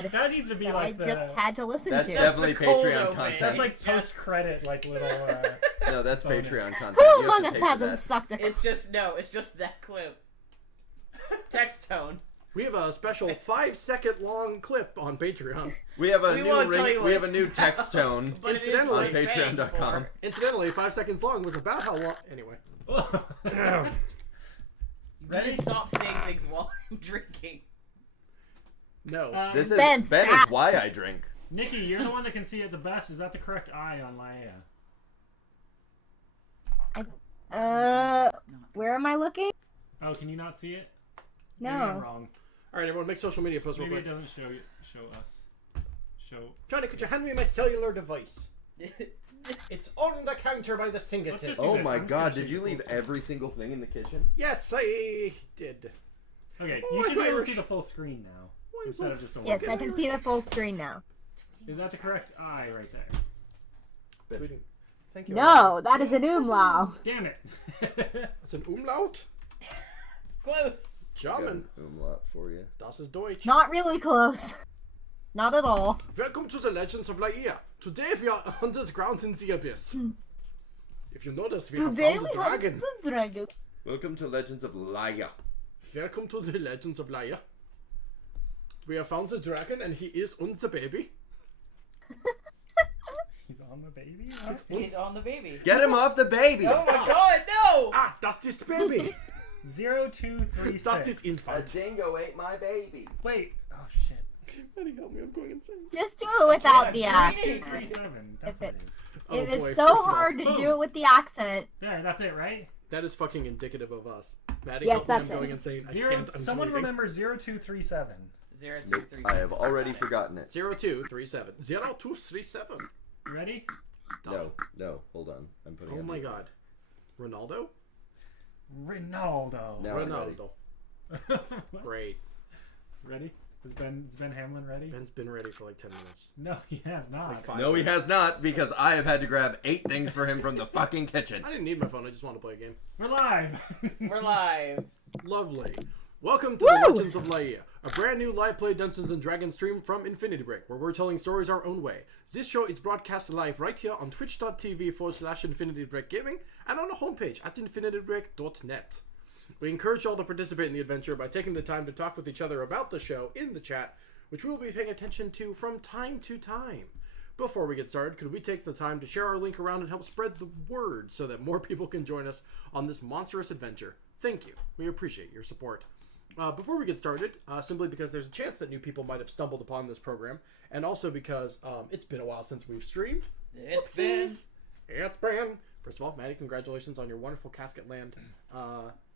That needs to be that like I just had to listen That's to. definitely Patreon That's content. like post-credit, like little. No, that's bonus. Patreon content. Who You have among to us pay for hasn't that. sucked a It's just that clip. Text tone. We have a special 5-second long clip on Patreon. We have a We won't tell you new what we have a it's new about, text tone but it is Incidentally, on what you're paying Patreon.com. for. Incidentally, 5 seconds long was about how long. Anyway. You gotta stop saying things while I'm drinking. No. This is Ben, Ben stop. is why I drink. Nikki, you're the one that can see it the best. Is that the correct eye on Laía? Where am I looking? Oh, can you not see it? No. Maybe I'm wrong. All right, everyone, make social media posts real Maybe it quick. doesn't show us. Johnny, could you hand me my cellular device? It's on the counter by the Let's singleton. just- Oh this. my I'm just god, gonna did show you you leave full every single thing in the kitchen? Yes, I did. Okay, Oh, you should be able to Irish. see the full screen now. Why Instead so of just a Yes, one. I can see the full screen now. Is that the correct eye right there? Tweeting. Thank you. No, that is an umlaut. Damn it! It's an umlaut. Close. German. Umlaut for you. Das ist Deutsch. Not really close. Not at all. Welcome to the Legends of Laía. Today we are underground in the abyss. If you notice, we have Today found we a dragon. have the dragon. Welcome to Legends of Laía. Welcome to the Legends of Laía. We have found the dragon and he is on the baby. He's on the baby? He's on the baby. Get him off the baby! Oh my god, no! Ah, das ist baby. 0236. Das ist A infant. dingo ate my baby. Wait. Oh shit. Matty, help me, I'm going insane. Just do it without the accent. 0237. That's If what it- it is. Oh, If boy, it's so personal. hard to Boom. do it with the accent. There, that's it, right? That is fucking indicative of us. Matty, Yes, help me, I'm that's it. going insane. I Zero. can't, I'm Someone bleeding. remember 0237. 0237. I have already forgotten it. 0237. 0237. You ready? No, hold on. I'm putting Oh on my mute. god. Ronaldo? Rinaldo. Now I'm ready. Ronaldo. Great. Ready? Is Ben Hamlin ready? Ben's been ready for like 10 minutes. No, he has not. Like 5 No, he minutes. has not, because I have had to grab 8 things for him from the fucking kitchen. I didn't need my phone, I just wanted to play a game. We're live. We're live. Lovely. Welcome to Woo! the Legends of Laía, a brand new live play Dungeons & Dragons stream from Infinity Break, where we're telling stories our own way. This show is broadcast live right here on twitch.tv/Infinity Break Gaming and on the homepage at infinitybreak.net. We encourage y'all to participate in the adventure by taking the time to talk with each other about the show in the chat, which we will be paying attention to from time to time. Before we get started, could we take the time to share our link around and help spread the word so that more people can join us on this monstrous adventure? Thank you. We appreciate your support. Before we get started, simply because there's a chance that new people might have stumbled upon this program, and also because it's been a while since we've streamed. It's Whoopsies. It's been. First of all, Matty, congratulations on your wonderful Casket Land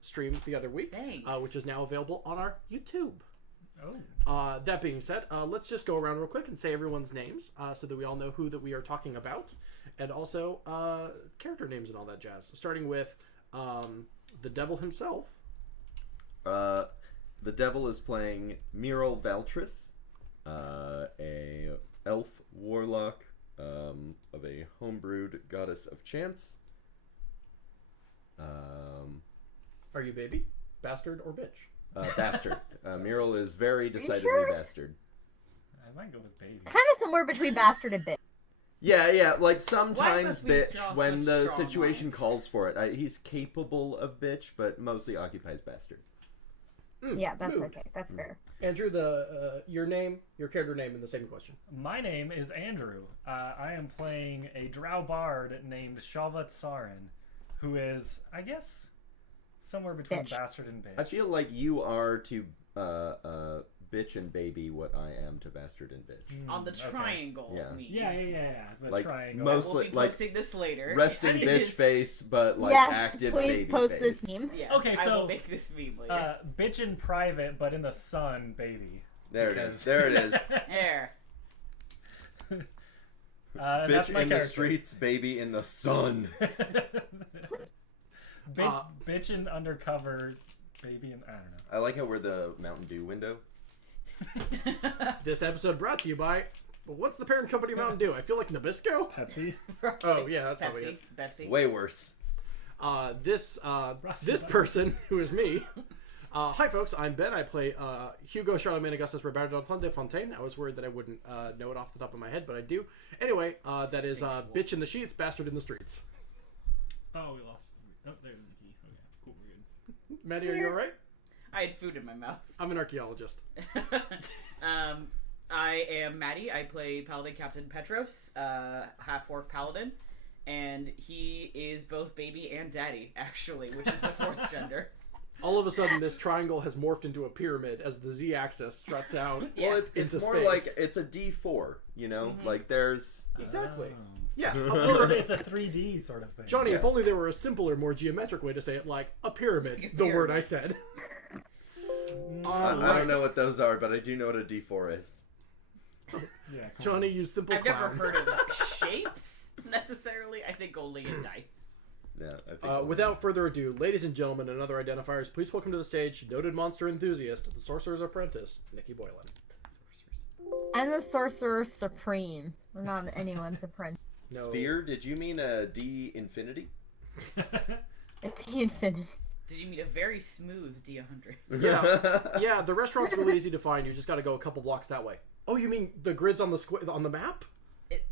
stream the other week, Thanks. which is now available on our YouTube. Oh. That being said, let's just go around real quick and say everyone's names so that we all know who that we are talking about, and also character names and all that jazz. So starting with the devil himself. The devil is playing Miral Valtris, a elf warlock of a homebrewed goddess of chance. Are you baby, bastard, or bitch? Bastard. Miral is very decidedly sure? bastard. I might go with baby. Kind of somewhere between bastard and bitch. Yeah, like Why sometimes must we bitch draw when such the strong situation lines? calls for it. He's capable of bitch, but mostly occupies bastard. Yeah, that's Move. okay. That's fair. Andrew, your name, your character name, and the same question. My name is Andrew. I am playing a drow bard named Shavat Sarin, who is, I guess, somewhere between Bitch. bastard and bitch. I feel like you are to bitch and baby what I am to bastard and bitch. On the okay. triangle. Yeah. Yeah. Yeah. The Like, triangle. most- We'll be like, posting this later. Resting It bitch is- face, but like yes, active please baby post face. this meme. Yeah. Okay, I so, will make this meme later. Bitch in private, but in the sun, baby. There it Because- is. There it is. There. And Bitch that's my in the character. streets, baby in the sun. Bitch in undercover, baby in, I don't know. I like how we're the Mountain Dew window. This episode brought to you by. Well, what's the parent company of Mountain Dew? I feel like Nabisco. Pepsi. Oh yeah, that's probably it. Pepsi. Way worse. This person who is me Hi, folks. I'm Ben. I play Hugo Charlemagne Augustus Robert d'Antoine de Fontaine. I was worried that I wouldn't know it off the top of my head, but I do. Anyway, that is bitch in the sheets, bastard in the streets. Oh, we lost. Oh, there's Nikki. Okay, cool, we're good. Maddie, are you alright? I had food in my mouth. I'm an archaeologist. I am Matty. I play Paladin Captain Petros, half-orc paladin, and he is both baby and daddy, actually, which is the fourth gender. All of a sudden, this triangle has morphed into a pyramid as the Z-axis struts out Well, it's into more space. like it's a D4, you know? Like there's... Exactly. Oh. Yeah. It's a 3D sort of thing. Johnny, if only there were a simpler, more geometric way to say it, like a pyramid, the word I said. I don't know what those are, but I do know what a D4 is. Yeah, Johnny, you simple I've clown. never heard of shapes, necessarily. I think only in dice. Yeah, I think Without further ado, ladies and gentlemen and other identifiers, please welcome to the stage noted monster enthusiast, the Sorcerer's Apprentice, Nikki Boylan. I'm the sorcerer supreme. I'm not anyone's apprentice. No. Sphere? Did you mean a D infinity? It's the infinity. Did you meet a very smooth D100? Yeah, the restaurant's really easy to find. You just got to go a couple blocks that way. Oh, you mean the grids on the on the map?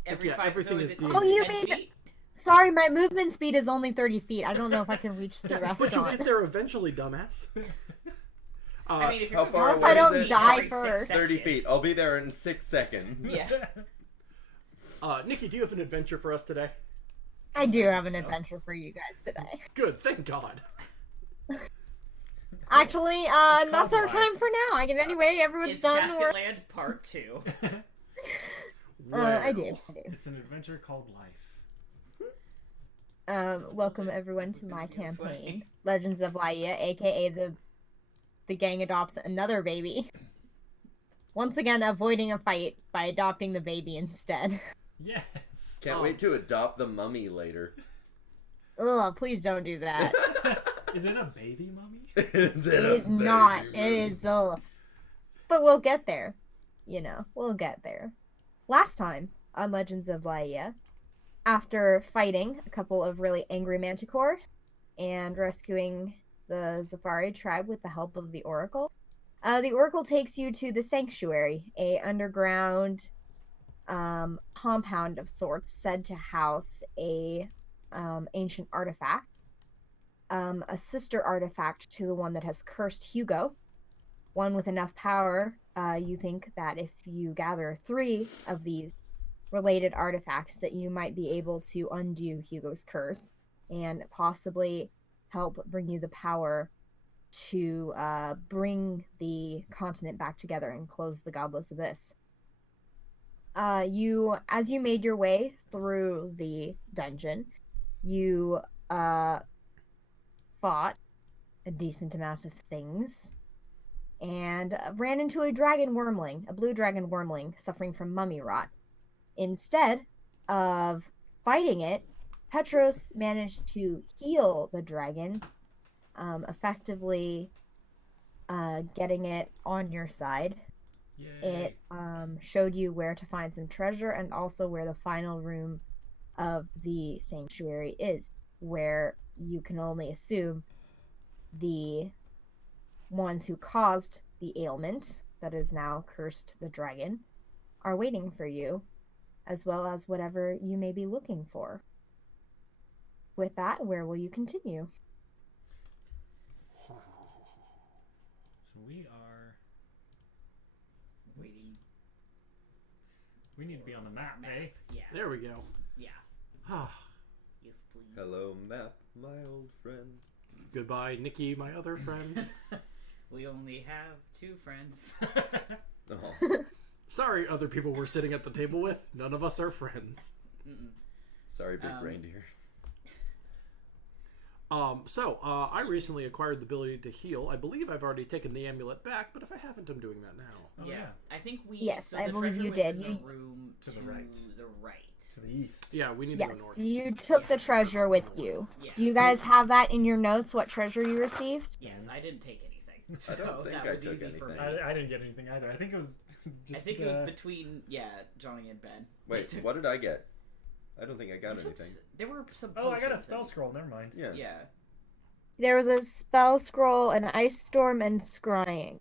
Everything is it Oh, you 10 mean- feet? Sorry, my movement speed is only 30 feet. I don't know if I can reach the But you'll restaurant. get there eventually, dumbass. I mean, if how you're far What if away I is don't it? die Every 6 first? 30 seconds. feet. I'll be there in 6 seconds. Yeah. Nikki, do you have an adventure for us today? I do have an adventure for you guys today. Good, thank God. Actually, that's our life. time for now. Anyway, everyone's It's done. Casketland Part 2. I do. It's an adventure called life. Welcome everyone to my It's gonna be this way. campaign, Legends of Laía, aka the gang adopts another baby. Once again, avoiding a fight by adopting the baby instead. Yes. Can't wait to adopt the mummy later. Ugh, please don't do that. Is it a baby mummy? Is It a is not. baby It mummy? is. But we'll get there. You know, we'll get there. Last time on Legends of Laía, after fighting a couple of really angry manticore and rescuing the Zafari tribe with the help of the Oracle, the Oracle takes you to the Sanctuary, a underground compound of sorts said to house a ancient artifact, a sister artifact to the one that has cursed Hugo. One with enough power, you think that if you gather 3 of these related artifacts that you might be able to undo Hugo's curse and possibly help bring you the power to bring the continent back together and close the godless abyss. As you made your way through the dungeon, you fought a decent amount of things and ran into a dragon wormling, a blue dragon wormling suffering from mummy rot. Instead of fighting it, Petros managed to heal the dragon, effectively getting it on your side. Yay. It showed you where to find some treasure and also where the final room of the sanctuary is, where you can only assume the ones who caused the ailment that is now cursed the dragon are waiting for you, as well as whatever you may be looking for. With that, where will you continue? So we are. Waiting. We need to be on the map, eh? Yeah. There we go. Yeah. Ah, Yes, please. Hello, map, my old friend. goodbye, Nikki, my other friend. We only have 2 friends. Oh, Sorry, other people we're sitting at the table with. None of us are friends. Mm-mm. sorry, big reindeer. I recently acquired the ability to heal. I believe I've already taken the amulet back, but if I haven't, I'm doing that now. Oh, yeah. yeah. I think we. Yes, so I the believe treasure you was did. in the You- room To the right. The right. To the east. Yeah, we need to go Yes, north. you took the treasure with you. Yeah. Do you guys have that in your notes, what treasure you received? Yes, I didn't take anything. I So don't think that I was took easy for me. anything. I didn't get anything either. I think it was just. I think it was between Johnny and Ben. Wait, what did I get? I don't think I got You took anything. There were some. Oh, I got a potions spell and- scroll. Never mind. Yeah. Yeah. There was a spell scroll, an ice storm, and scrying.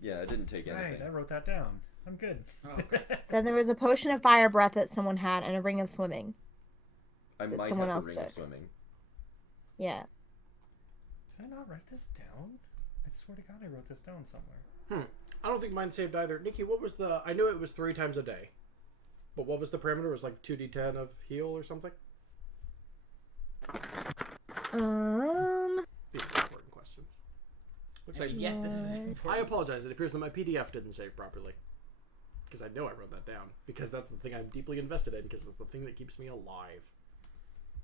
Yeah, I didn't take anything. Right, I wrote that down. I'm good. Oh, okay. Then there was a potion of fire breath that someone had, and a ring of swimming. I might someone have else the ring of took. swimming. Yeah. Did I not write this down? I swear to God, I wrote this down somewhere. I don't think mine saved either. Nikki, what was the... I knew it was 3 times a day. But what was the parameter? It was like 2d10 of heal or something? These are important questions. Looks like... Yes, this is What? I important. apologize. It appears that my PDF didn't save properly. Because I know I wrote that down. Because that's the thing I'm deeply invested in. Because it's the thing that keeps me alive.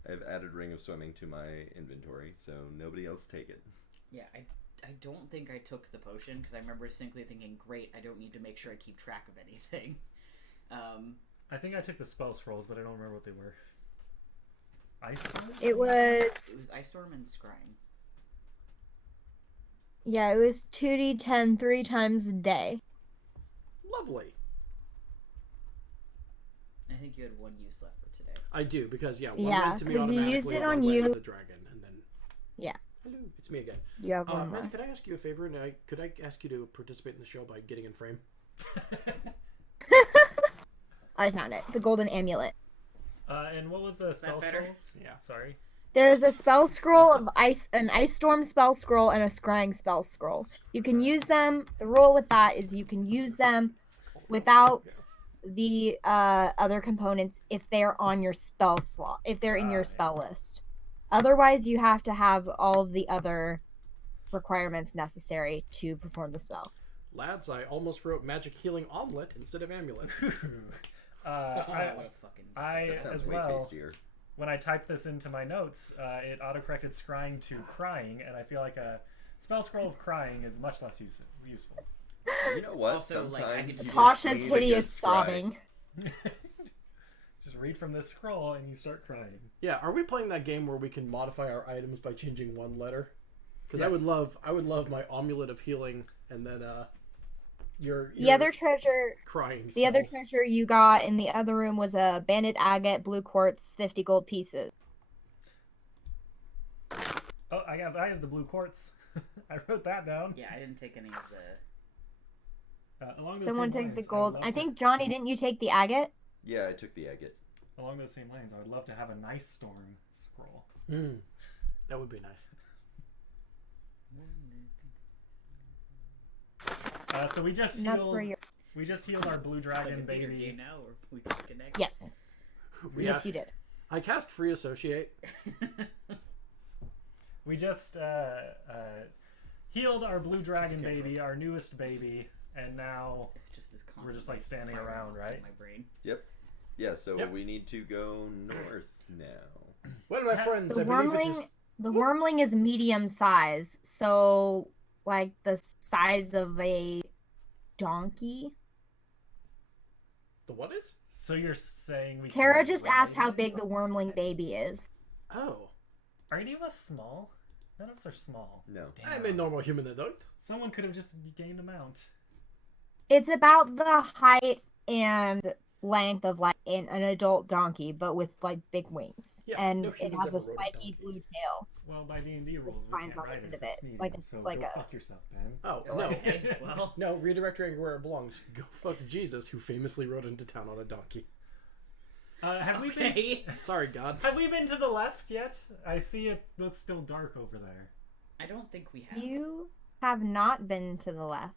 I've added ring of swimming to my inventory, so nobody else take it. Yeah, I don't think I took the potion because I remember distinctly thinking, great, I don't need to make sure I keep track of anything. I think I took the spell scrolls, but I don't remember what they were. Ice Storm? It was... It was Ice Storm and Scrying. Yeah, it was 2d10 3 times a day. Lovely. I think you had 1 use left for today. I do, because, one Yeah, went to me 'cause you automatically, used it one on went you. to the dragon, and then... Yeah. Hello, it's me again. You have one Matty, left. could I ask you a favor? And could I ask you to participate in the show by getting in frame? I found it. The golden amulet. And what was the spell better? scrolls? Yeah. Sorry. There's a spell scroll of an ice storm spell scroll and a scrying spell scroll. You can use them. The rule with that is you can use them without the other components if they're on your spell slot, if they're in your spell list. Otherwise, you have to have all of the other requirements necessary to perform the spell. Lads, I almost wrote magic healing omelet instead of amulet. What a fucking... I That sounds as way well. tastier. When I typed this into my notes, it autocorrected scrying to crying, and I feel like a spell scroll of crying is much less useful. You know what? Also, like, I Sometimes could- you Tasha's just need a hideous good cry. sobbing. Just read from this scroll and you start crying. Yeah, are we playing that game where we can modify our items by changing one letter? Because Yes. I would love my amulet of healing, and then your The other treasure crying. The other spells. treasure you got in the other room was a banded agate, blue quartz, 50 gold pieces. Oh, I have the blue quartz. I wrote that down. Yeah, I didn't take any of the... Along those Someone same take the lines, gold. would I love think, Johnny, didn't you take the agate? Yeah, I took the agate. along those same lines, I would love to have a nice storm scroll. That would be nice. So we just And that's healed. where you're... We just healed our blue dragon Game baby. now, or we just connect? Yes. We Yes, asked- you did. I cast free associate. We just healed our blue dragon okay, baby, our newest baby, and now Just this We're just, like, constant standing firing around, off in right? My brain. Yep. Yeah, so Yep. we need to go north now. One of my friends, The I believe it is... wormling, the wormling is medium size, so like the size of a donkey. The what is? so you're saying we. Tara can just ride asked how it? big the wormling baby is. Oh. Are any of us small? None of us are small. No. Damn. I'm a normal human adult. Someone could have just gained a mount. It's about the height and length of like an adult donkey, but with like big wings, Yeah, and no it humans has a ever rode a spiky donkey. blue tail. Well, by D&D rules, we spines can't on the ride end it of if it's it, needed, like a- so like go a- fuck yourself, Ben. Oh, So, no. okay, well... No, redirecting where it belongs. Go fuck Jesus, who famously rode into town on a donkey. Have we been? Okay. Sorry, God. Have we been to the left yet? I see it looks still dark over there. I don't think we have. You have not been to the left.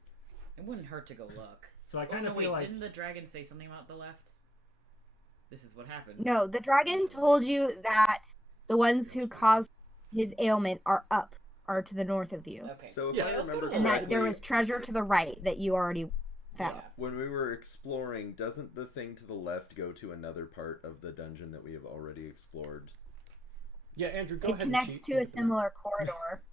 It wouldn't hurt to go look. So I Oh, kind no, of wait, feel like didn't the dragon say something about the left? This is what happens. No, the dragon told you that the ones who caused his ailment are to the north of you. Okay. So if Yes. I remember And that there correctly, was treasure to the right that you already found. Yeah. when we were exploring, doesn't the thing to the left go to another part of the dungeon that we have already explored? Yeah, Andrew, go It ahead and connects cheat. to a similar corridor.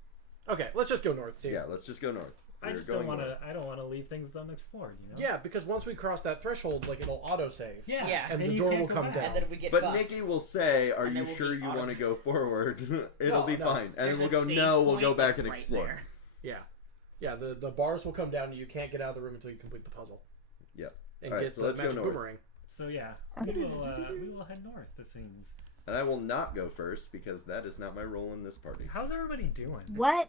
Okay, let's just go north. Yeah, let's just go north. I We're just don't going want north. to. I don't want to leave things unexplored. You know. Yeah, because once we cross that threshold, like, it'll autosave. Yeah. Yeah. And the you door can't will go come back. down. And then we get But fucked. Nikki will say, "Are And you then we'll sure be you want to auto- go forward? It'll No, be no. fine." And There's we'll a go, save "No, we'll go point back and right explore." there. Yeah. Yeah, the bars will come down and you can't get out of the room until you complete the puzzle. Yep. And Alright, get so the let's go magic north. boomerang. So yeah, Okay. we will head north. It seems. And I will not go first because that is not my role in this party. How's everybody doing? What?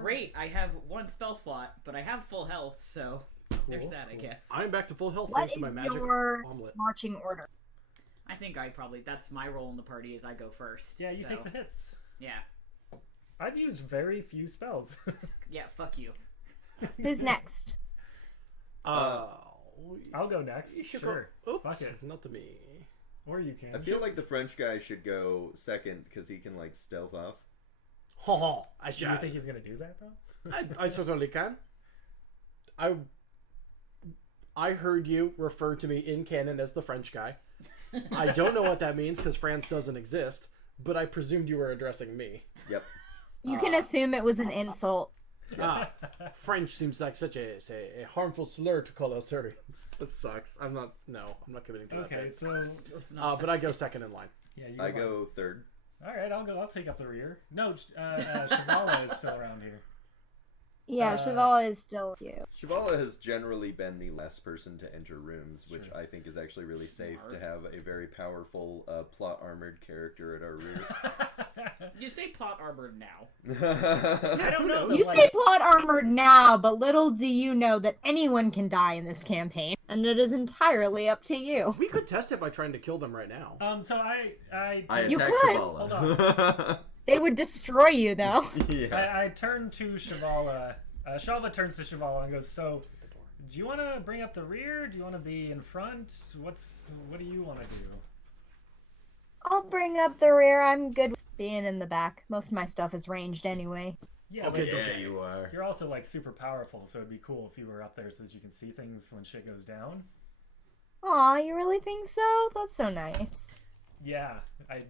Great, I have 1 spell slot, but I have full health, so there's that, I guess. I'm back to full health What thanks to is my magic your omelet. marching order? I think that's my role in the party is I go first. Yeah, you so, take the hits. Yeah. I've used very few spells. Yeah, fuck you. Who's next? I'll go next. You should Sure. go. Oops, Fuck it. not to me. Or you can. I feel like the French guy should go second because he can like stealth off. Ha ha! I Do should. you think he's gonna do that though? I certainly can. I heard you refer to me in canon as the French guy. I don't know what that means because France doesn't exist, but I presumed you were addressing me. Yep. You can assume it was an insult. French seems like such a harmful slur to call Assyrians. That sucks. I'm not committing to that. Okay, bit. so But I go second in line. yeah, you I on. go third. All right, I'll take up the rear. No, Shivala is still around here. Yeah, Cheval is still with you. Shivala has generally been the last person to enter rooms, which True. I think is actually really safe Smart. to have a very powerful plot armored character at our rear. You say plot armored now. I don't know. You but, say plot armored now, but little do you know that anyone can die in this campaign, and it is entirely up to you. We could test it by trying to kill them right now. So I I You attack could. Shivala. They would destroy you, though. Yeah. I turn to Shivala. Shivala turns to Shivala and goes, "So, do you want to bring up the rear? Do you want to be in front? What do you want to do?" I'll bring up the rear. I'm good with being in the back. Most of my stuff is ranged anyway. Yeah, Okay, but Yeah, you are. you're also like super powerful, so it'd be cool if you were up there so that you can see things when shit goes down. Aw, you really think so? That's so nice. Yeah, I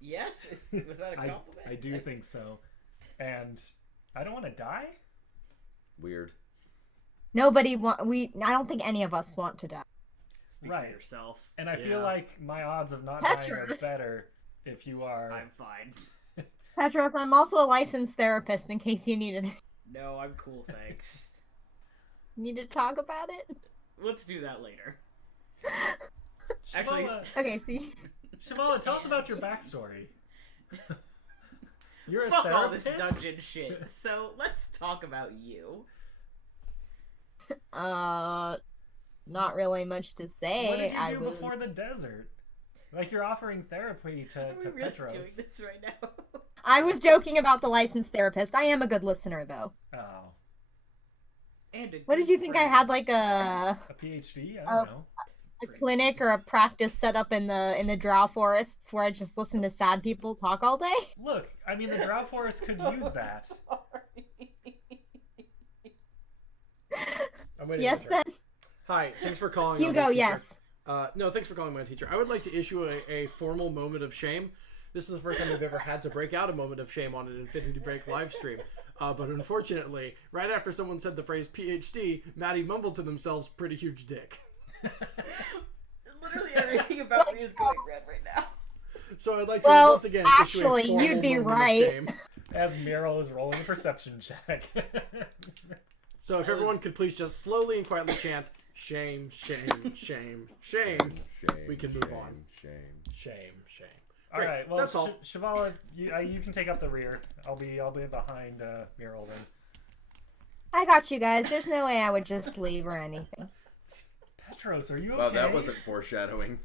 Yes? Was that a compliment? I do think so, and I don't want to die. Weird. I don't think any of us want to die. Speak Right. for yourself. And I feel Yeah. like my odds of not dying are Petros. better if you are. I'm fine. Petros, I'm also a licensed therapist in case you needed No, I'm cool, thanks. need to talk about it. Let's do that later. Shivala, Actually- Okay, see. Shivala, tell us about your backstory. You're a Fuck all this therapist? dungeon shit. So let's talk about you. Not really much to say. What did you I do was... before the desert? Like you're offering therapy to Are we really Petros. doing this right now? I was joking about the licensed therapist. I am a good listener, though. Oh, And a What good did you think? I friend. had like a a PhD? I Oh. don't know. clinic or a practice set up in the Drow forests where I just listen to sad people talk all day? Look, I mean, the Drow Forest could use that. I'm waiting. Yes, for my turn. Ben. Hi, thanks for calling. on my Hugo, teacher. yes. No, thanks for calling my teacher. I would like to issue a formal moment of shame. This is the first time we've ever had to break out a moment of shame on an Infinity Break live stream. But unfortunately, right after someone said the phrase PhD, Matty mumbled to themselves, pretty huge dick. Literally everything about me is going red right now. So I'd like to Well, once again actually, issue a formal you'd be moment of right. shame. As Meryl is rolling a perception check. So if everyone could please just slowly and quietly chant, shame, shame, shame, shame, Shame. We can move shame, on. Shame. shame, shame. All Great, right, well, that's all. Shivala, you can take up the rear. I'll be behind Meryl then. I got you guys. There's no way I would just leave or anything. Petros, are you okay? Well, that wasn't foreshadowing.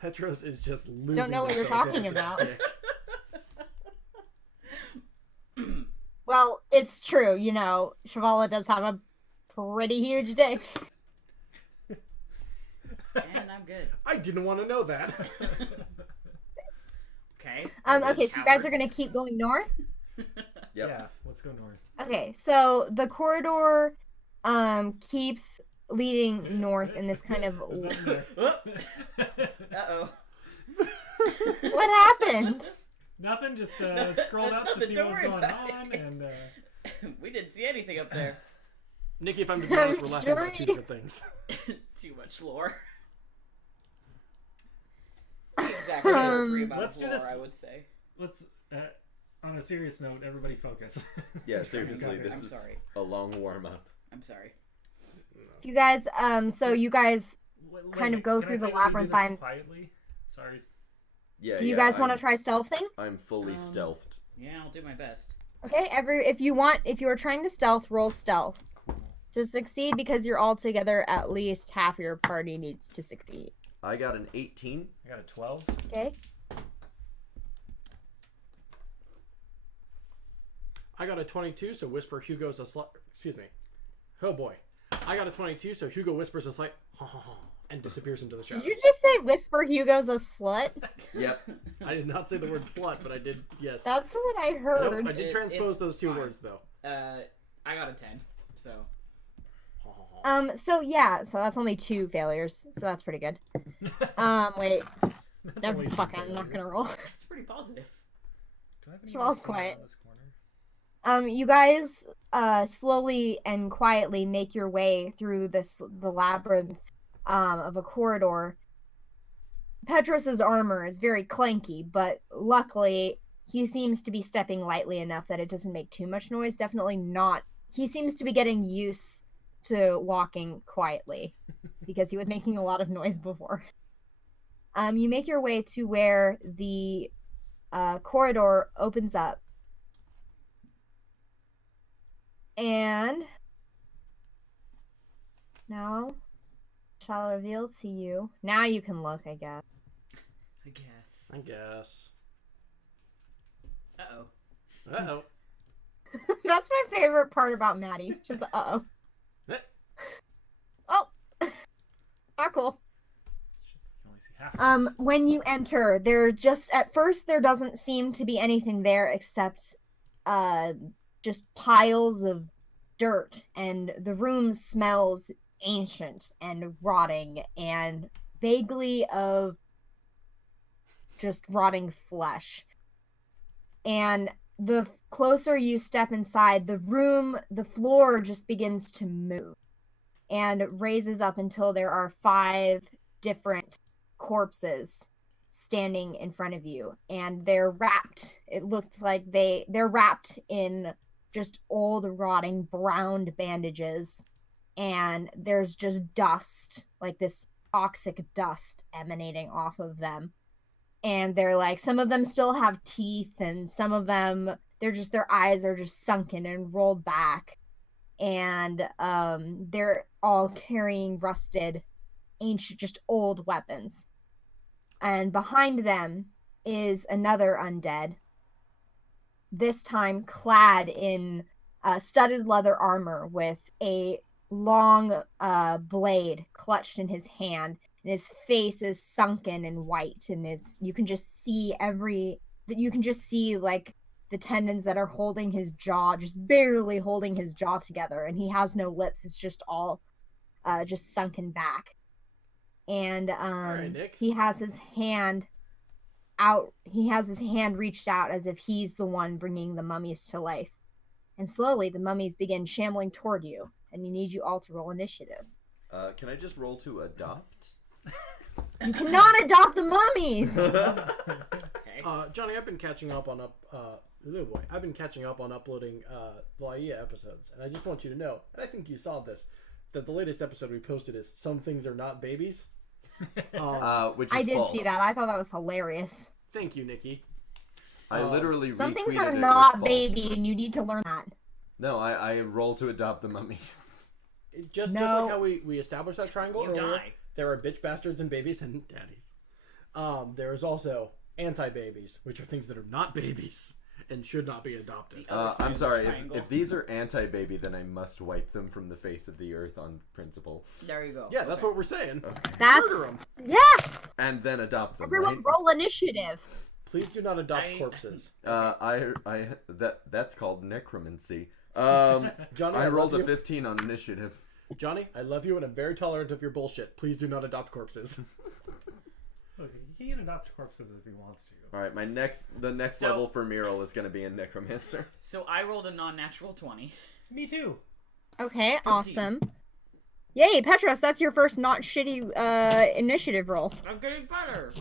Petros is just losing. Don't know what you're themselves talking over this about. dick. Well, it's true. You know, Shivala does have a pretty huge dick. And I'm good. I didn't want to know that. Okay. Okay, so you guys are gonna keep going north? Yep. Yeah, let's go north. Okay, so the corridor keeps leading north in this kind of... Is that Uh-oh. What happened? Nothing, just No, scrolled up to nothing, see don't what was worry going about on, it. and We didn't see anything up there. Nikki, if I'm to be honest, we're laughing about two different things. Too much lore. Exactly. Amount Let's of do lore, this. I would say. let's, on a serious note, everybody focus. Yeah, seriously, I'm this I'm is sorry. a long warm up. I'm sorry. You guys, so you guys kind of go can I through the say that we do this labyrinthine. quietly? Sorry. Yeah. Do you guys want to try stealthing? I'm fully stealthed. Yeah, I'll do my best. Okay, if you are trying to stealth, roll stealth. Cool. To succeed, because you're all together, at least half your party needs to succeed. I got an 18. I got a 12. Okay. I got a 22, so Whisper Hugo's a slight. Excuse me. Oh boy. I got a 22, so Hugo whispers a slight and disappears into the shadows. Did you just say Whisper Hugo's a slut? Yep. I did not say the word slut, but I did, yes. That's what I heard. Nope, I did transpose It's those two fine. words, though. I got a 10, so... So that's only 2 failures, so that's pretty good. Wait. Never only 2 fucking, I'm not failures. gonna roll. It's pretty positive. Do I have any Joel's more quiet. in this corner? You guys, slowly and quietly make your way through the labyrinth, of a corridor. Petros's armor is very clanky, but luckily he seems to be stepping lightly enough that it doesn't make too much noise. Definitely not. He seems to be getting used to walking quietly because he was making a lot of noise before. You make your way to where the corridor opens up. And now shall I reveal to you. Now you can look, I guess. I guess. I guess. Uh-oh. Uh-oh. That's my favorite part about Matty. Just the uh-oh. Oh! Not cool. You can only see half. When you enter, at first there doesn't seem to be anything there except just piles of dirt, and the room smells ancient and rotting and vaguely of just rotting flesh. And the closer you step inside, the floor just begins to move and raises up until there are 5 different corpses standing in front of you, and they're wrapped. It looks like they're wrapped in just old rotting brown bandages, and there's just dust, like this toxic dust emanating off of them. And they're like, some of them still have teeth, and some of them their eyes are just sunken and rolled back, and they're all carrying rusted, ancient, just old weapons. And behind them is another undead, this time clad in studded leather armor with a long blade clutched in his hand, and his face is sunken and white, and you can just see like the tendons that are holding his jaw, just barely holding his jaw together, and he has no lips. It's just all just sunken back. And right, Nick. he has his hand out. He has his hand reached out as if he's the one bringing the mummies to life. And slowly the mummies begin shambling toward you, and you need you all to roll initiative. Can I just roll to adopt? You cannot adopt the mummies. Okay. Johnny, I've been catching up on I've been catching up on uploading Laía episodes, and I just want you to know, and I think you saw this, that the latest episode we posted is "Some Things Are Not Babies." Which is I did false. see that. I thought that was hilarious. Thank you, Nikki. I literally Some things retweeted are it with not false. baby, and you need to learn that. No, I roll to adopt the mummies. Just No. like how we established that triangle You earlier, die. there are bitch bastards and babies and daddies. There is also anti-babies, which are things that are not babies and should not be adopted. The other side I'm of the sorry, triangle. if these are anti-baby, then I must wipe them from the face of the earth on principle. There you go. Yeah, that's Okay. what we're saying. That's Murder 'em. yeah. And then adopt them, Everyone, right? roll initiative. Please do not adopt I- corpses. That's called necromancy. Johnny, I rolled love a you. 15 on initiative. Johnny, I love you and I'm very tolerant of your bullshit. Please do not adopt corpses. Look, he can adopt corpses if he wants to. All right, the next So- level for Muriel is going to be a necromancer. So I rolled a non-natural 20. Me too. Okay, awesome. Yay, Petros, that's your first not shitty initiative roll. I'm getting better.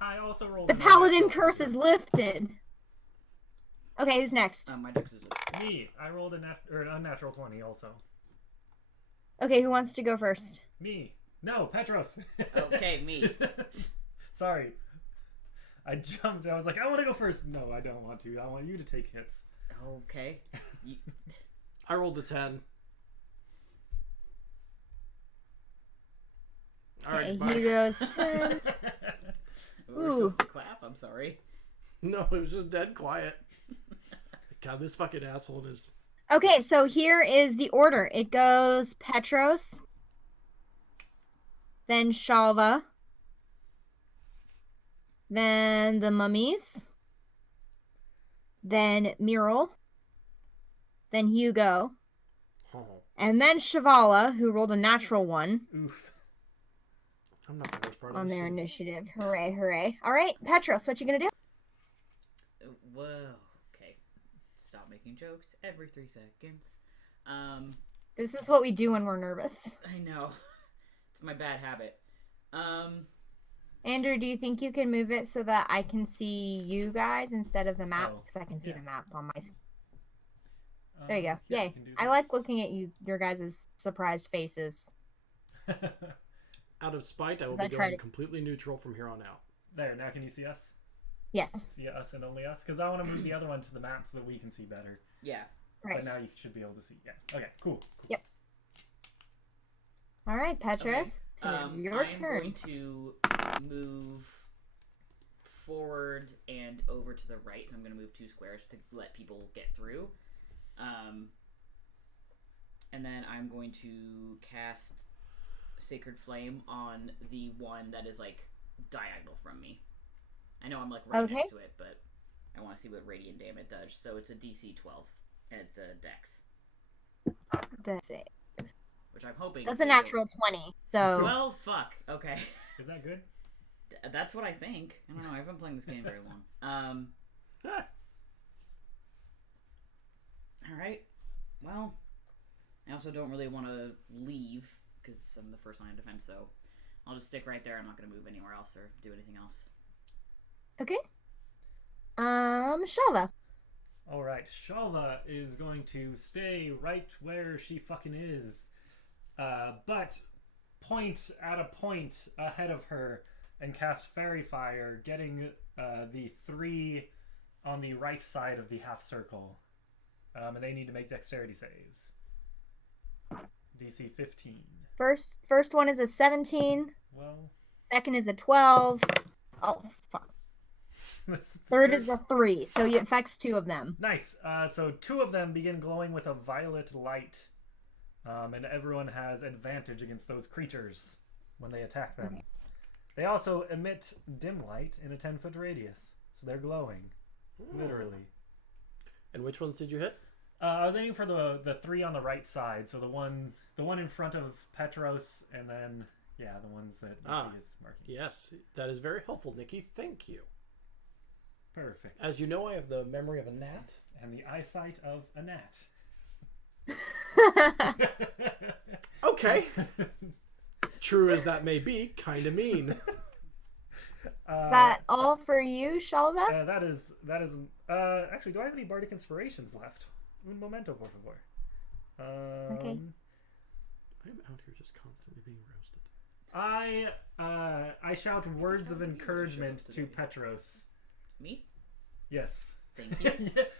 I also rolled. The a paladin natural curse is lifted. Okay, who's next? My dex is up. Me. I rolled an unnatural 20 also. Okay, who wants to go first? Me. No, Petros. Okay, me. Sorry. I jumped. I was like, I want to go first. No, I don't want to. I want you to take hits. Okay. I rolled a 10. All right, Okay, bye. Hugo's 10. We're supposed to clap. I'm sorry. No, it was just dead quiet. God, this fucking asshole is. Okay, so here is the order. It goes Petros, then Shalva, then the mummies, then Mural, then Hugo, Oh, and then Shavala, who rolled a natural one Oof. I'm not the worst part on of this their shit. initiative. Hooray, hooray. All right, Petros, what you gonna do? Whoa. Okay. Stop making jokes every 3 seconds. This is what we do when we're nervous. I know. It's my bad habit. Andrew, do you think you can move it so that I can see you guys instead of the map? Oh, Because I can see yeah. the map on my screen. There you go. Yeah, Yay. can do I like this. looking at your guys' surprised faces. Out of spite, I will As I be try going to- completely neutral from here on out. There, now can you see us? Yes. See us and only us? Because I want to move the other one to the map so that we can see better. Yeah. Right. But now you should be able to see. Yeah. Okay, cool. Yep. All right, Petros. Okay. It is your I'm turn. going to move forward and over to the right. So I'm going to move 2 squares to let people get through. And then I'm going to cast Sacred Flame on the one that is like diagonal from me. I know I'm like right Okay. next to it, but I want to see what radiant damage does. So it's a DC 12, and it's a Dex, That's it. which I'm hoping. That's is a gonna go- natural 20. So Well, fuck. Okay. Is that good? That's what I think. I don't know. I haven't been playing this game very long. Ah, All right. Well, I also don't really want to leave because I'm the first line of defense, so I'll just stick right there. I'm not going to move anywhere else or do anything else. okay. Shalva. All right, Shalva is going to stay right where she fucking is, but point at a point ahead of her and cast Fairy Fire, getting the 3 on the right side of the half circle, and they need to make dexterity saves. DC 15. First one is a 17. Well, Second is a 12. Oh, fuck. Third this- is a 3. So it affects 2 of them. Nice. So 2 of them begin glowing with a violet light, and everyone has advantage against those creatures when they attack them. Okay. They also emit dim light in a 10-foot radius, so they're glowing, literally. and which ones did you hit? I was aiming for the 3 on the right side, so the one in front of Petros, and then the ones that Nikki is marking. Yes, that is very helpful, Nikki. Thank you. Perfect. As you know, I have the memory of a gnat. And the eyesight of a gnat. Okay. True as that may be, kind of mean. Is that all for you, Shalva? That is. Actually, do I have any bardic inspirations left? Un momento, por favor. Okay. I'm out here just constantly being roasted. I shout words of encouragement to Petros. Me? Yes. Thank you.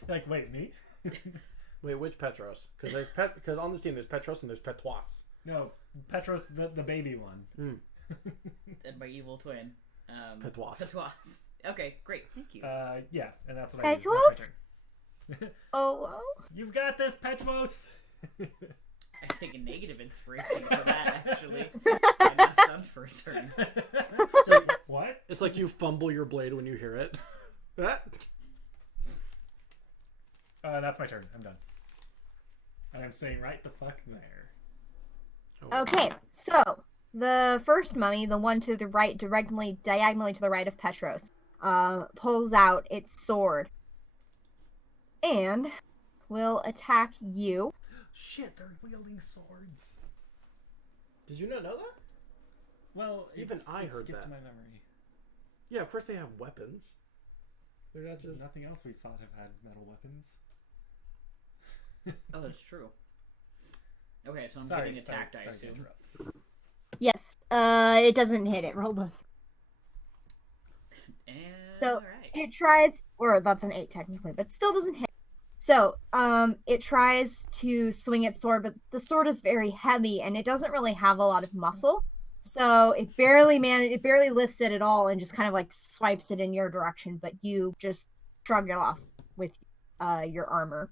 Like, wait, me? Wait, which Petros? Because because on this team there's Petros and there's Petros. No, Petros, the baby one. And my evil twin. Petwas. Petwas. Okay, great. Thank you. Yeah, and that's what I do. Petros? That's my turn. Oh, well. You've got this, Petros. I take a negative inspiration for that, actually. I'm not stunned for a turn. So, what? It's like you fumble your blade when you hear it. That's my turn. I'm done. And I'm staying right the fuck there. Okay, so the first mummy, the one to the right, diagonally to the right of Petros, pulls out its sword and will attack you. Shit, they're wielding swords. Did you not know that? Well, Even I it heard skipped that. my memory. Yeah, of course they have weapons. They're not just. Nothing else we fought have had metal weapons. Oh, that's true. Okay, so I'm Sorry, getting attacked, sorry I to assume. interrupt. Yes. It doesn't hit it. Roll both. And So all right. it tries, or that's an 8 technically, but still doesn't hit. So, it tries to swing its sword, but the sword is very heavy and it doesn't really have a lot of muscle. So it barely lifts it at all and just kind of like swipes it in your direction, but you just shrug it off with your armor.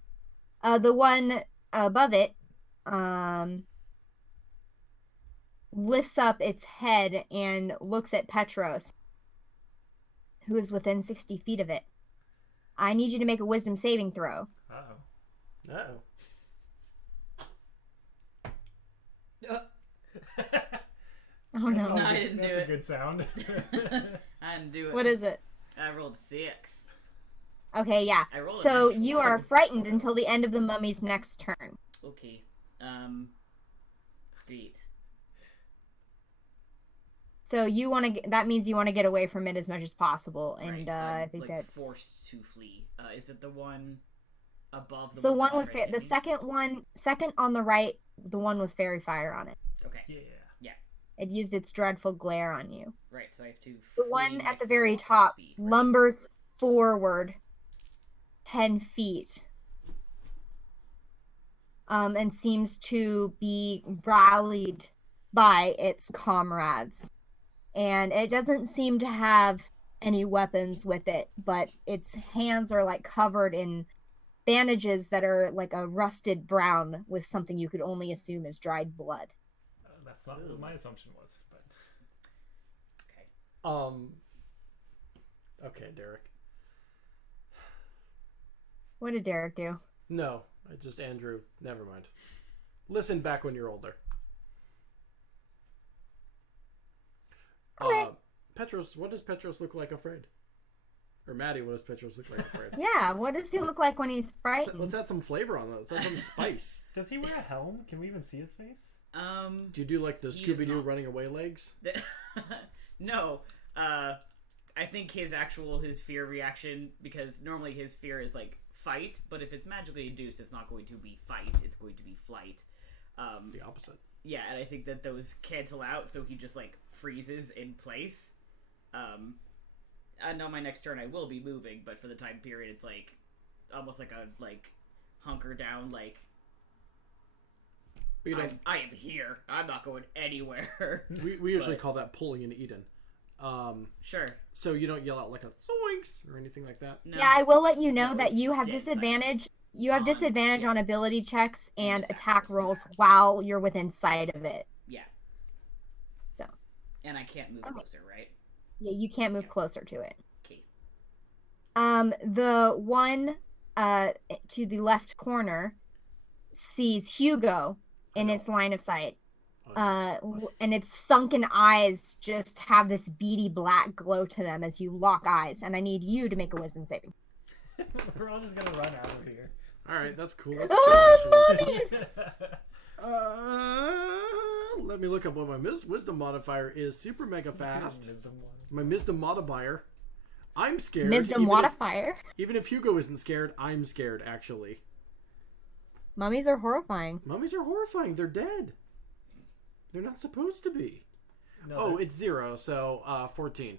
The one above it lifts up its head and looks at Petros, who is within 60 feet of it. I need you to make a wisdom saving throw. Uh-oh. Uh-oh. Oh no. No, I didn't do That's it. a good sound. I didn't do it. What is it? I rolled 6. Okay, yeah. I rolled a So natural you are 2. frightened until the end of the mummy's next turn. Okay. Great. So you want to. That means you want to get away from it as much as possible, and Right, so I'm, I think like, that's forced to flee. Is it the one above the one with that's right the second on the right, the one with fairy fire on it. Okay. Yeah. It used its dreadful glare on you. Right, so I have to. The flee one my at the full very walking top speed, right? lumbers forward 10 feet. And seems to be rallied by its comrades. And it doesn't seem to have any weapons with it, but its hands are like covered in bandages that are like a rusted brown with something you could only assume is dried blood. That's not what my assumption was, but Okay. Okay, Derek. What did Derek do? No, just Andrew. Never mind. Listen back when you're older. Okay. Petros, what does Petros look like afraid? Or Matty, what does Petros look like afraid? Yeah, what does he look like when he's frightened? Let's add some flavor on that. Let's add some spice. does he wear a helm? Can we even see his face? Do you do like the He is Scooby-Doo not. running away legs? No. I think his fear reaction, because normally his fear is like fight, but if it's magically induced, it's not going to be fight, it's going to be flight. The opposite. Yeah, and I think that those cancel out, so he just like freezes in place. And on my next turn I will be moving, but for the time period it's like almost like a hunker down, like I am here. I'm not going anywhere. We usually call that pulling in Eden. Sure. So you don't yell out like a zoinks or anything like that? No. Yeah, I will let you know No, that it's you have dead disadvantage. silent. You have On- disadvantage yeah. on ability checks and And attack attack rolls rolls. while you're within sight of it. Yeah. So, And I can't move Okay. closer, right? yeah, you can't move Yeah. closer to it. Okay. The one to the left corner sees Hugo in I its line of sight. Oh, And its sunken eyes just have this beady black glow to them as you lock eyes, and I need you to make a wisdom saving. We're all just gonna run out of here. All right, that's cool. That's Oh, chill, mummies! actually. Let me look up what my wisdom modifier is. Super mega fast. Wisdom one. My wisdom modifier. I'm scared. Wisdom modifier. Even if Hugo isn't scared, I'm scared, actually. Mummies are horrifying. Mummies are horrifying. They're dead. They're not supposed to be. No, Oh, that- it's 0, so 14.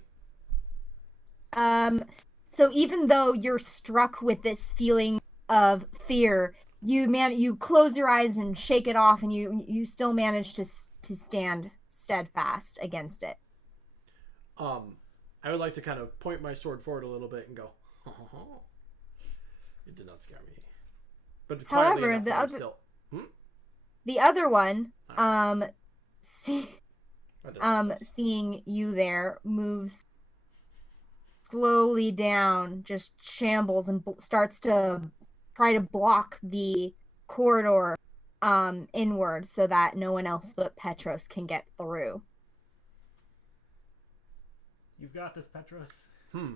So even though you're struck with this feeling of fear, you close your eyes and shake it off, and you still manage to stand steadfast against it. I would like to kind of point my sword forward a little bit and go, it did not scare me. But quietly However, enough the that I'm other- still... The other one, Alright. seeing you there, moves slowly down, just shambles and starts to try to block the corridor inward so that no one else but Petros can get through. You've got this, Petros. Got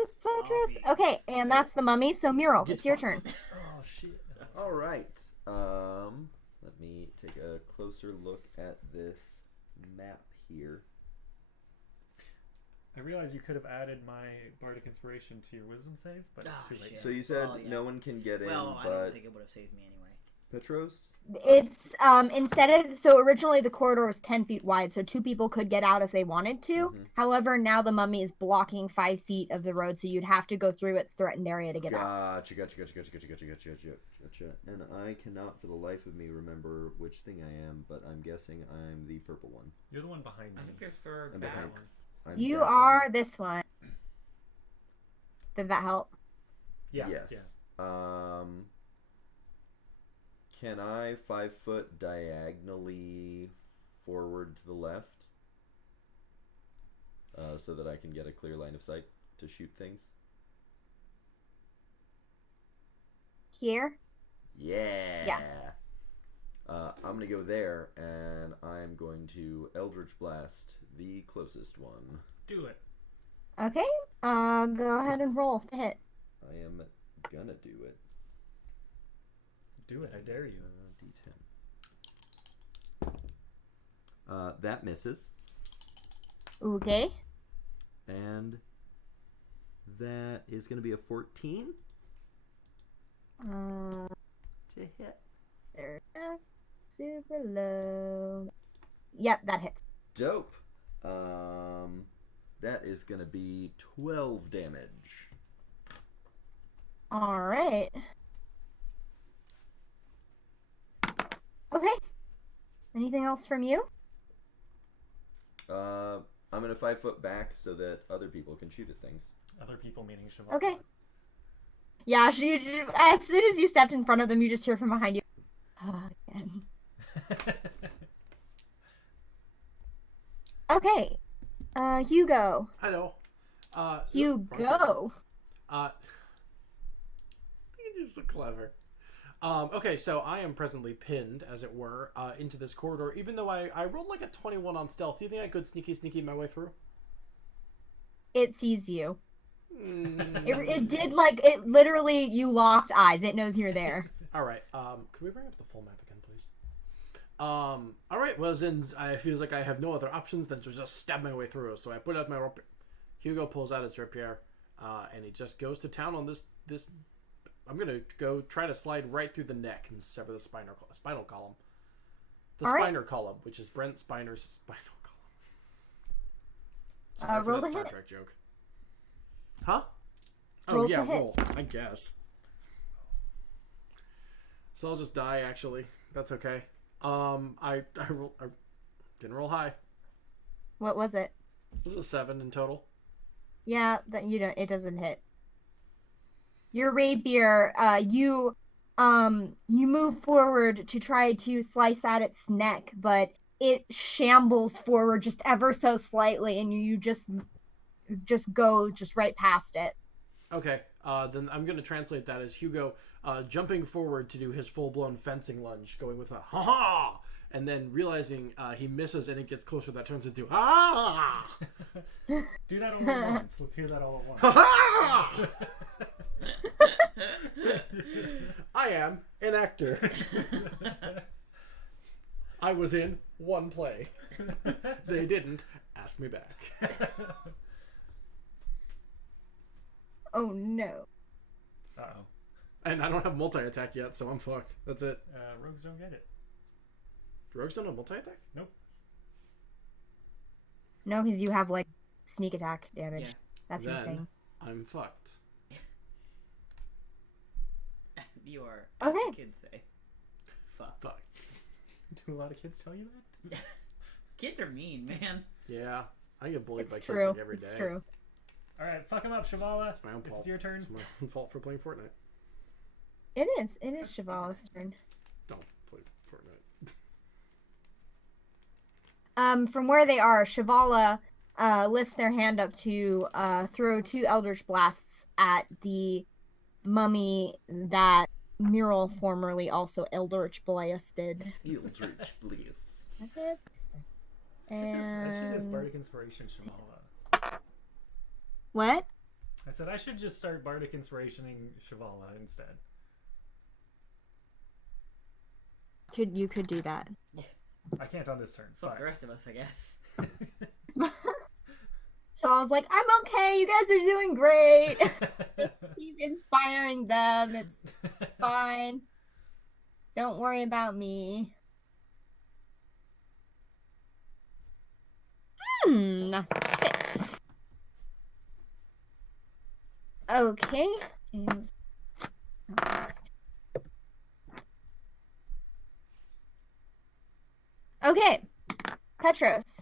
this, Petros. Obvious. Okay, and that's the mummy. So Mural, Get it's your fucked. turn. Oh shit. All right. Let me take a closer look at this map here. I realize you could have added my bardic inspiration to your wisdom save, but it's Oh, too late. shit. So you said Well, yeah. no one can get Well, in, I but don't think it would have saved me anyway. Petros? It's instead of so originally the corridor was 10 feet wide, so 2 people could get out if they wanted to. Mhm. However, now the mummy is blocking 5 feet of the road, so you'd have to go through its threatened area to get out. Gotcha. And I cannot for the life of me remember which thing I am, but I'm guessing I'm the purple one. You're the one behind me. I think you're third I'm back. behind. I'm You that are one. this one. Did that help? Yeah. Yes. Yeah. Can I 5 foot diagonally forward to the left? So that I can get a clear line of sight to shoot things? Here? Yeah. Yeah. I'm gonna go there, and I'm going to Eldritch Blast the closest one. Do it. Okay. Go ahead and roll to hit. I am gonna do it. Do it. I dare you. D10. That misses, Okay. and that is gonna be a 14 Uh, to hit. there. Super low. Yep, that hits. Dope. That is gonna be 12 damage. All right. Okay. Anything else from you? I'm gonna 5 foot back so that other people can shoot at things. Other people meaning Siobhan. Okay. Yeah, as soon as you stepped in front of them, you just hear from behind you. Again. Okay. Hugo. Hello. Hugo. You're just so clever. Okay, so I am presently pinned, as it were, into this corridor. Even though I rolled like a 21 on stealth, do you think I could sneaky my way through? It sees you. Mm. It did it literally, you locked eyes. It knows you're there. All right. Could we bring up the full map again, please? All right. Well, since I feels like I have no other options than to just stab my way through, so I put out my rapier. Hugo pulls out his rapier, and he just goes to town on this. I'm gonna go try to slide right through the neck and sever the spinal column. The All right. spinal column, which is Brent Spiner's spinal column. Sorry for roll that to Star hit. Trek joke. Huh? Roll Oh to yeah, hit. roll. I guess. So I'll just die. Actually, that's okay. I didn't roll high. What was it? It was a 7 in total. Yeah, that it doesn't hit. Your rapier, you move forward to try to slice at its neck, but it shambles forward just ever so slightly, and you just go right past it. Okay, then I'm going to translate that as Hugo jumping forward to do his full-blown fencing lunge, going with a ha-ha, and then realizing he misses and it gets closer, that turns into ha. Do that all at once. Let's hear that all at once. Ha-ha! I am an actor. I was in one play. They didn't ask me back. Oh no. Uh-oh. And I don't have multi-attack yet, so I'm fucked. That's it. Rogues don't get it. Rogues don't have multi-attack? Nope. No, because you have sneak attack damage. Yeah. That's your Then thing. I'm fucked. You are, as Okay. the kids say, fuck. Fucked. Do a lot of kids tell you that? Kids are mean, man. Yeah. I get bullied It's by kids true. like every day. It's true. All right, fuck him up, Shavala. It's my own fault. It's your turn. It's my own fault for playing Fortnite. It is. It is Shavala's turn. Don't play Fortnite. From where they are, Shavala lifts their hand up to throw 2 Eldritch Blasts at the mummy that Mural formerly also Eldritch Blasted. Eldritch, please. That hits. I should just And... Bardic Inspiration Shavala. What? I said I should just start Bardic Inspirationing Shavala instead. You could do that. I can't on this turn. Fuck Fuck. the rest of us, I guess. Shaw's like, I'm okay, you guys are doing great. Just keep inspiring them. It's fine. Don't worry about me. That's a 6. Okay. And okay. Petros,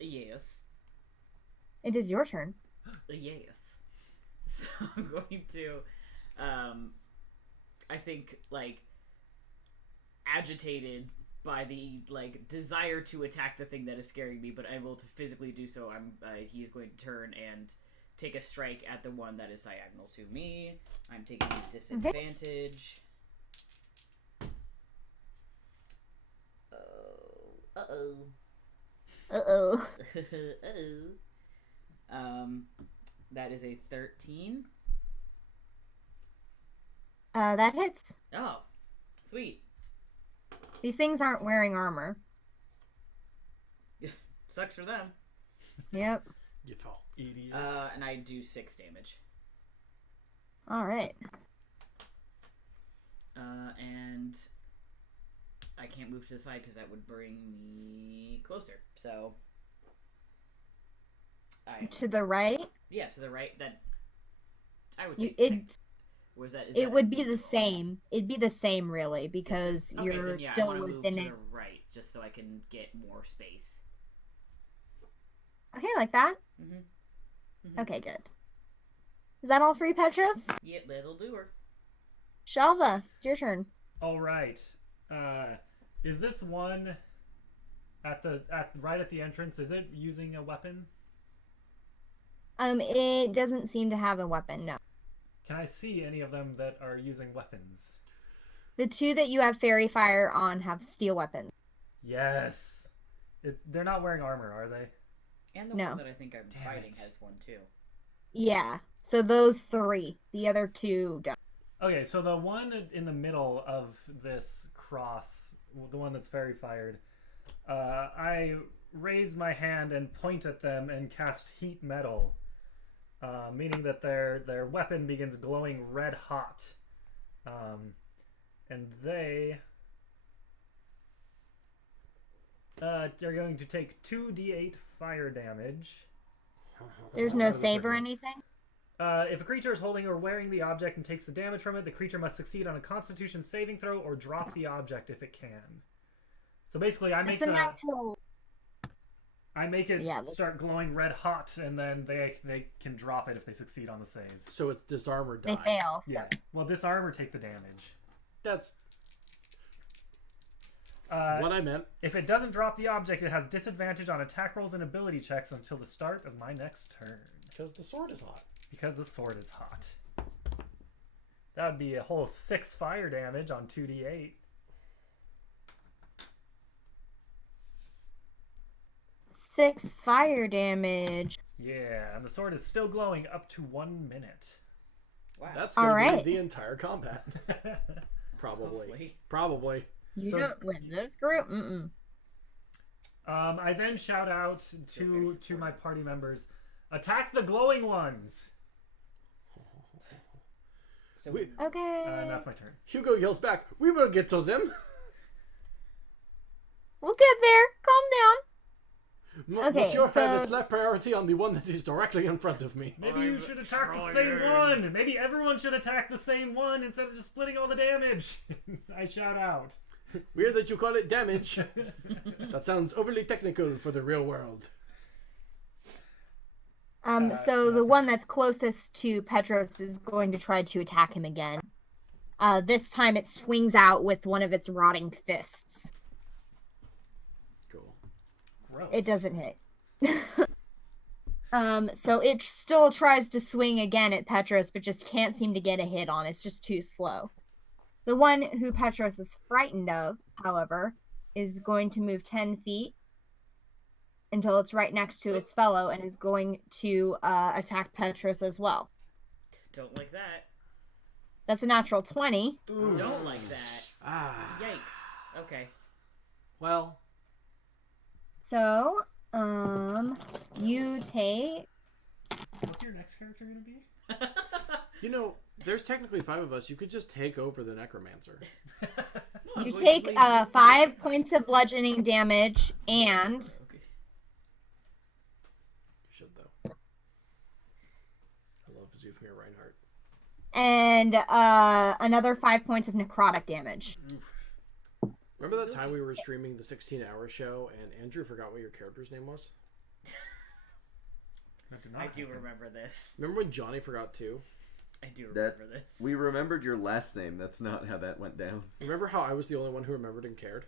Yes. it is your turn. Yes. So I'm going to, I think, like, agitated by the, like, desire to attack the thing that is scaring me, but able to physically do so, he's going to turn and take a strike at the one that is diagonal to me. I'm taking a disadvantage. Uh-oh. Uh-oh. That is a 13. That hits. Oh, sweet. These things aren't wearing armor. Sucks for them. Yep. You fall. Idiots. And I do 6 damage. Alright. And I can't move to the side because that would bring me closer. So, To the right? yeah, to the right. That I would say. Was that? It would be the same. It'd be the same, really, because Okay, you're then, yeah, I still wanna move within to it. the right, just so I can get more space. Okay, like that? Mm-hmm. Okay, good. Is that all for you, Petros? Yeah, that'll do her. Shelva, it's your turn. All right. Is this one right at the entrance? Is it using a weapon? It doesn't seem to have a weapon, no. Can I see any of them that are using weapons? The 2 that you have fairy fire on have steel weapons. Yes. They're not wearing armor, are they? And the No. one that I think I'm Damn fighting it. has one too. Yeah. So those 3. The other 2 don't. Okay, so the one in the middle of this cross, the one that's fairy fired, I raise my hand and point at them and cast heat metal, meaning that their weapon begins glowing red hot, and they are going to take 2d8 fire damage. There's no save or anything? If a creature is holding or wearing the object and takes the damage from it, the creature must succeed on a Constitution saving throw or drop the object if it can. So basically, I make It's a natural. it start glowing red hot, and then they can drop it if they succeed on the save. So it's disarm or die. They fail. So. Yeah. Well, disarm or take the damage. That's what I meant. If it doesn't drop the object, it has disadvantage on attack rolls and ability checks until the start of my next turn. Because the sword is hot. Because the sword is hot. That would be a whole 6 fire damage on 2d8. 6 fire damage. Yeah, and the sword is still glowing up to 1 minute. Wow. That's going to Alright. be the entire combat. Probably. Hopefully. Probably. You So- don't win this group. Mm-mm. I then shout out to my party members, attack the glowing ones! So Okay. And that's my turn. Hugo yells back, "We will get to them!" We'll get there. Calm down. Okay, Monsieur had a so- slap priority on the one that is directly in front of me. Maybe you should attack the same one! Maybe everyone should attack the same one instead of just splitting all the damage! I shout out. Weird that you call it damage. That sounds overly technical for the real world. So the one that's closest to Petros is going to try to attack him again. This time it swings out with one of its rotting fists. Cool. Gross. It doesn't hit. So it still tries to swing again at Petros, but just can't seem to get a hit on. It's just too slow. The one who Petros is frightened of, however, is going to move 10 feet until it's right next to its fellow and is going to attack Petros as well. don't like that. That's a natural 20. Don't like that. Ah. Yikes. Okay. Well, So, you take... What's your next character gonna be? You know, there's technically 5 of us. You could just take over the necromancer. No, You I'm going take to play 5 points of bludgeoning damage and Okay. You should, though. I love Zufmir Reinhardt. another 5 points of necrotic damage. Remember that time we were streaming the 16-hour show and Andrew forgot what your character's name was? That did not I do happen. remember this. Remember when Johnny forgot too? I do That remember this. we remembered your last name. That's not how that went down. Remember how I was the only one who remembered and cared?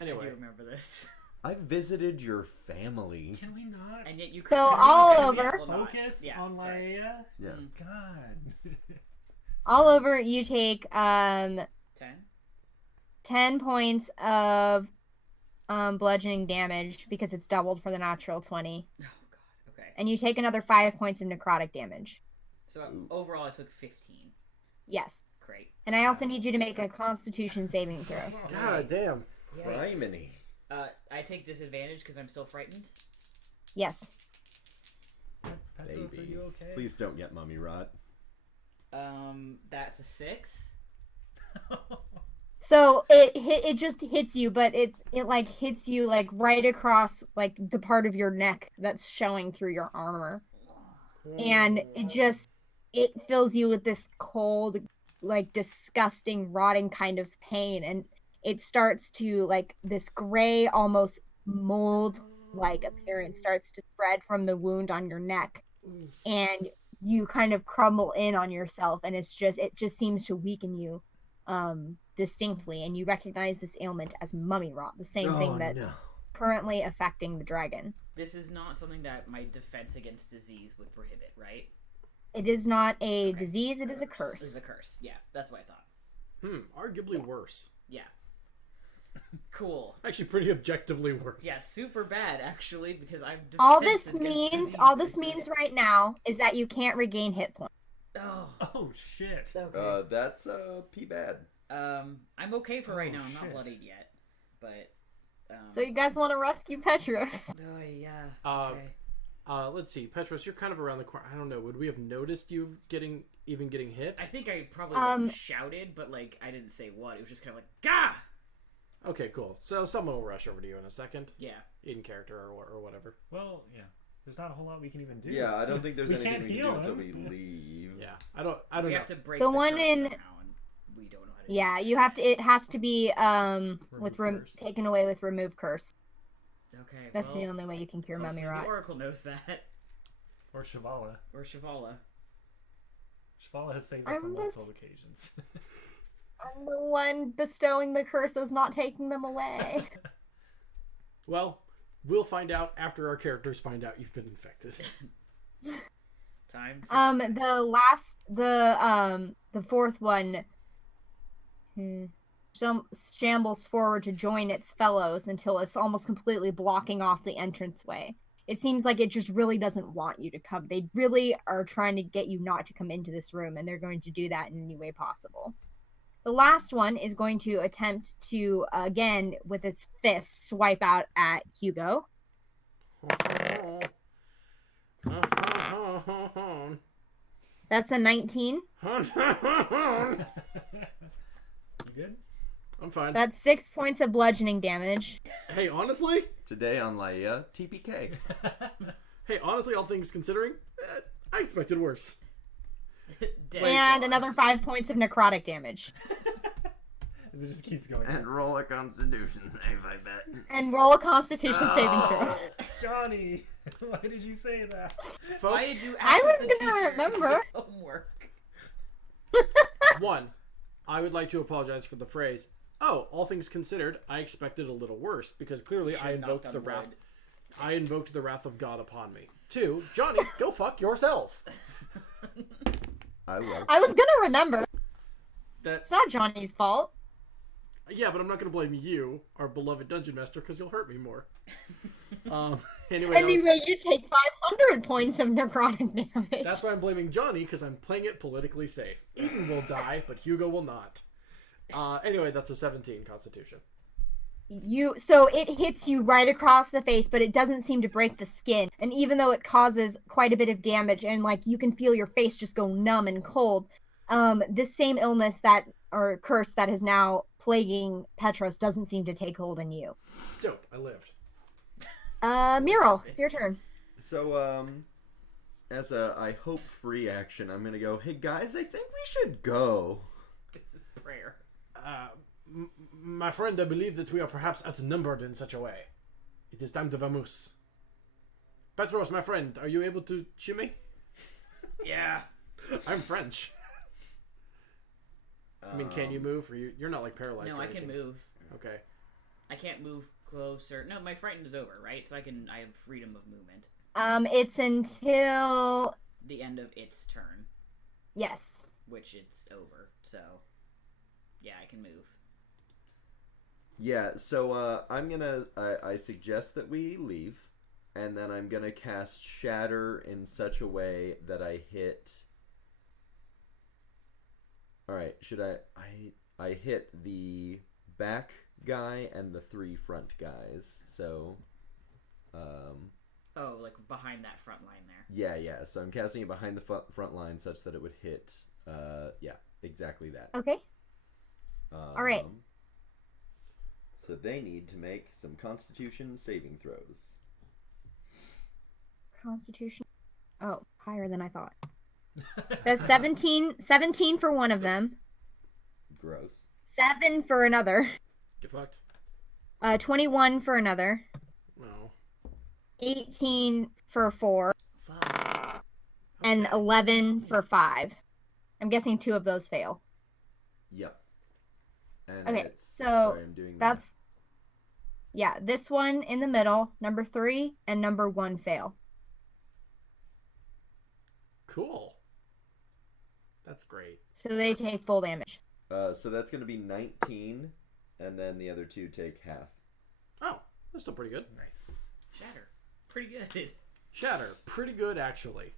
I Anyway, do remember this. I visited your family. Can we not And yet you So all over- focus on sorry. Laía? Yeah. God. All over, you take 10? 10 points of bludgeoning damage because it's doubled for the natural 20. Oh god. Okay. And you take another 5 points of necrotic damage. So overall I took 15. Yes. Great. And I also need you to make a constitution saving throw. God damn. Criminy. I take disadvantage because I'm still frightened. Yes. Petros, are Baby. you okay? Please don't get mummy rot. That's a 6. So it just hits you, but it like hits you like right across like the part of your neck that's showing through your armor. And it fills you with this cold, like disgusting, rotting kind of pain, and it starts to like this gray, almost mold like appearance starts to spread from the wound on your neck, and you kind of crumble in on yourself, and it just seems to weaken you distinctly, and you recognize this ailment as mummy rot, the same thing that's currently affecting the dragon. This is not something that my defense against disease would prohibit, right? It is not a disease, it is a curse. It's a curse. Yeah, that's what I thought. Arguably worse. Yeah. Cool. Actually, pretty objectively worse. Yeah, super bad actually because I'm All defensive this against means disease. right now is that you can't regain hit points. Oh. Oh, shit. Okay. That's P bad. I'm okay for right Oh, now. I'm not shit. bloodied yet, but. So you guys want to rescue Petros? Oh yeah. Okay. Okay. Let's see, Petros, you're kind of around the corner. I don't know. Would we have noticed you getting hit? I think I probably shouted, but like I didn't say what. It was just kind of like Gah! Okay, cool. So someone will rush over to you in a second, Yeah. in character or whatever. Well, yeah. There's not a whole lot we can even do. Yeah, I don't think there's We anything can't we can heal do until him. we leave. Yeah, I don't We know. have to break The the one curse in- somehow, and we don't know how to. do Yeah, you have to. It has to be Remove curse. taken away with remove curse. it. Okay. That's well, the only way you can cure mummy hopefully rot. The Oracle knows that, Or Shivala. or Shivala. Shivala has saved us I'm on multiple just- occasions. I'm the one bestowing the curses, not taking them away. Well, we'll find out after our characters find out you've been infected. Time. The fourth one shambles forward to join its fellows until it's almost completely blocking off the entranceway. It seems like it just really doesn't want you to come. They really are trying to get you not to come into this room, and they're going to do that in any way possible. The last one is going to attempt to, again, with its fists, swipe out at Hugo. That's a 19. You good? I'm fine. That's 6 points of bludgeoning damage. Hey, honestly, Today on Laía, TPK. all things considering, I expected worse. Dead And God. another 5 points of necrotic damage. It just keeps going. And roll a Constitution save, I bet. And roll a constitution saving throw. Johnny, why did you say that? Why Folks, did you I ask was the gonna teacher remember. homework? one, I would like to apologize for the phrase, "Oh, all things considered, I expected a little worse," because clearly I Should've knocked invoked on the wrath. wood. I invoked the wrath of God upon me. 2, Johnny, go fuck yourself. I will. I was gonna remember. That It's not Johnny's fault. Yeah, but I'm not going to blame you, our beloved dungeon master, because you'll hurt me more. Anyway, Anyway, you take 500 points of necrotic damage. that's why I'm blaming Johnny, because I'm playing it politically safe. Eden will die, but Hugo will not. Anyway, that's a 17 Constitution. So it hits you right across the face, but it doesn't seem to break the skin. And even though it causes quite a bit of damage, and like you can feel your face just go numb and cold, this same illness or curse that is now plaguing Petros doesn't seem to take hold in you. Dope. I lived. Mural, it's your turn. So, as a I hope free action, I'm gonna go, hey guys, I think we should go. This is prayer. My friend, I believe that we are perhaps outnumbered in such a way. It is time to vamoose. Petros, my friend, are you able to shimmy? Yeah. I'm French. I mean, can you move? Or you're not like paralyzed. No, or I can anything. move. Okay. I can't move closer. No, my frightened is over, right? So I have freedom of movement. It's until The end of its turn, yes. which it's over. So, yeah, I can move. Yeah, so I'm gonna I suggest that we leave, and then I'm gonna cast Shatter in such a way that I hit. All right, should I hit the back guy and the 3 front guys. So Oh, like behind that front line there. yeah, so I'm casting it behind the front line such that it would hit yeah, exactly that. Okay. All right. So they need to make some Constitution saving throws. Constitution. Oh, higher than I thought. That's 17 for one of them. Gross. 7 for another. Get fucked. 21 for another. No. 18 for 4. Fuck. And 11 for 5. I'm guessing 2 of those fail. Yep. And Okay, it's, so sorry, I'm doing that's yeah, this one in the middle, number 3, and number 1 fail. Cool. That's great. So they take full damage. so that's going to be 19, and then the other 2 take half. Oh, that's still pretty good. Nice. Shatter. Pretty good. Shatter. Pretty good, actually.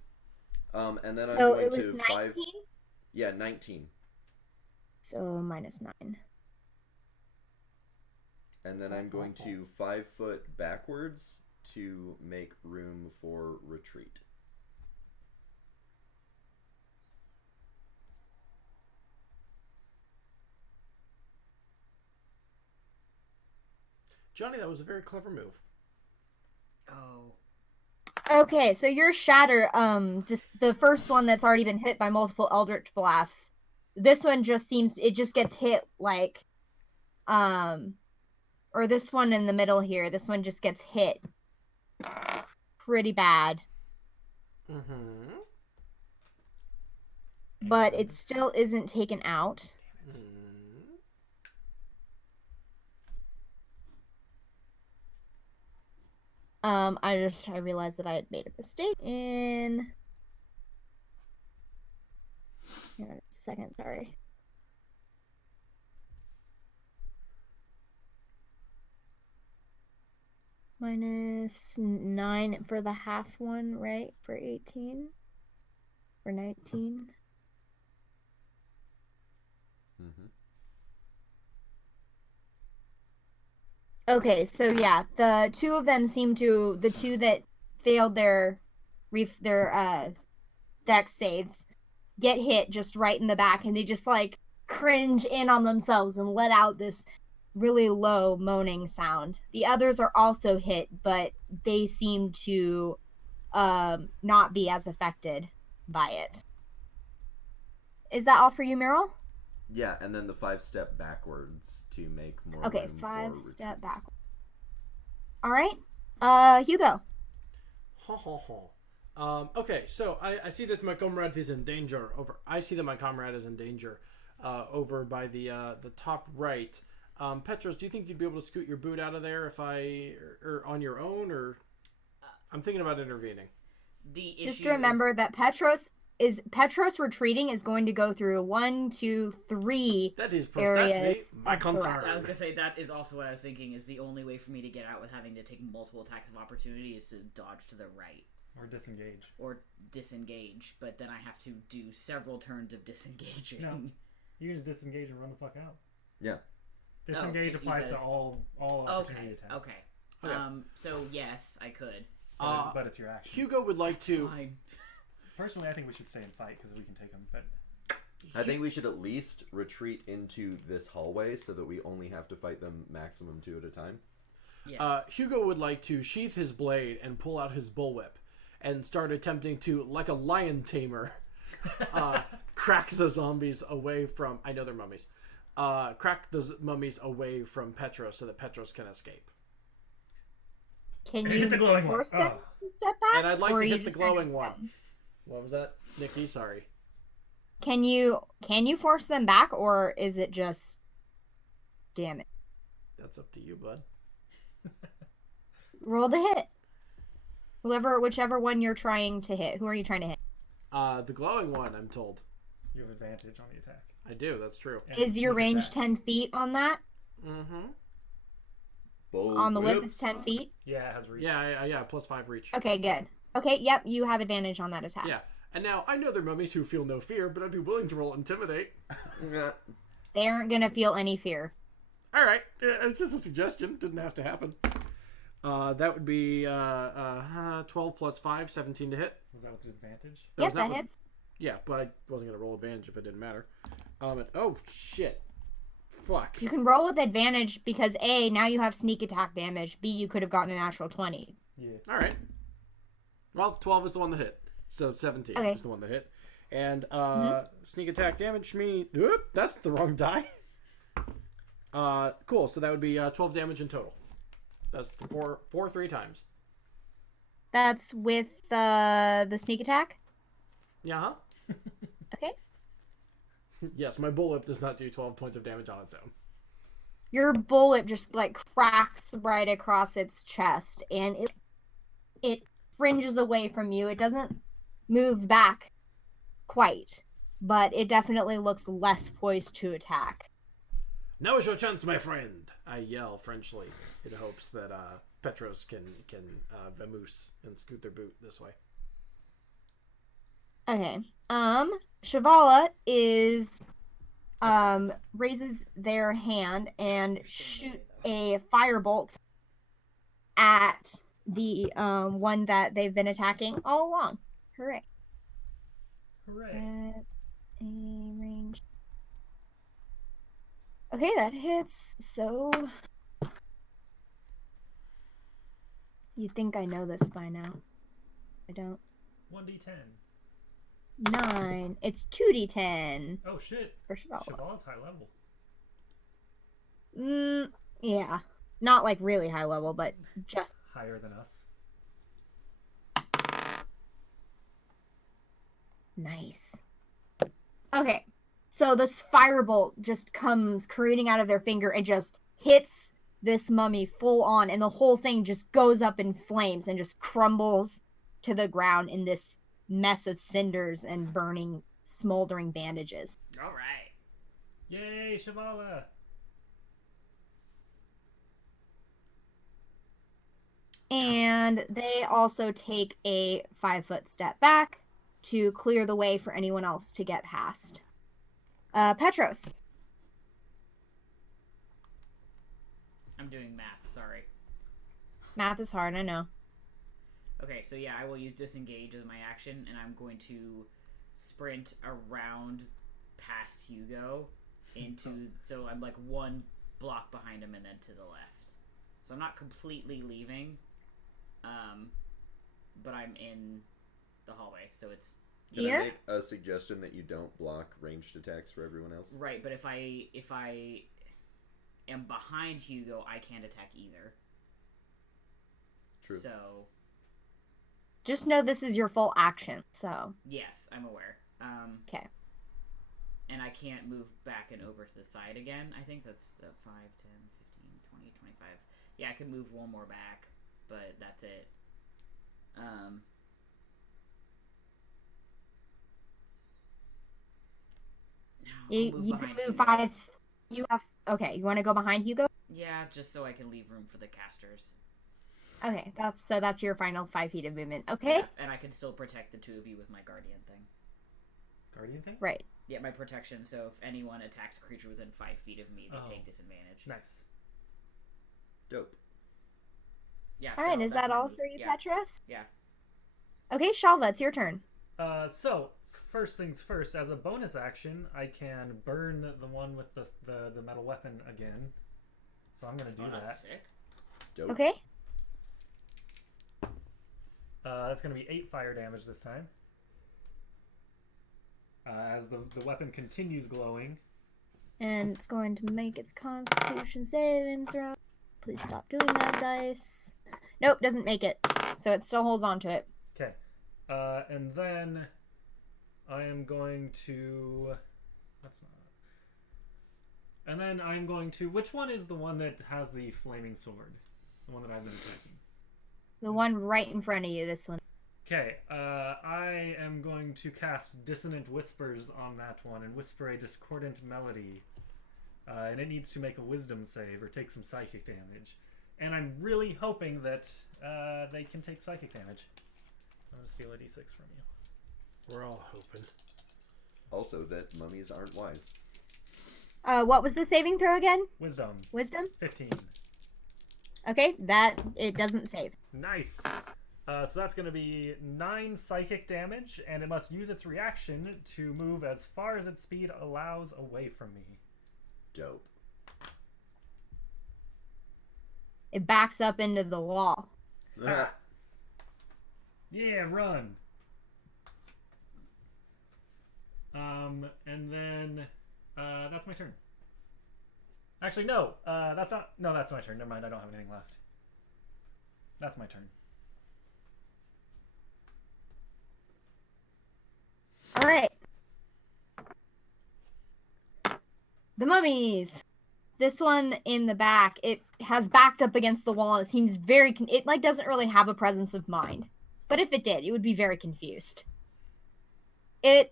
And then I'm So going it was to 19? 5. Yeah, 19. So minus 9. And then I'm going to 5 foot backwards to make room for retreat. Johnny, that was a very clever move. Oh. Okay, so your shatter, just the first one that's already been hit by multiple Eldritch blasts. This one just gets hit like, or this one in the middle here. This one just gets hit pretty bad, Mm-hmm. but it still isn't taken out. I realized that I had made a mistake in. Hang on a second, sorry. Minus 9 for the half one, right? For 18? For 19? Mm-hmm. Okay, so yeah, the 2 of them the 2 that failed their dex saves get hit just right in the back, and they just like cringe in on themselves and let out this really low moaning sound. The others are also hit, but they seem to not be as affected by it. Is that all for you, Meryl? Yeah, and then the 5 step backwards to make more Okay, room 5 for step retreat. back. All right, Hugo. Ho ho ho. Okay, so I see that my comrade is in danger. I see that my comrade is in danger. Over by the top right. Petros, do you think you'd be able to scoot your boot out of there or on your own, or I'm thinking about intervening. The issue Just remember that Petros retreating is going to go through 1, 2, 3. That is precisely areas my of concern. I was gonna say that is also what I was thinking. Is the only way for me to get out with having to take multiple attacks of opportunity is to dodge to the right Or disengage. or disengage. But then I have to do several turns of disengaging. No. You can just disengage and run the fuck out. Yeah. Disengage just applies use to as- all opportunity attacks. Okay. Okay. So yes, I could. But it's your action. Hugo would like to. Fine. Personally, I think we should stay and fight because we can take them. But I think we should at least retreat into this hallway so that we only have to fight them maximum 2 at a time. Yeah. Hugo would like to sheath his blade and pull out his bullwhip and start attempting to, like a lion tamer, crack the zombies away from. I know they're mummies. Crack the mummies away from Petros so that Petros can escape. Can Hit you the glowing one. force them Oh. to step back? And I'd like or to are you hit the just gonna glowing hit one. them? What was that, Nikki? Sorry. Can you force them back, or is it just damn it? That's up to you, bud. Roll the hit. Whichever one you're trying to hit. Who are you trying to hit? The glowing one, I'm told. you have advantage on the attack. I do, that's true. And Is your sneak range attack. 10 feet on that? Mm-hmm. On the whip is 10 feet? Yeah, it has reach. Yeah, plus 5 reach. Okay, good. Okay, yep, you have advantage on that attack. Yeah. And now, I know they're mummies who feel no fear, but I'd be willing to roll Intimidate. Yeah. They aren't gonna feel any fear. Alright, it's just a suggestion. Didn't have to happen. That would be 12 plus 5, 17 to hit. Was that with disadvantage? That was Yep, not that with- hits. Yeah, but I wasn't going to roll advantage if it didn't matter. Oh, shit. Fuck. You can roll with advantage because A, now you have sneak attack damage. B, you could have gotten a natural 20. Yeah. Alright. Well, 12 is the one that hit. So 17 Okay. is the one that hit. And sneak attack damage me. Oop, that's the wrong die. Cool, so that would be 12 damage in total. That's 4 3 times. That's with the sneak attack? Yeah, huh? Okay. Yes, my bullwhip does not do 12 points of damage on its own. Your bullet just like cracks right across its chest and it fringes away from you. It doesn't move back quite, but it definitely looks less poised to attack. Now is your chance, my friend! I yell Frenchly in hopes that Petros can vamoose and scoot their boot this way. Okay. Shavala is raises their hand and shoot a firebolt at the one that they've been attacking all along. Hooray. Hooray. At a range. Okay, that hits. So you'd think I know this by now. I don't. 1d10. 9. It's 2d10 Oh shit. for Shavala. Cheval's high level. Yeah. Not like really high level, but just Higher than us. nice. Okay. So this firebolt just comes careening out of their finger and just hits this mummy full on, and the whole thing just goes up in flames and just crumbles to the ground in this mess of cinders and burning, smoldering bandages. All right. Yay, Shavala! And they also take a 5-foot step back to clear the way for anyone else to get past. Petros. I'm doing math. Sorry. Math is hard, I know. Okay, so yeah, I will use disengage as my action, and I'm going to sprint around past Hugo into. So I'm like one block behind him, and then to the left. So I'm not completely leaving, but I'm in the hallway. So it's Can Here? I make a suggestion that you don't block ranged attacks for everyone else? right. But if I am behind Hugo, I can't attack either. True. So Just know this is your full action, so. yes, I'm aware. Okay. And I can't move back and over to the side again. I think that's 5, 10, 15, 20, 25. Yeah, I can move one more back, but that's it. You can move 5. You have. Okay, you want to go behind Hugo? Yeah, just so I can leave room for the casters. Okay, that's your final 5 feet of movement. Okay? Yeah, and I can still protect the two of you with my guardian thing. Guardian thing? Right. Yeah, my protection. So if anyone attacks a creature within 5 feet of me, they Oh. take disadvantage. Nice. Dope. Yeah. All right, no, is that's that my all move. for you, Yeah. Petros? Yeah. Okay, Shalva, it's your turn. So first things first, as a bonus action, I can burn the one with the metal weapon again. So I'm gonna do That's that. sick. Dope. Okay. That's gonna be 8 fire damage this time. As the weapon continues glowing. And it's going to make its Constitution saving throw. Please stop doing that, dice. Nope, doesn't make it. So it still holds on to it. Okay. And then I am going to. That's not. And then I'm going to. Which one is the one that has the flaming sword? The one that I've been attacking. The one right in front of you, this one. Okay. I am going to cast Dissonant Whispers on that one and whisper a discordant melody. And it needs to make a wisdom save or take some psychic damage. And I'm really hoping that they can take psychic damage. I'm going to steal a d6 from you. We're all hoping. Also, that mummies aren't wise. What was the saving throw again? Wisdom. Wisdom? 15. Okay, that it doesn't save. Nice. So that's going to be 9 psychic damage, and it must use its reaction to move as far as its speed allows away from me. Dope. It backs up into the wall. Yeah, run. And then that's my turn. Actually, no. That's not. No, that's my turn. Never mind. I don't have anything left. That's my turn. All right. The mummies. This one in the back, it has backed up against the wall, and it seems very. It like doesn't really have a presence of mind, but if it did, it would be very confused. It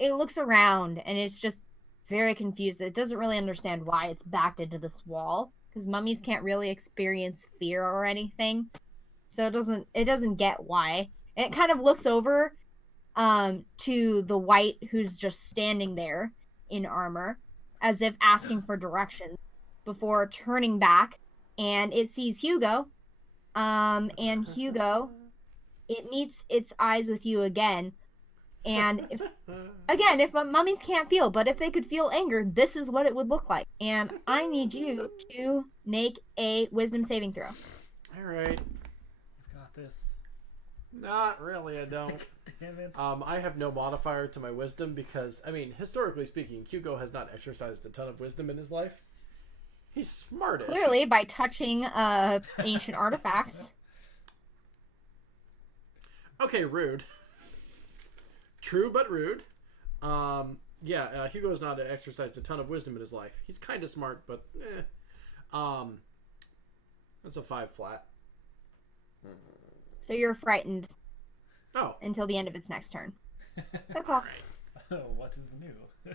looks around and it's just very confused. It doesn't really understand why it's backed into this wall because mummies can't really experience fear or anything, so it doesn't get why. It kind of looks over to the wight who's just standing there in armor as if asking for directions before turning back, and it sees Hugo. And Hugo, it meets its eyes with you again. And if mummies can't feel, but if they could feel anger, this is what it would look like. And I need you to make a wisdom saving throw. All right. You've got this. Not really, I don't. Damn it. I have no modifier to my wisdom because, I mean, historically speaking, Hugo has not exercised a ton of wisdom in his life. He's smartish. Clearly, by touching ancient artifacts. Okay, rude. True, but rude. Hugo has not exercised a ton of wisdom in his life. He's kind of smart, but that's a 5 flat. So you're frightened Oh. until the end of its next turn. That's all. Oh, what is new?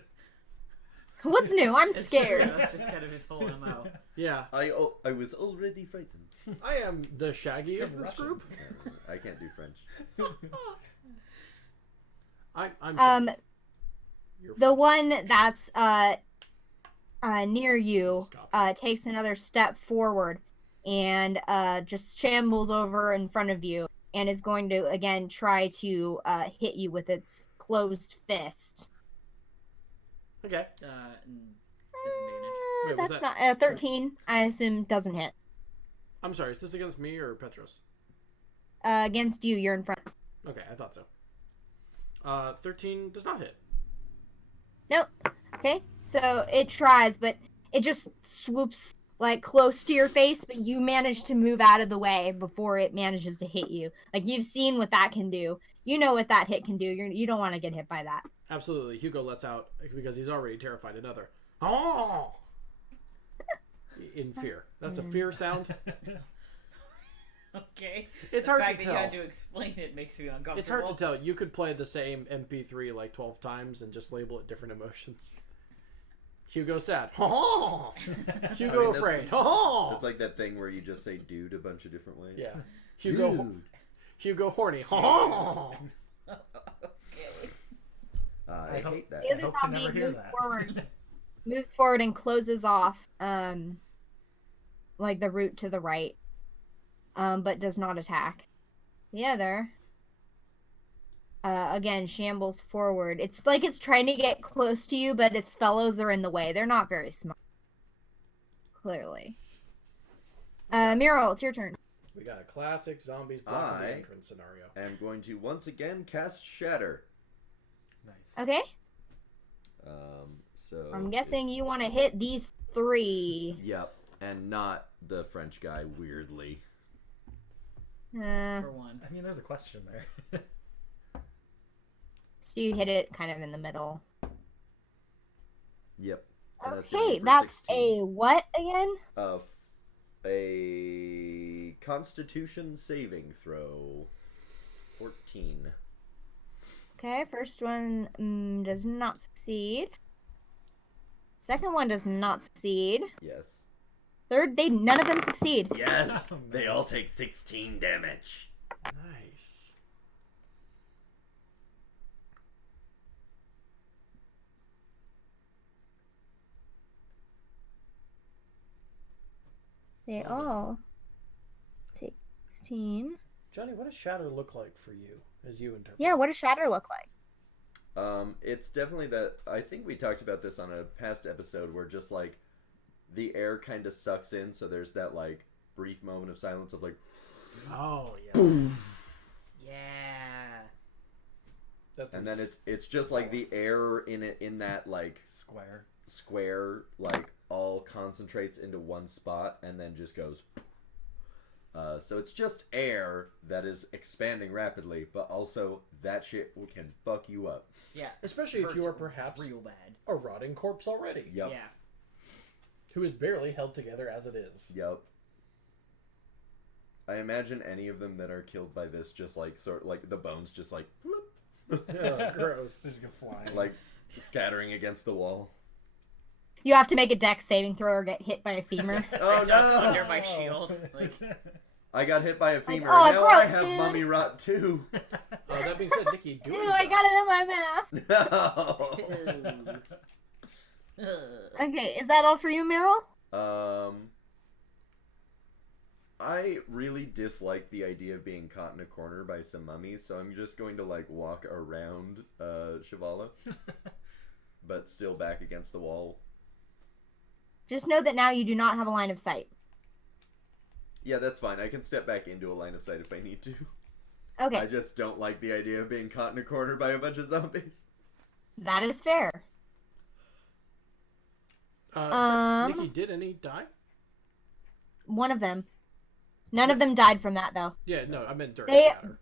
What's new? I'm It's scared. true, That's just kind of his whole MO. Yeah. I was already frightened. I am the Shaggy of this Russian. group. I can't do French. I'm Um, Shaggy. You're the one that's near you Copy. takes another step forward and just shambles over in front of you and is going to again try to hit you with its closed fist. Okay. Disadvantage. Wait, was That's that- not 13. I assume doesn't hit. I'm sorry, is this against me or Petros? Against you, you're in front. Okay, I thought so. 13 does not hit. Nope. Okay, so it tries, but it just swoops like close to your face, but you manage to move out of the way before it manages to hit you. Like you've seen what that can do. You know what that hit can do. You don't want to get hit by that. Absolutely. Hugo lets out, because he's already terrified, another oh in fear. That's a fear sound. Okay. It's The hard fact to that you had tell. to explain it makes me uncomfortable. It's hard to tell. You could play the same MP3 like 12 times and just label it different emotions. Hugo sad. Hugo that's- afraid. It's like that thing where you just say dude a bunch of different ways. Yeah. Hugo Dude. Hugo horny. Okay. I hate that. The other hope to zombie never hear moves that. forward. Moves forward and closes off, like the route to the right, but does not attack. The other, again, shambles forward. It's like it's trying to get close to you, but its fellows are in the way. They're not very smart. Clearly. Muriel, it's your turn. We got a classic zombies blocking the entrance scenario. I'm going to once again cast Shatter. Nice. Okay. So I'm guessing you want to hit these 3. Yep, and not the French guy. Weirdly. For once. I mean, there's a question there. So you hit it kind of in the middle. Yep. And gonna Okay, be for that's 16. a what again? A Constitution saving throw. 14. Okay, first one does not succeed. Second one does not succeed. Yes. Third, none of them succeed. Yes. Oh, They nice. all take 16 damage. Nice. They all take 16. Johnny, what does Shatter look like for you, as you interpret? Yeah, what does Shatter look like? It's definitely that. I think we talked about this on a past episode where just like the air kind of sucks in, so there's that like brief moment of silence of like, Oh, yes. Yeah. and then it's just like the air in that like Square. like all concentrates into one spot and then just goes. So it's just air that is expanding rapidly, but also that shit can fuck you up. Yeah. Especially if Hurts you are perhaps real bad. a rotting corpse already, Yep. Yeah. who is barely held together as it is. Yep. I imagine any of them that are killed by this just like like the bones just like Ugh, gross. They just go flying. like scattering against the wall. You have to make a dex saving throw or get hit by a femur. Oh Duck no! under my shield. Like, I got hit by a femur. oh, Now I gross, have dude. mummy rot too. That being said, Nikki, do Ew, it. I got it in my mouth. No. Okay, is that all for you, Meryl? I really dislike the idea of being caught in a corner by some mummies, so I'm just going to like walk around Shivala, but still back against the wall. Just know that now you do not have a line of sight. Yeah, that's fine. I can step back into a line of sight if I need to. Okay, I just don't like the idea of being caught in a corner by a bunch of zombies. that is fair. Nikki, did any die? One of them. None of them died from that, though. Yeah, no, I meant during They- Shatter.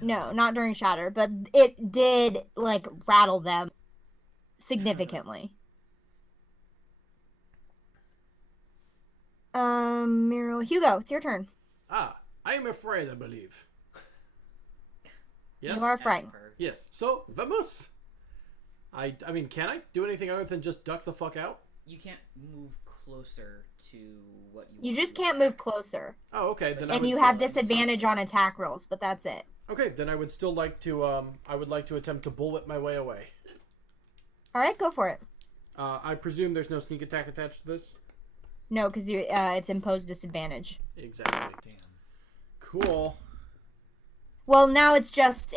No, not during Shatter, but it did, like, rattle them significantly. Meryl, Hugo, it's your turn. I am afraid, I believe. Yes? You are frightened. Yes. So, vamos! I mean, can I do anything other than just duck the fuck out? you can't move closer to what you You want just to can't attack. move closer. Oh, okay. Then I And would you still- have disadvantage on attack rolls, but that's it. Okay, then I would still like to, I would like to attempt to bullet my way away. Alright, go for it. I presume there's no sneak attack attached to this? No, because it's imposed disadvantage. Exactly. Damn. Cool. Well, now it's just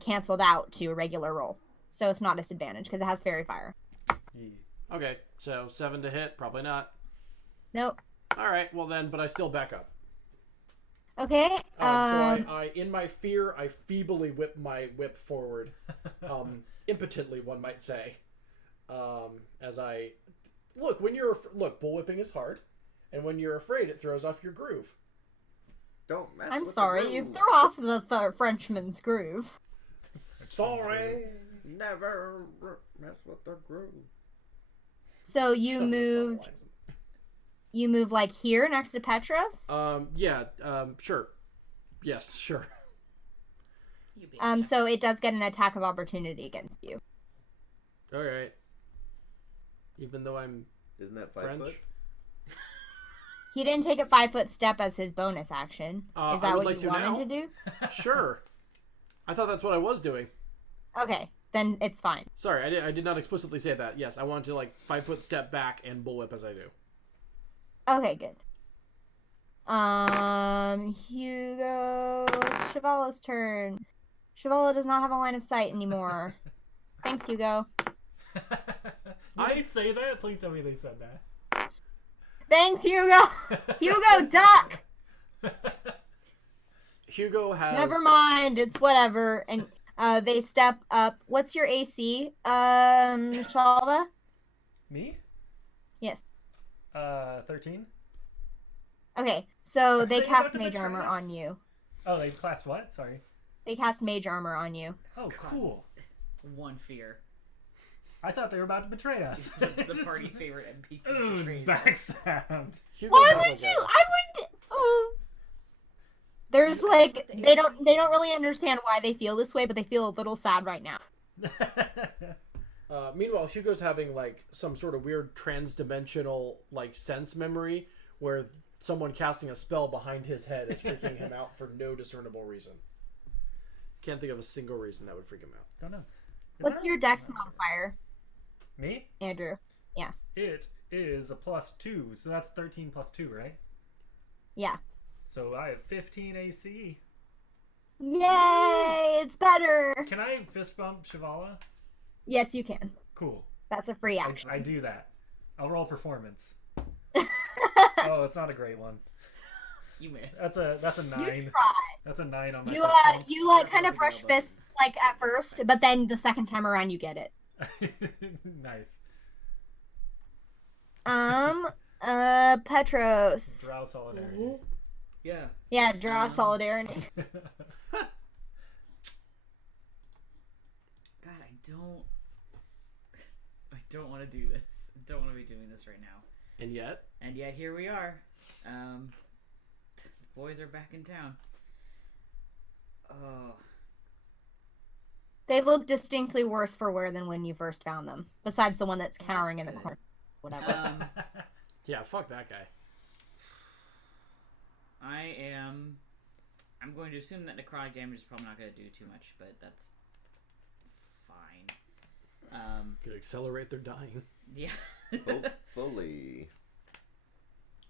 canceled out to a regular roll. So it's not disadvantage because it has fairy fire. Okay, so 7 to hit, probably not. Nope. Alright, well then, but I still back up. Okay. So I, in my fear, I feebly whip my whip forward. Impotently, one might say. As I... Look, bullwhipping is hard. And when you're afraid, it throws off your groove. Don't mess I'm with sorry, the you groove. threw off the Frenchman's groove. Sorry! Never mess with the groove. So you That's not move, a line. you move like here next to Petros. Sure. Yes, sure. You be So it does get an attack of opportunity against you. Alright. Even though I'm Isn't that 5 French? foot? He didn't take a 5-foot step as his bonus action. I Is that would what like you to wanted now. to do? Sure. I thought that's what I was doing. Okay. then it's fine. Sorry, I did not explicitly say that. Yes, I wanted to, like, 5-foot step back and bullwhip as I do. Okay, good. Hugo, it's Chevala's turn. Chevala does not have a line of sight anymore. Thanks, Hugo. Did they say that? Please tell me they said that. Thanks, Hugo. Hugo, duck. Hugo has... Never mind. It's whatever. And they step up. What's your AC, Shalva? Me? Yes. 13? Okay, so Are they they cast about to mage betray armor us? on you. Oh, they class what? Sorry. They cast mage armor on you. Oh, cool. One fear. I thought they were about to betray us. The party's favorite NPC. Ooh, betrayed. backstabbed. Hugo Why has, would like, you? I wouldn't. Oh. There's like they don't really understand why they feel this way, but they feel a little sad right now. Meanwhile, Hugo's having, like, some sort of weird trans-dimensional, like, sense memory where someone casting a spell behind his head is freaking him out for no discernible reason. Can't think of a single reason that would freak him out. Don't know. What's your dex modifier, Me? Andrew? Yeah. It is a +2, so that's 13 + 2, right? Yeah. So I have 15 AC. Yay! It's better. Can I fist bump Chevala? Yes, you can. Cool. That's a free action. I do that. I'll roll performance. Oh, it's not a great one. You miss. That's a 9. You try. That's a 9 on my You first roll. you like kind of brush fists like at first, but then the second time around you get it. Nice. Petros. Drow solidarity. Yeah. Yeah, draw solidarity. God, I don't want to do this. I don't want to be doing this right now. And yet? And yet here we are. The boys are back in town. Oh. They look distinctly worse for wear than when you first found them. Besides the one that's cowering in the good. corner. Whatever. Yeah, fuck that guy. I'm going to assume that necrotic damage is probably not going to do too much, but that's fine. Could accelerate their dying. Yeah. Hopefully.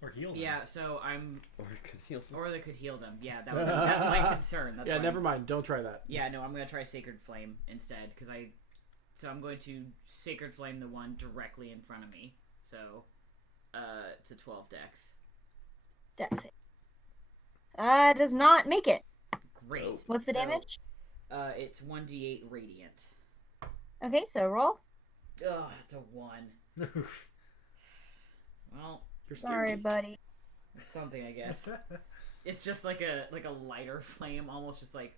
Or heal them. Yeah, so I'm... Or it could heal them. Or they could heal them. Yeah, that's my concern. That's Yeah, why never mind. Don't try that. Yeah, no, I'm going to try Sacred Flame instead, because So I'm going to Sacred Flame the one directly in front of me. So, it's a 12 dex. Dex it. Does not make it. Great. What's the So, damage? It's 1d8 radiant. Okay, so roll. Oh, that's a 1. Well, You're Sorry, scared. buddy. it's something, I guess. It's just like a lighter flame, almost just like...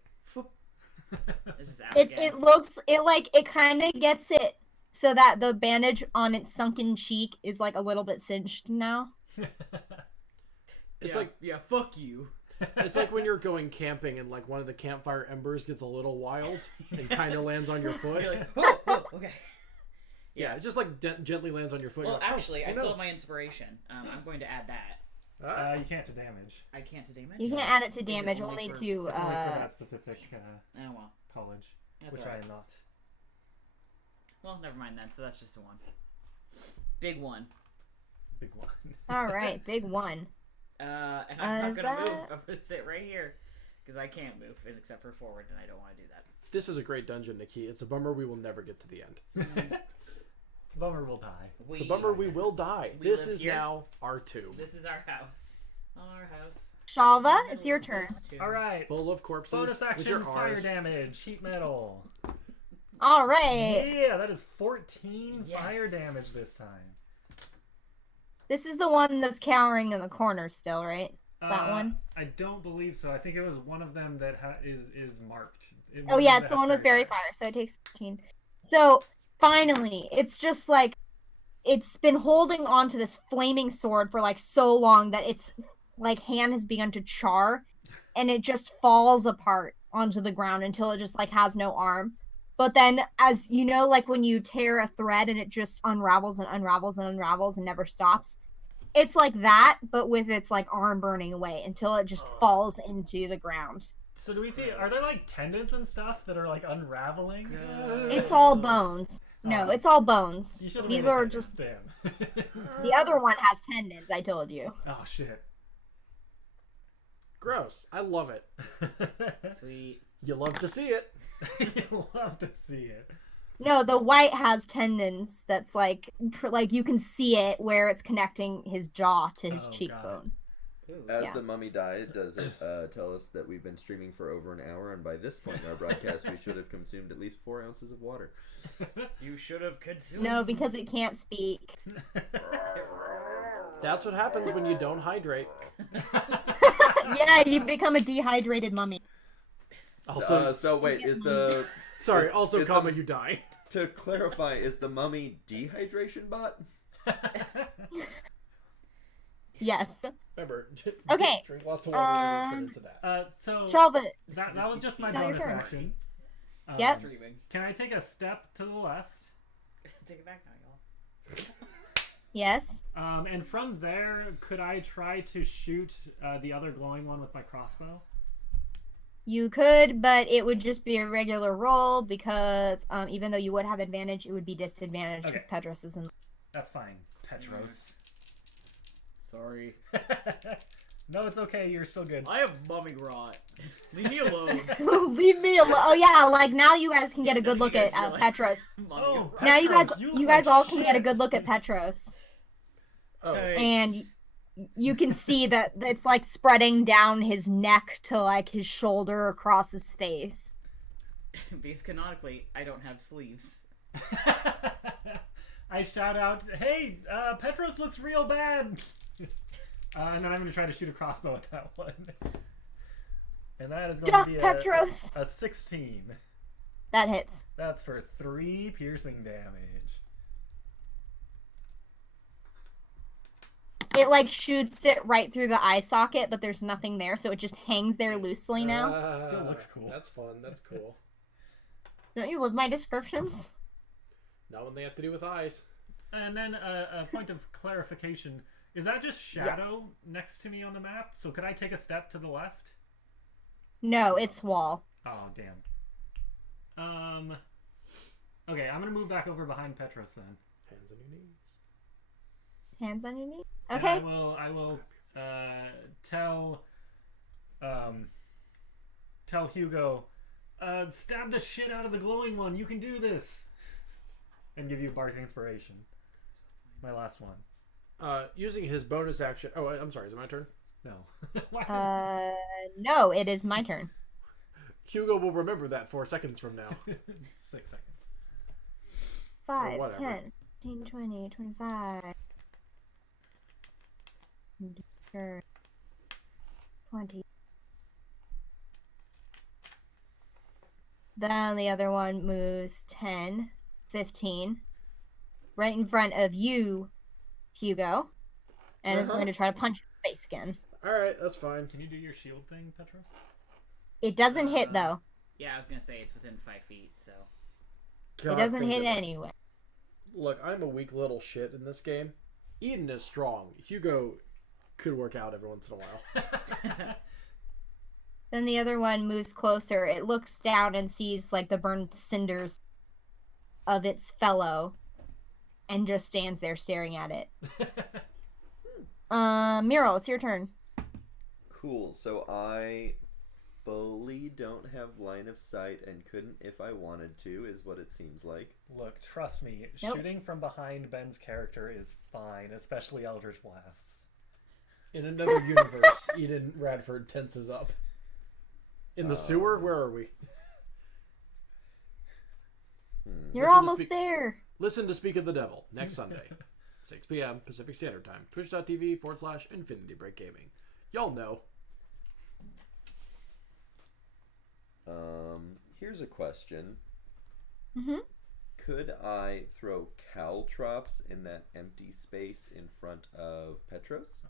It's just out again. It looks it kind of gets it so that the bandage on its sunken cheek is like a little bit singed now. It's Yeah, like yeah, fuck you. it's like when you're going camping and like one of the campfire embers gets a little wild and kind of lands on your foot. You're like, oh, okay. Yeah, it just like gently lands on your foot. Well, You're like, actually, oh, I no. still have my inspiration. I'm going to add that. You can't to damage. I can't to damage? You can't add it to Is it damage, only only for- to It's only for that specific Oh, well. college, That's which alright. I am not. Well, never mind then. So that's just a 1. Big 1. Big one. All right, big one. And I'm not is going to move. that- I'm going to sit right here. Because I can't move except for forward, and I don't want to do that. This is a great dungeon, Nikki. It's a bummer we will never get to the end. It's a bummer we'll die. It's a bummer we will die. We This live is here? now our tomb. This is our house. Our house. Shalva, In the it's your middle of turn. this tomb. All right. Full of corpses. Bonus with action, your fire Rs. damage, heat metal. All right. Yeah, that is 14 Yes. fire damage this time. This is the one that's cowering in the corner still, right? That one? I don't believe so. I think it was one of them that is marked. Oh yeah, it's the one with fairy fire, so it takes 15. So finally, it's just like it's been holding on to this flaming sword for like so long that its like hand has begun to char, and it just falls apart onto the ground until it just like has no arm. But then, as you know, like when you tear a thread and it just unravels and unravels and unravels and never stops. It's like that, but with its like arm burning away until it just falls into the ground. So do we see? Are there like tendons and stuff that are like unraveling? It's all bones. No, it's all bones. You should've These made it are tendons, just. damn. The other one has tendons, I told you. Oh shit. Gross. I love it. Sweet. You love to see it. You love to see it. No, the white has tendons that's like you can see it where it's connecting his jaw to his Oh, cheekbone. As Yeah. the mummy died, does it tell us that we've been streaming for over an hour, and by this point in our broadcast, we should have consumed at least 4 ounces of water? You should have consumed. No, because it can't speak. That's what happens when you don't hydrate. Yeah, you become a dehydrated mummy. Also, So wait, is the sorry. is- Also, is comma, the- you die. to clarify, is the mummy dehydration bot? Yes. Remember, Okay, drink lots of water and turn into that. So Shelva. that was just my It's not your bonus turn. action. Yep. Streaming. Can I take a step to the left? Take it back now, y'all. Yes. And from there, could I try to shoot the other glowing one with my crossbow? You could, but it would just be a regular roll because even though you would have advantage, it would be disadvantage because Okay. Pedros is in. That's fine, Petros. Sorry. No, it's okay. You're still good. I have mummy rot. Leave me alone. Leave me alone. Oh yeah, like now you guys can get a Yeah, good now look you at guys realize- Petros. Mummy Oh, rot. Now you guys, Petros, you you look guys like all can get a shit. good look at Petros, Oh, and you can see that it's like spreading down his neck to like his shoulder across his face. Because canonically, I don't have sleeves. I shout out, "Hey, Petros looks real bad!" And then I'm going to try to shoot a crossbow at that one. And that is going Duck, to be Petros. a 16. That hits. That's for 3 piercing damage. It like shoots it right through the eye socket, but there's nothing there, so it just hangs there loosely now. Still looks cool. That's fun. That's cool. Don't you love my descriptions? Not when they have to do with eyes. And then a point of clarification. Is that just shadow next to me on the map? So could I take a step to the left? No, it's wall. Oh, damn. Okay, I'm going to move back over behind Petros then. Hands on your knees. Hands on your knee. And Okay. I will tell Hugo, stab the shit out of the glowing one. You can do this. And give you bardic inspiration. My last one. Using his bonus action. Oh, I'm sorry. Is it my turn? No. Why? No, it is my turn. Hugo will remember that 4 seconds from now. 6 seconds. 5, whatever. 10, 15, 20, 25. 20. Then the other one moves 10, 15. Right in front of you, Hugo. And is Uh-huh. going to try to punch your face again. All right, that's fine. Can you do your shield thing, Petros? It doesn't hit, though. Yeah, I was gonna say it's within 5 feet, so. It doesn't thank hit goodness. anyway. Look, I'm a weak little shit in this game. Eden is strong. Hugo could work out every once in a while. Then the other one moves closer. It looks down and sees like the burned cinders of its fellow and just stands there staring at it. Muriel, it's your turn. Cool. So I fully don't have line of sight and couldn't if I wanted to, is what it seems like. Look, trust me, Nope. shooting from behind Ben's character is fine, especially Eldritch Blasts. In another universe, Eden Radford tenses up. In the sewer? Where are we? You're Listen to almost speak- there. Listen to Speak of the Devil next Sunday, 6 p.m. Pacific Standard Time. Twitch.tv/Infinity Break Gaming. Y'all know. Here's a question. Mhm. Could I throw caltrops in that empty space in front of Petros?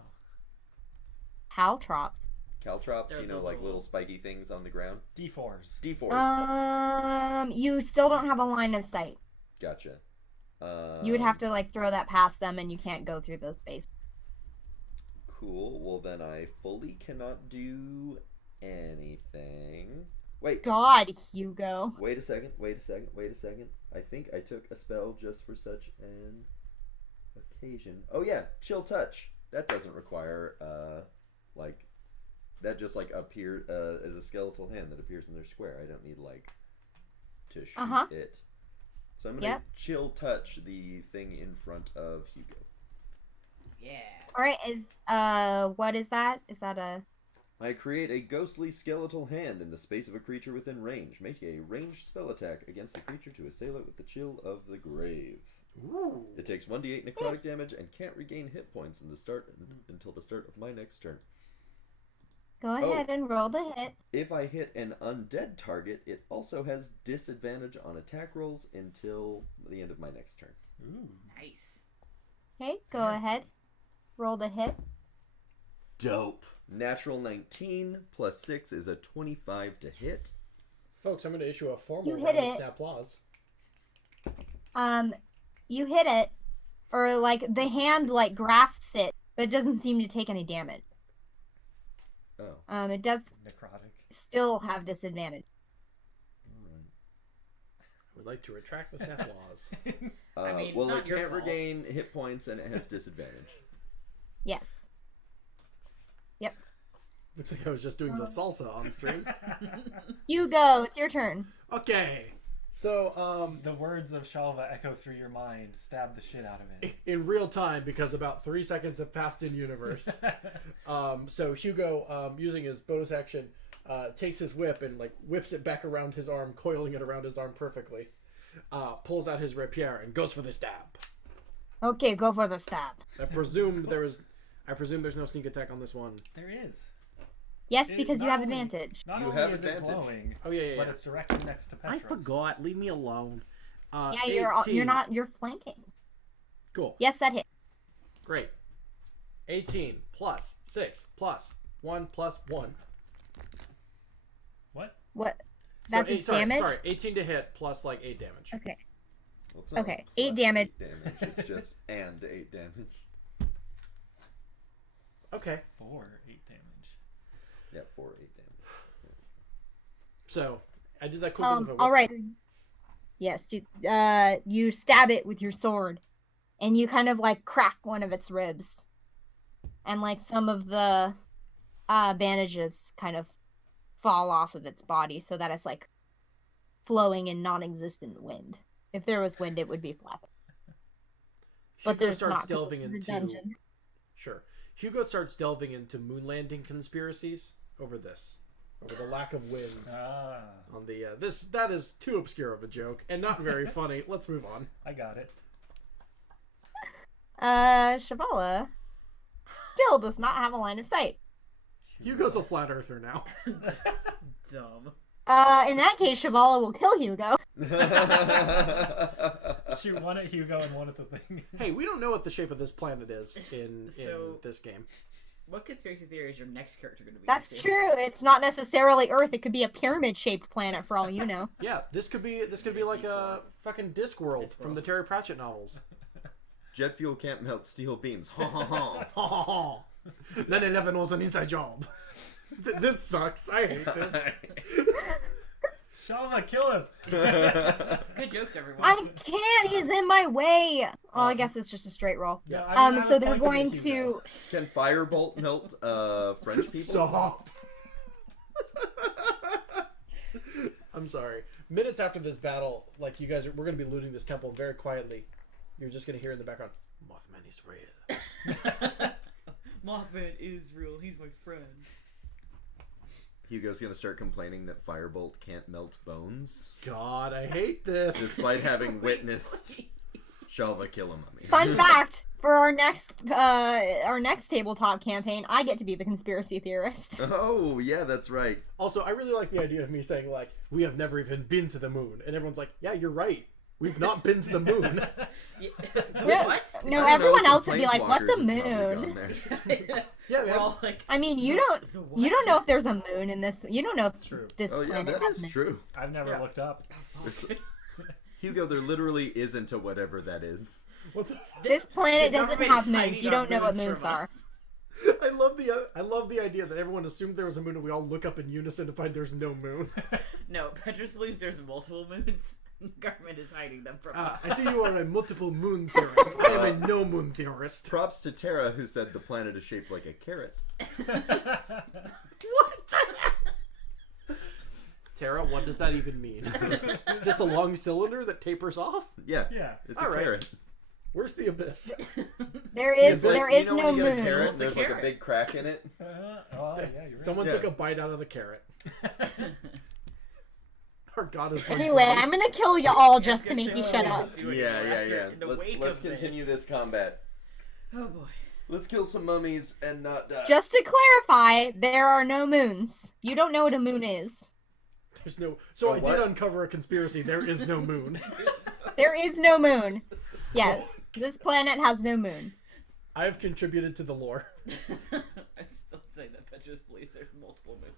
Caltrops. Caltrops, They're you know, the like little- little spiky things on the ground? D4s. D4s. You still don't have a line of sight. Gotcha. You would have to like throw that past them, and you can't go through those spaces. Cool. Well, then I fully cannot do anything. Wait. God, Hugo. Wait a second. I think I took a spell just for such an occasion. Oh yeah, chill touch. That doesn't require that just appears as a skeletal hand that appears in their square. I don't need to shoot it. So I'm gonna chill touch the thing in front of Hugo. Yeah. All right. What is that? Is that a? I create a ghostly skeletal hand in the space of a creature within range. Make a ranged spell attack against the creature to assail it with the chill of the grave. Ooh. It takes 1d8 necrotic damage and can't regain hit points until the start of my next turn. Go ahead and roll the hit. If I hit an undead target, it also has disadvantage on attack rolls until the end of my next turn. Ooh. Nice. Okay, go ahead. Roll the hit. Dope. Natural 19 plus 6 is a 25 to hit. Folks, I'm going to issue a formal You hit round of it. applause. You hit it, or the hand grasps it, but it doesn't seem to take any damage. Oh. It does Necrotic. still have disadvantage. I would like to retract this applause. I mean, well, not it your can't fault. regain hit points and it has disadvantage. Yes. Yep. Looks like I was just doing the salsa on stream. Hugo, it's your turn. Okay. So, The words of Shalva echo through your mind. Stab the shit out of it. in real time, because about 3 seconds have passed in universe. So Hugo, using his bonus action, takes his whip and whips it back around his arm, coiling it around his arm perfectly. Pulls out his rapier and goes for the stab. Okay, go for the stab. I presume there's no sneak attack on this one. There is. Yes, It- because you not have only- advantage. Not You only have is advantage. it glowing, Oh yeah. but it's directly next to Petros. I forgot. Leave me alone. Yeah, 18. you're flanking. Cool. Yes, that hit. Great. 18 plus 6 plus 1 plus 1. What? What? That's its damage? Sorry, 18 to hit plus 8 damage. Okay. Well, it's not Okay, plus 8 damage. 8 damage. It's just and 8 damage. Okay. 4, 8 damage. Yeah, 4, 8 damage. So, I did that quickly with my whip. All right. Yes, you stab it with your sword, and you kind of crack one of its ribs, and some of the bandages kind of fall off of its body, so that it's flowing in non-existent wind. If there was wind, it would be flapping. But Hugo there's starts not. 'cause delving it's into a dungeon. Sure. Hugo starts delving into moon landing conspiracies over the lack of wind Ah, on the that is too obscure of a joke and not very funny. Let's move on. I got it. Shavala still does not have a line of sight. Hugo's a flat earther now. Dumb. In that case, Shavala will kill Hugo. Shoot one at Hugo and one at the thing. Hey, we don't know what the shape of this planet is in So- this game. What conspiracy theory is your next character going to be? That's into? true. It's not necessarily Earth. It could be a pyramid-shaped planet for all you know. Yeah, this could be like a fucking Discworld from the Terry Pratchett novels. Jet fuel can't melt steel beams. Ha ha ha. 9/11 was an inside job. This sucks. I hate this. Shalva, kill him! Good jokes, everyone. I can't. He's in my way. Oh, I guess it's just a straight roll. Yeah, I mean, I So was they're pointing going at Hugo. to. Can firebolt melt French people? Stop. I'm sorry. Minutes after this battle, you guys, we're gonna be looting this temple very quietly. You're just gonna hear in the background, "Mothman is real." Mothman is real. He's my friend. Hugo's gonna start complaining that firebolt can't melt bones, God, I hate this. despite having witnessed Shalva kill a mummy. Fun fact: for our next tabletop campaign, I get to be the conspiracy theorist. Oh yeah, that's right. Also, I really like the idea of me saying we have never even been to the moon, and everyone's like, "Yeah, you're right. We've not been to the moon." What? No, I don't know, everyone some else would be like, "What's a planeswalkers have probably moon?" gone there. Yeah, We're man. all like, I mean, you the what? don't know if there's a moon in this. You don't know if True. this Oh yeah, planet that has is moon. true. I've never Yeah. looked up. Hugo, there literally isn't a whatever that is. What the? This planet The doesn't government have is hiding moons. You our don't know what moons moons from are. us. I love the idea that everyone assumed there was a moon and we all look up in unison to find there's no moon. No, Petrus believes there's multiple moons. Garmin is hiding them from him. I see you are a multiple moon theorist. I am a no moon theorist. Props to Tara, who said the planet is shaped like a carrot. Tara, what does that even mean? Just a long cylinder that tapers off? Yeah. Yeah. It's a All right. carrot. Where's the abyss? There is It's like, there is you know no when you get a moon. carrot, The there's like a carrot. big crack in it. Oh, yeah, you're right. Someone Yeah. took a bite out of the carrot. Our god is Anyway, I'm gonna kill you all just to make you shut up. Yeah. Let's continue this combat. Oh boy. Let's kill some mummies and not die. Just to clarify, there are no moons. You don't know what a moon is. There's no. So I what? did uncover a conspiracy. There is no moon. There is no moon. Yes, this planet has no moon. I have contributed to the lore. I still say that Petrus believes there's multiple moons.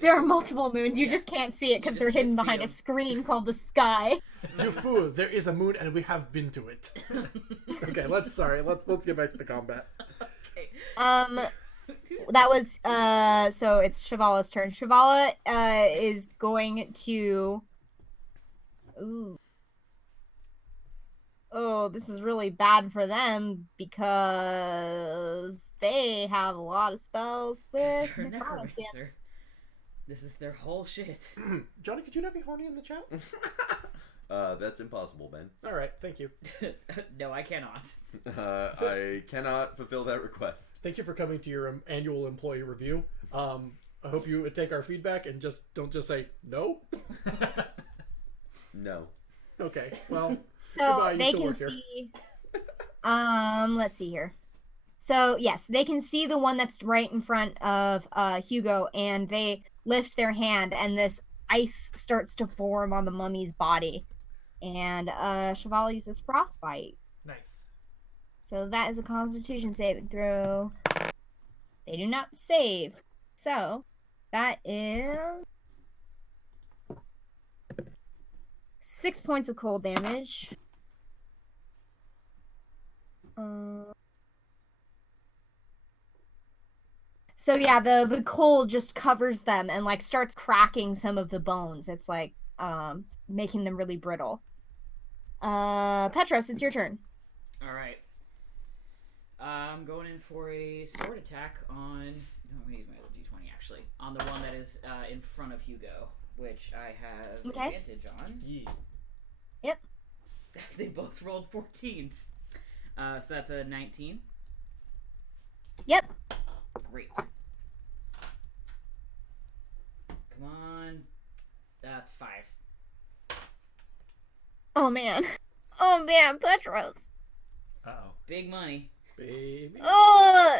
There are multiple moons. You just can't see it because You they're just hidden can't see behind a them. screen called the sky. You fool! There is a moon, and we have been to it. Okay, let's get back to the combat. Okay. That was so it's Shavala's turn. Shavala is going to. Ooh. Oh, this is really bad for them because they have a lot of spells with They're necrotic damage. necromancer. This is their whole shit. Johnny, could you not be horny in the chat? That's impossible, Ben. All right, thank you. No, I cannot. I cannot fulfill that request. Thank you for coming to your annual employee review. I hope you take our feedback and don't just say no. No. Okay, well, So goodbye, you they still can work here. see. Let's see here. So yes, they can see the one that's right in front of Hugo, and they lift their hand, and this ice starts to form on the mummy's body, and Cheval uses frostbite. Nice. So that is a Constitution saving throw. They do not save, so that is 6 points of cold damage. So yeah, the cold just covers them and like starts cracking some of the bones. It's like making them really brittle. Petros, it's your turn. Alright. I'm going in for a sword attack on... No, I'm going to use my other d20 actually. On the one that is in front of Hugo, which I have Okay. advantage on. Yeah. Yep. They both rolled 14s. So that's a 19. Yep. Great. Come on. That's 5. Oh man. Oh man, Petros. Uh-oh. Big money. baby. Oh!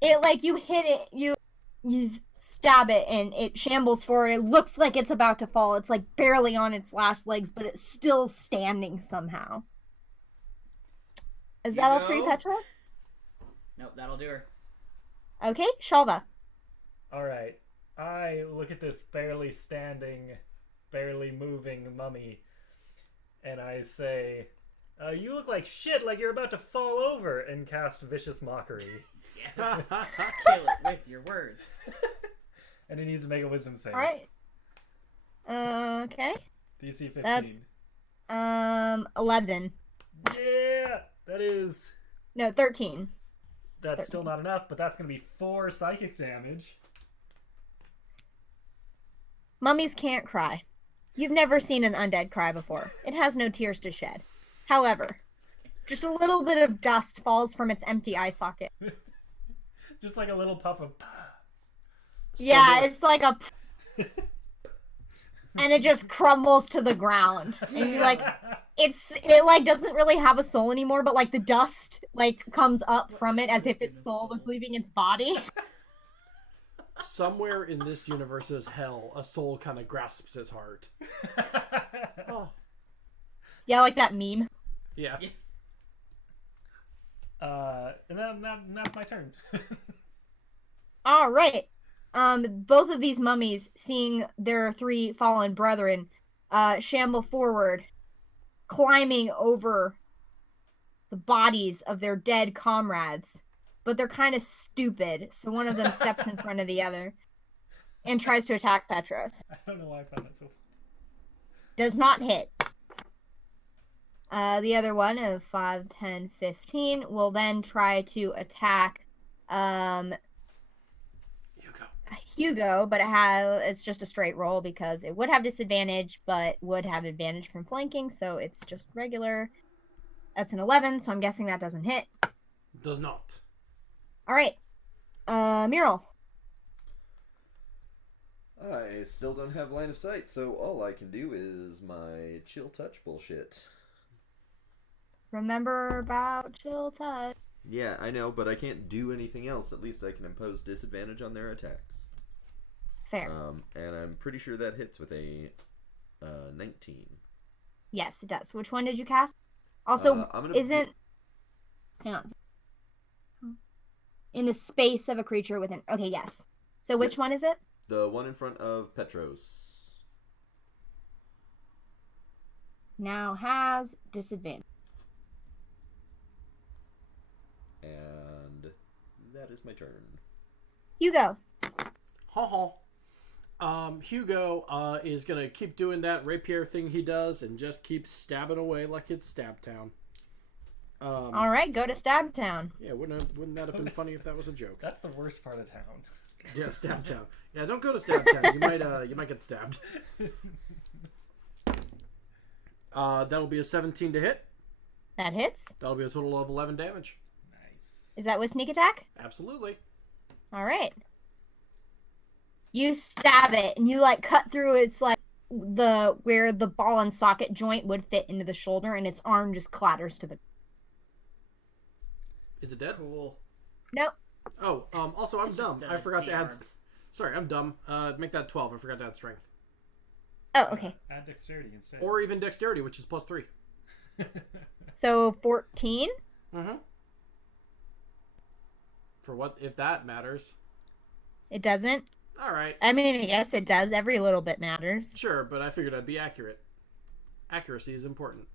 It like you hit it, you stab it, and it shambles forward. It looks like it's about to fall. It's like barely on its last legs, but it's still standing somehow. Is that all for you, Hugo? Petros? Nope, that'll do her. Okay, Shalva. All right. I look at this barely standing, barely moving mummy, and I say, you look like shit, like you're about to fall over, and cast Vicious Mockery. Yes. Kill it with your words. And it needs to make a wisdom save. All right. Okay. DC 15. That's 11. Yeah! That is... No, 13. That's still not enough, but that's going to be 4 psychic damage. Mummies can't cry. You've never seen an undead cry before. It has no tears to shed. However, just a little bit of dust falls from its empty eye socket. Just like a little puff of... Yeah, it's like a... and it just crumbles to the ground. And you like... It like doesn't really have a soul anymore, but like the dust like comes up from it as if its soul was leaving its body. Somewhere in this universe's hell, a soul kind of grasps his heart. Oh. Yeah, like that meme. Yeah. And then that's my turn. All right. Both of these mummies, seeing their 3 fallen brethren, shamble forward, climbing over the bodies of their dead comrades, but they're kind of stupid. So one of them steps in front of the other and tries to attack Petros. I don't know why I found that so funny. Does not hit. The other one of 5, 10, 15 will then try to attack Hugo, but it's just a straight roll because it would have disadvantage, but would have advantage from flanking, so it's just regular. That's an 11, so I'm guessing that doesn't hit. Does not. All right. Mural. I still don't have line of sight, so all I can do is my chill touch bullshit. Remember about chill touch. Yeah, I know, but I can't do anything else. At least I can impose disadvantage on their attacks. Fair. And I'm pretty sure that hits with a 19. Yes, it does. Which one did you cast? Also, hang on. In the space of a creature within... Okay, yes. So which one is it? The one in front of Petros. Now has disadvantage. And that is my turn. Hugo. Hugo is going to keep doing that rapier thing he does and just keep stabbing away like it's Stab Town. All right, go to Stab Town. Yeah, wouldn't that have been funny if that was a joke? That's the worst part of town. Yeah, Stab Town. Yeah, don't go to Stab Town. You might get stabbed. That'll be a 17 to hit. That hits. That'll be a total of 11 damage. Nice. Is that with sneak attack? Absolutely. All right. You stab it, and you cut through its where the ball and socket joint would fit into the shoulder, and its arm just clatters to the. Is it dead? Cool. Nope. Oh, also I'm dumb. I forgot to add. de-armed. Sorry, I'm dumb. Make that 12. I forgot to add strength. Oh, okay. Add dexterity instead. Or even dexterity, which is +3. So 14. Mm-hmm. For what if that matters? It doesn't. All right. I mean, I guess it does. Every little bit matters. Sure, but I figured I'd be accurate. Accuracy is important.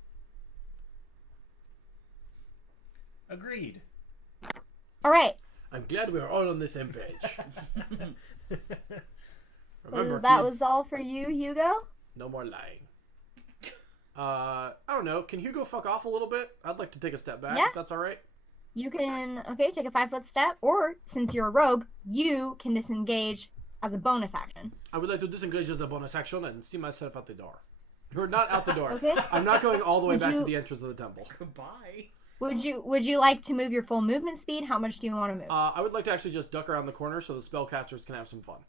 Agreed. All right. I'm glad we're all on the same page. Remember, that kids, was all for you, Hugo? no more lying. I don't know. Can Hugo fuck off a little bit? I'd like to take a step back, Yeah. if that's all right. You can, take a 5-foot step, or since you're a rogue, you can disengage as a bonus action. I would like to disengage as a bonus action and see myself out the door. Or not out the door. Okay. I'm not going all the way Would back to you- the entrance of the temple. Goodbye. Would you like to move your full movement speed? How much do you want to move? I would like to actually just duck around the corner so the spellcasters can have some fun.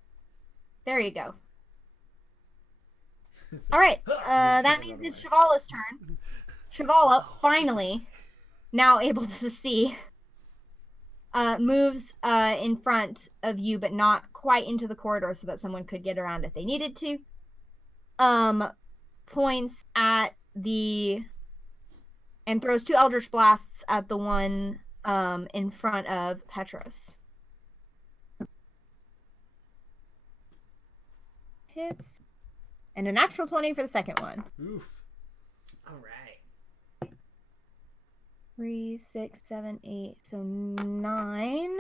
There you go. All right. That means it's Shavala's turn. Shavala, finally, now able to see, moves in front of you, but not quite into the corridor so that someone could get around if they needed to. Points at and throws 2 Eldritch Blasts at the one in front of Petros. Hits. And a natural 20 for the second one. Oof. All right. 3, 6, 7, 8. So 9.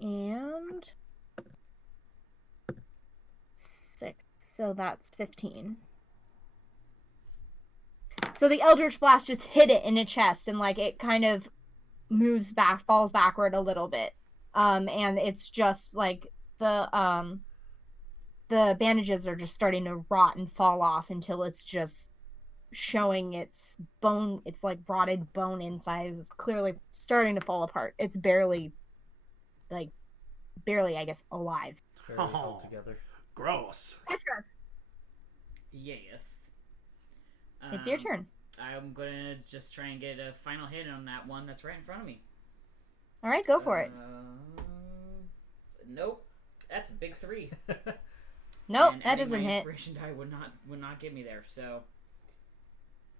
And 6. So that's 15. So the Eldritch Blast just hit it in the chest, and it kind of falls backward a little bit. And it's just the bandages are just starting to rot and fall off until it's just showing its bone, its rotted bone inside. It's clearly starting to fall apart. It's barely, I guess, alive. Very held together. Gross. Petros, Yes. it's your turn. I'm gonna just try and get a final hit on that one that's right in front of me. All right, go for it. Nope. That's a big 3. Nope, And that adding doesn't my hit. inspiration die would not get me there. So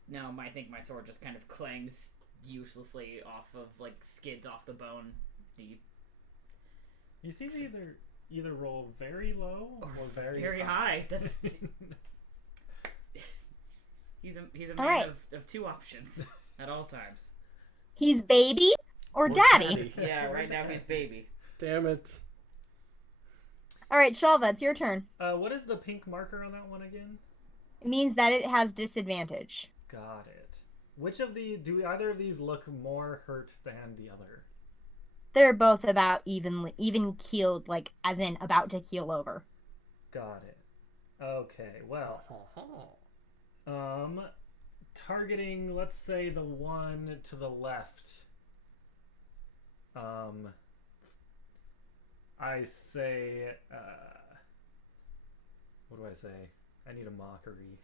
no, I think my sword just kind of clangs uselessly off of skids off the bone. You see me either roll very low or very high. That's he's a All man right. of 2 options at all times. He's baby or daddy? Yeah, right now he's baby. Damn it. All right, Shalva, it's your turn. What is the pink marker on that one again? It means that it has disadvantage. Got it. Which of the do either of these look more hurt than the other? They're both about even keeled, like as in about to keel over. Got it. Okay, well, targeting, let's say the one to the left. I say, what do I say? I need a mockery.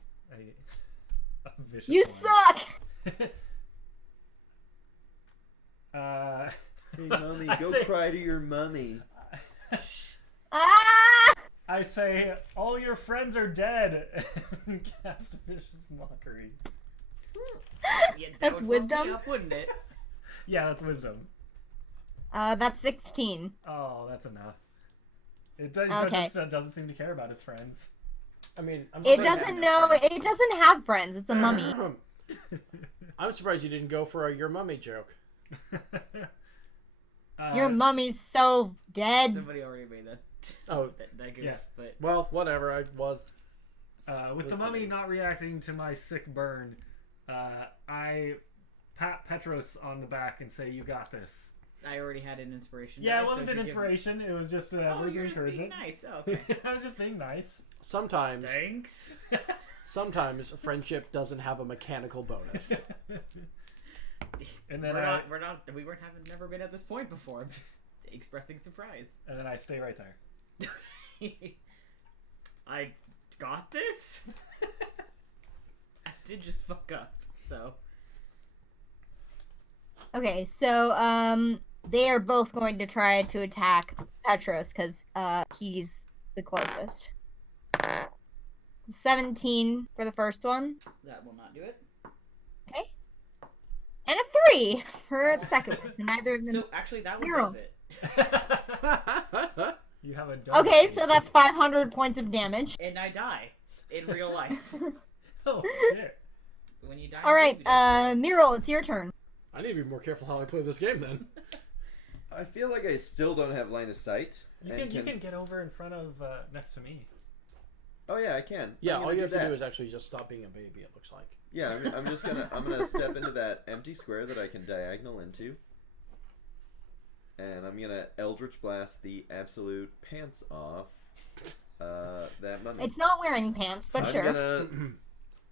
A vicious You one. suck! Hey, mommy, go say- cry to your mummy. Ah! I say, all your friends are dead. And cast vicious mockery. Yeah, that That's would fuck wisdom? me up, wouldn't it? Yeah, that's wisdom. That's 16. Oh, that's enough. It Okay. doesn't seem to care about its friends. I mean, I'm It surprised- doesn't know. It doesn't have friends. It's a mummy. I'm surprised you didn't go for your mummy joke. Your mummy's so dead. Somebody already made that. Oh. that goof, Yeah. but Well, whatever. I was. With the mummy not reacting to my sick burn, I pat Petros on the back and say, "You got this." I already had an inspiration. Yeah, die, it wasn't so an if you give me- inspiration. It was just Oh, words of you're just being encouragement. nice. Oh, okay. I was just being nice. Sometimes Thanks. friendship doesn't have a mechanical bonus. And then we weren't having never been at this point before. I'm just expressing surprise. and then I stay right there. I got this. I did just fuck up, so Okay, so they are both going to try to attack Petros because he's the closest. 17 for the first one. that will not do it. Okay. And a 3 for the second one. So neither of them. So actually, that one Zero. does it. You have a double. Okay, so that's 500 points of damage. And I die in real life. Oh shit! When you die. All right, you die. Miro, it's your turn. I need to be more careful how I play this game then. I feel like I still don't have line of sight. You and can get over in front of next to me. Oh yeah, I can. Yeah, I'm all gonna you have to that. do is actually just stop being a baby. It looks like. Yeah, I'm just gonna step into that empty square that I can diagonal into, and I'm gonna Eldritch Blast the absolute pants off that mummy. It's not wearing pants, but I'm sure. gonna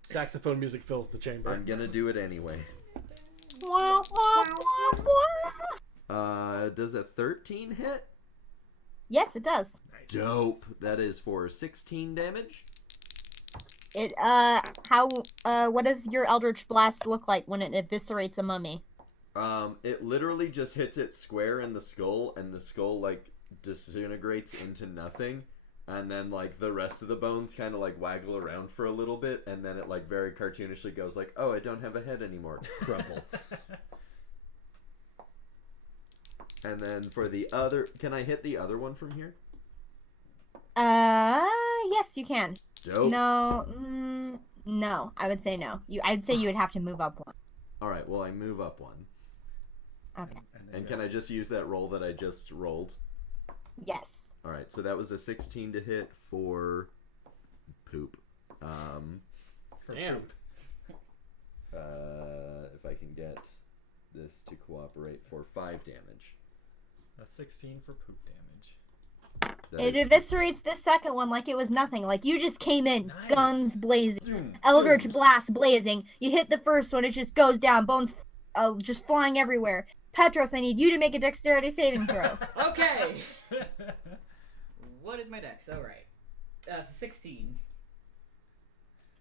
Saxophone music fills the chamber. I'm gonna do it anyway. Wah, wah, wah, wah. Does a 13 hit? Yes, it does. Nice. Dope. That is for 16 damage. It what does your Eldritch Blast look like when it eviscerates a mummy? It literally just hits it square in the skull, and the skull like disintegrates into nothing, and then like the rest of the bones kind of like waggle around for a little bit, and then it like very cartoonishly goes like, "Oh, I don't have a head anymore." Crumble. And then for the other, can I hit the other one from here? Yes, you can. Dope. No, I would say no. I'd say you would have to move up one. All right. Well, I move up one, Okay. and can I just use that roll that I just rolled? Yes. All right. So that was a 16 to hit for poop. Damn. If I can get this to cooperate for 5 damage. A 16 for poop damage. That It is- eviscerates this second one like it was nothing. Like you just came in, Nice. guns blazing, Zoom, Eldritch zoom. Blast blazing. You hit the first one, it just goes down, bones just flying everywhere. Petros, I need you to make a dexterity saving throw. Okay. What is my dex? All right. 16.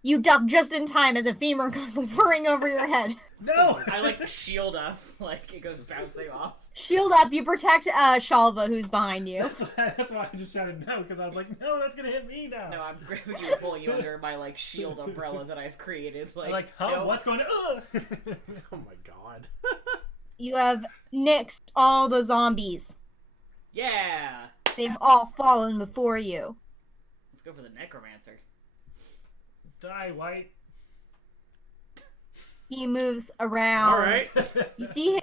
You duck just in time as a femur goes whirring over your head. No! I like shield up, like it goes bouncing off. Shield up, you protect Shalva, who's behind you. That's why I just shouted no, because I was like, no, that's gonna hit me now. No, I'm grabbing you and pulling you under my like shield umbrella that I've created. Like, huh? no. What's going on? Oh my god. You have nixed all the zombies. Yeah. They've all fallen before you. Let's go for the necromancer. Die, white. He moves around. All right. You see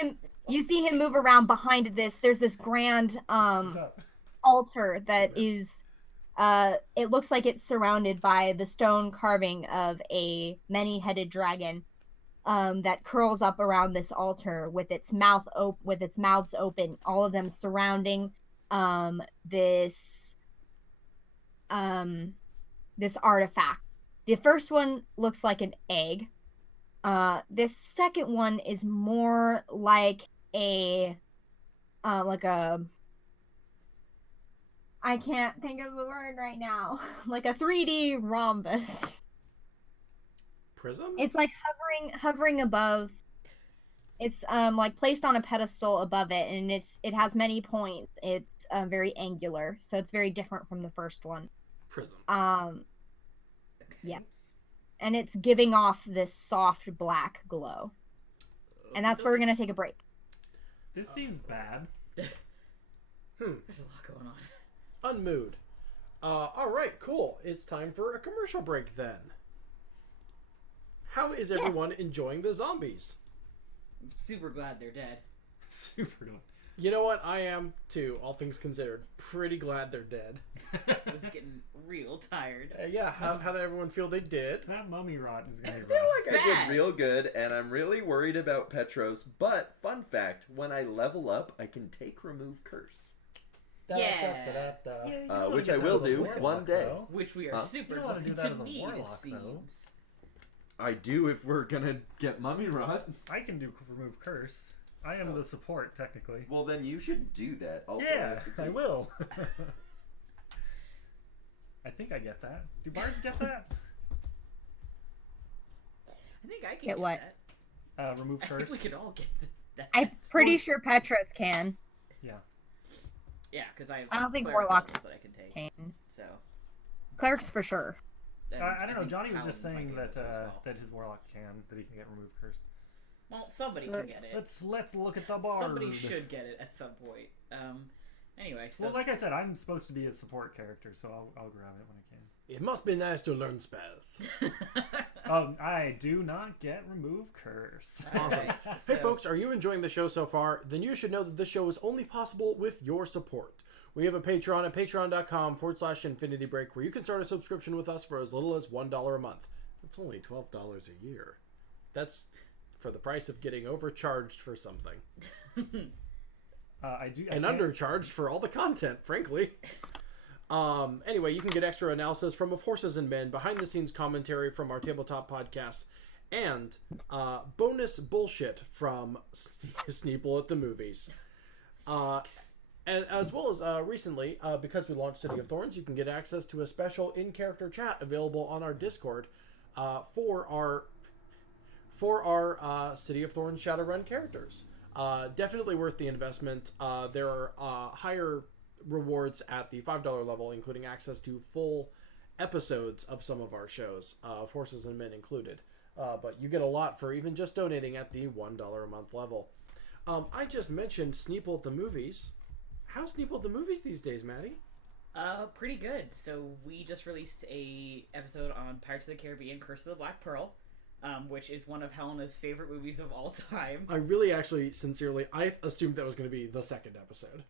him move around behind this. There's this grand What's up? altar that is it looks like it's surrounded by the stone carving of a many-headed dragon that curls up around this altar with its mouths open, all of them surrounding this this artifact. The first one looks like an egg. This second one is more like a I can't think of the word right now. Like a 3D rhombus. Prism? It's like hovering above. It's like placed on a pedestal above it, and it has many points. It's very angular, so it's very different from the first one. Prism. Okay. Yeah. And it's giving off this soft black glow. And that's where we're gonna take a break. This seems bad. There's a lot going on. Unmood. Alright, cool. It's time for a commercial break then. How is everyone enjoying the zombies? I'm super glad they're dead. Super good. You know what? I am too, all things considered. Pretty glad they're dead. I was getting real tired. Yeah, how did everyone feel they did? That mummy rot is gonna I be feel rough. like I Bad. did real good, and I'm really worried about Petros. But, fun fact, when I level up, I can take Remove Curse. Yeah. You don't wanna Which do I that will as a do warlock, one day. though. Which we are Huh? super You don't wanna going do that to as a need, warlock, it though. seems. I do if we're gonna get Mummy Rot. I can do remove curse. I am the support, technically. Well, then you should do that. Also, Yeah, have to I do- will. I think I get that. Do bards get that? I think I can Get get what? that. Remove I curse. think we could all get that. I'm pretty sure Petros can. Yeah. Yeah, because I don't think cleric warlocks levels that I can take. Can. So. Clerics for sure. and I don't know. think Johnny was just Paladin saying might be that able to as well. that his warlock that he can get remove curse. Well, somebody can get it. Let's look at the bard. Somebody should get it at some point. Anyway, so Well, like I said, I'm supposed to be a support character, so I'll grab it when I can. It must be nice to learn spells. I do not get remove curse. Alright, Hey so- folks, are you enjoying the show so far? Then you should know that this show is only possible with your support. We have a Patreon at patreon.com/Infinity Break where you can start a subscription with us for as little as $1 a month. That's only $12 a year. That's for the price of getting overcharged for something. I And can't- undercharged for all the content, frankly. Anyway, you can get extra analysis from Of Horses and Men, behind-the-scenes commentary from our tabletop podcasts, and bonus bullshit from Sneeple at the Movies. And as well as recently, because we launched City of Thorns, you can get access to a special in-character chat available on our Discord for our City of Thorns Shadowrun characters. Definitely worth the investment. There are higher rewards at the $5 level, including access to full episodes of some of our shows, Horses and Men included. But you get a lot for even just donating at the $1 a month level. I just mentioned Sneeple at the Movies. How's Sneeple at the Movies these days, Matty? Pretty good. So we just released a episode on Pirates of the Caribbean: Curse of the Black Pearl, which is one of Helena's favorite movies of all time. I really actually, sincerely, I assumed that was going to be the second episode.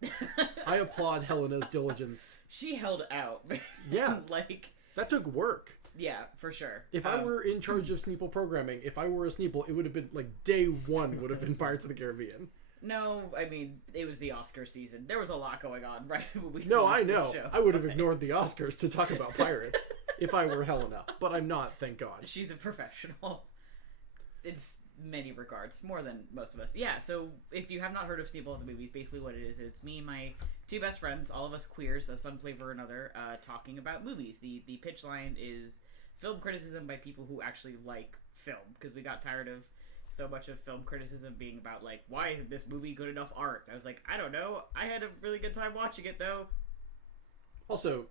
I applaud Helena's diligence. She held out. Yeah. Like, That took work. yeah, for sure. If I were in charge of Sneeple programming, if I were a Sneeple, it would have been like day one would have been Pirates of the Caribbean. No, I mean, it was the Oscar season. There was a lot going on, right? When we No, I released the know. show. I would have ignored the Oscars to talk about pirates if I were Helena, but I'm not, thank God. She's a professional. It's many regards, more than most of us. Yeah, so if you have not heard of Sneeple at the Movies, basically what it is, it's me and my two best friends, all of us queers of some flavor or another, talking about movies. The pitch line is film criticism by people who actually like film, because we got tired of so much of film criticism being about, like, why isn't this movie good enough art? I was like, I don't know. I had a really good time watching it, though. Also,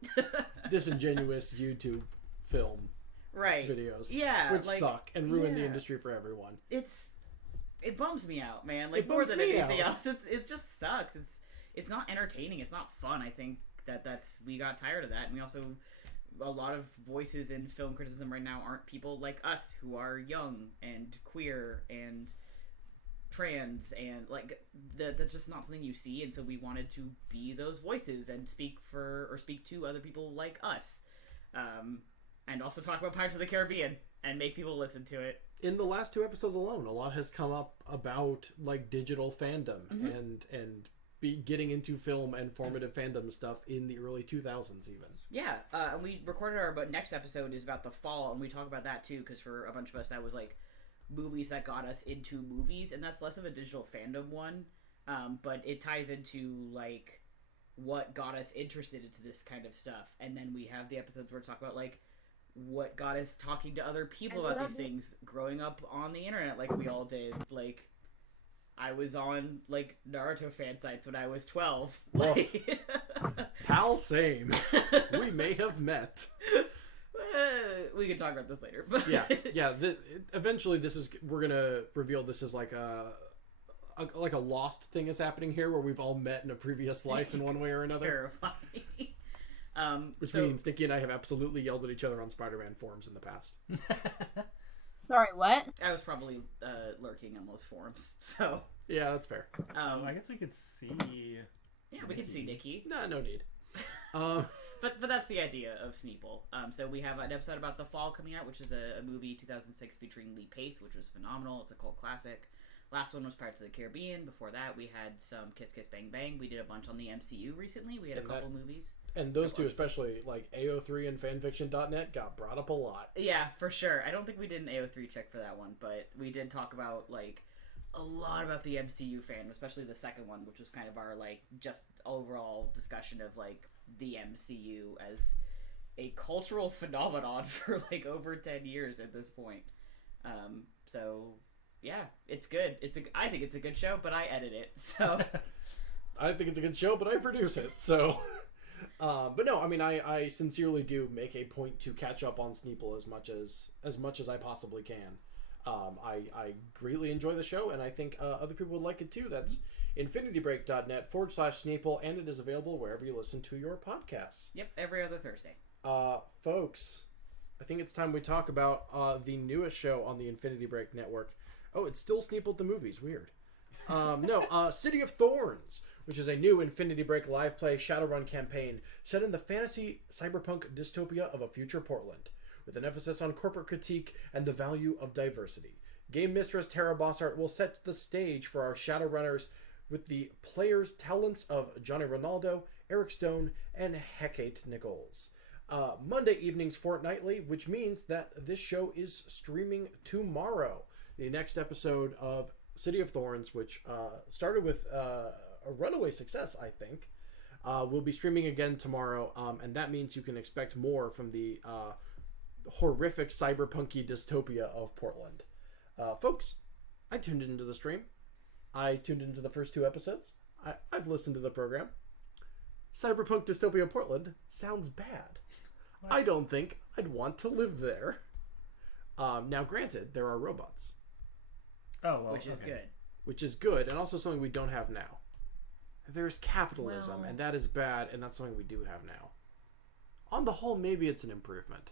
disingenuous YouTube film Right. videos. Yeah, Which like, suck and ruin the yeah. industry for everyone. It bums me out, man. Like, It more bums than me anything out. else, it just sucks. It's not entertaining. It's not fun. I think we got tired of that, and we also a lot of voices in film criticism right now aren't people like us who are young and queer and trans, and like that's just not something you see, and so we wanted to be those voices and speak to other people like us, and also talk about Pirates of the Caribbean and make people listen to it. In the last 2 episodes alone, a lot has come up about like digital fandom and be getting into film and formative fandom stuff in the early 2000s even. Yeah, and we recorded our next episode is about the fall, and we talk about that too, because for a bunch of us that was like movies that got us into movies, and that's less of a digital fandom one, but it ties into like what got us interested into this kind of stuff. And then we have the episodes where we talk about like what got us talking to other people about these things growing up on the internet, like we all did. Like I was on like Naruto fan sites when I was 12. Like... Pal, same. We may have met. We can talk about this later. But yeah. Eventually, we're gonna reveal this is like a Lost thing is happening here, where we've all met in a previous life in one way or another. Terrifying. Which means Nikki and I have absolutely yelled at each other on Spider-Man forums in the past. Sorry, what? I was probably lurking on those forums, so yeah, that's fair. I guess we could see. Yeah, we could see Nikki. No need. But that's the idea of Sneeple. So we have an episode about The Fall coming out, which is a movie 2006 featuring Lee Pace, which was phenomenal. It's a cult classic. Last one was Pirates of the Caribbean. Before that, we had some Kiss Kiss Bang Bang. We did a bunch on the MCU recently. We had a couple movies. And those two, especially, like AO3 and fanfiction.net, got brought up a lot. Yeah, for sure. I don't think we did an AO3 check for that one, but we did talk about, like, a lot about the MCU fandom, especially the second one, which was kind of our, like, just overall discussion of, like, the MCU as a cultural phenomenon for, like, over 10 years at this point. So... yeah, it's good. I think it's a good show, but I edit it, so... I think it's a good show, but I produce it, so... but no, I mean, I sincerely do make a point to catch up on Sneeple as much as I possibly can. I greatly enjoy the show, and I think other people would like it too. That's infinitybreak.net/Sneeple, and it is available wherever you listen to your podcasts. Yep, every other Thursday. Folks, I think it's time we talk about the newest show on the Infinity Break Network. Oh, it's still Sneeple the Movies. Weird. City of Thorns, which is a new Infinity Break live play Shadowrun campaign set in the fantasy cyberpunk dystopia of a future Portland, with an emphasis on corporate critique and the value of diversity. Game mistress Tara Bossart will set the stage for our Shadowrunners with the players' talents of Johnny Rinaldo, Eric Stone, and Hecate Nichols. Monday evenings fortnightly, which means that this show is streaming tomorrow. The next episode of City of Thorns, which started with a runaway success, I think, will be streaming again tomorrow, and that means you can expect more from the horrific cyberpunky dystopia of Portland. Folks, I tuned into the stream. I tuned into the first 2 episodes. I've listened to the program. Cyberpunk dystopia Portland sounds bad. What? I don't think I'd want to live there. Now, granted, there are robots. Oh, well, which is good. Which is good, and also something we don't have now. There's capitalism, and that is bad, and that's something we do have now. On the whole, maybe it's an improvement.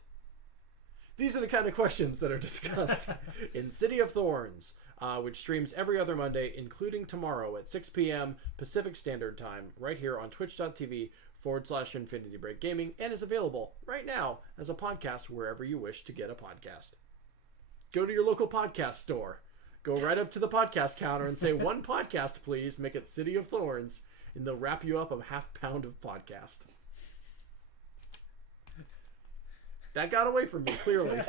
These are the kind of questions that are discussed in City of Thorns, which streams every other Monday, including tomorrow at 6 p.m. Pacific Standard Time, right here on twitch.tv/Infinity Break Gaming, and is available right now as a podcast wherever you wish to get a podcast. Go to your local podcast store. Go right up to the podcast counter and say, 1 podcast, please. Make it City of Thorns, and they'll wrap you up a half pound of podcast. That got away from me, clearly.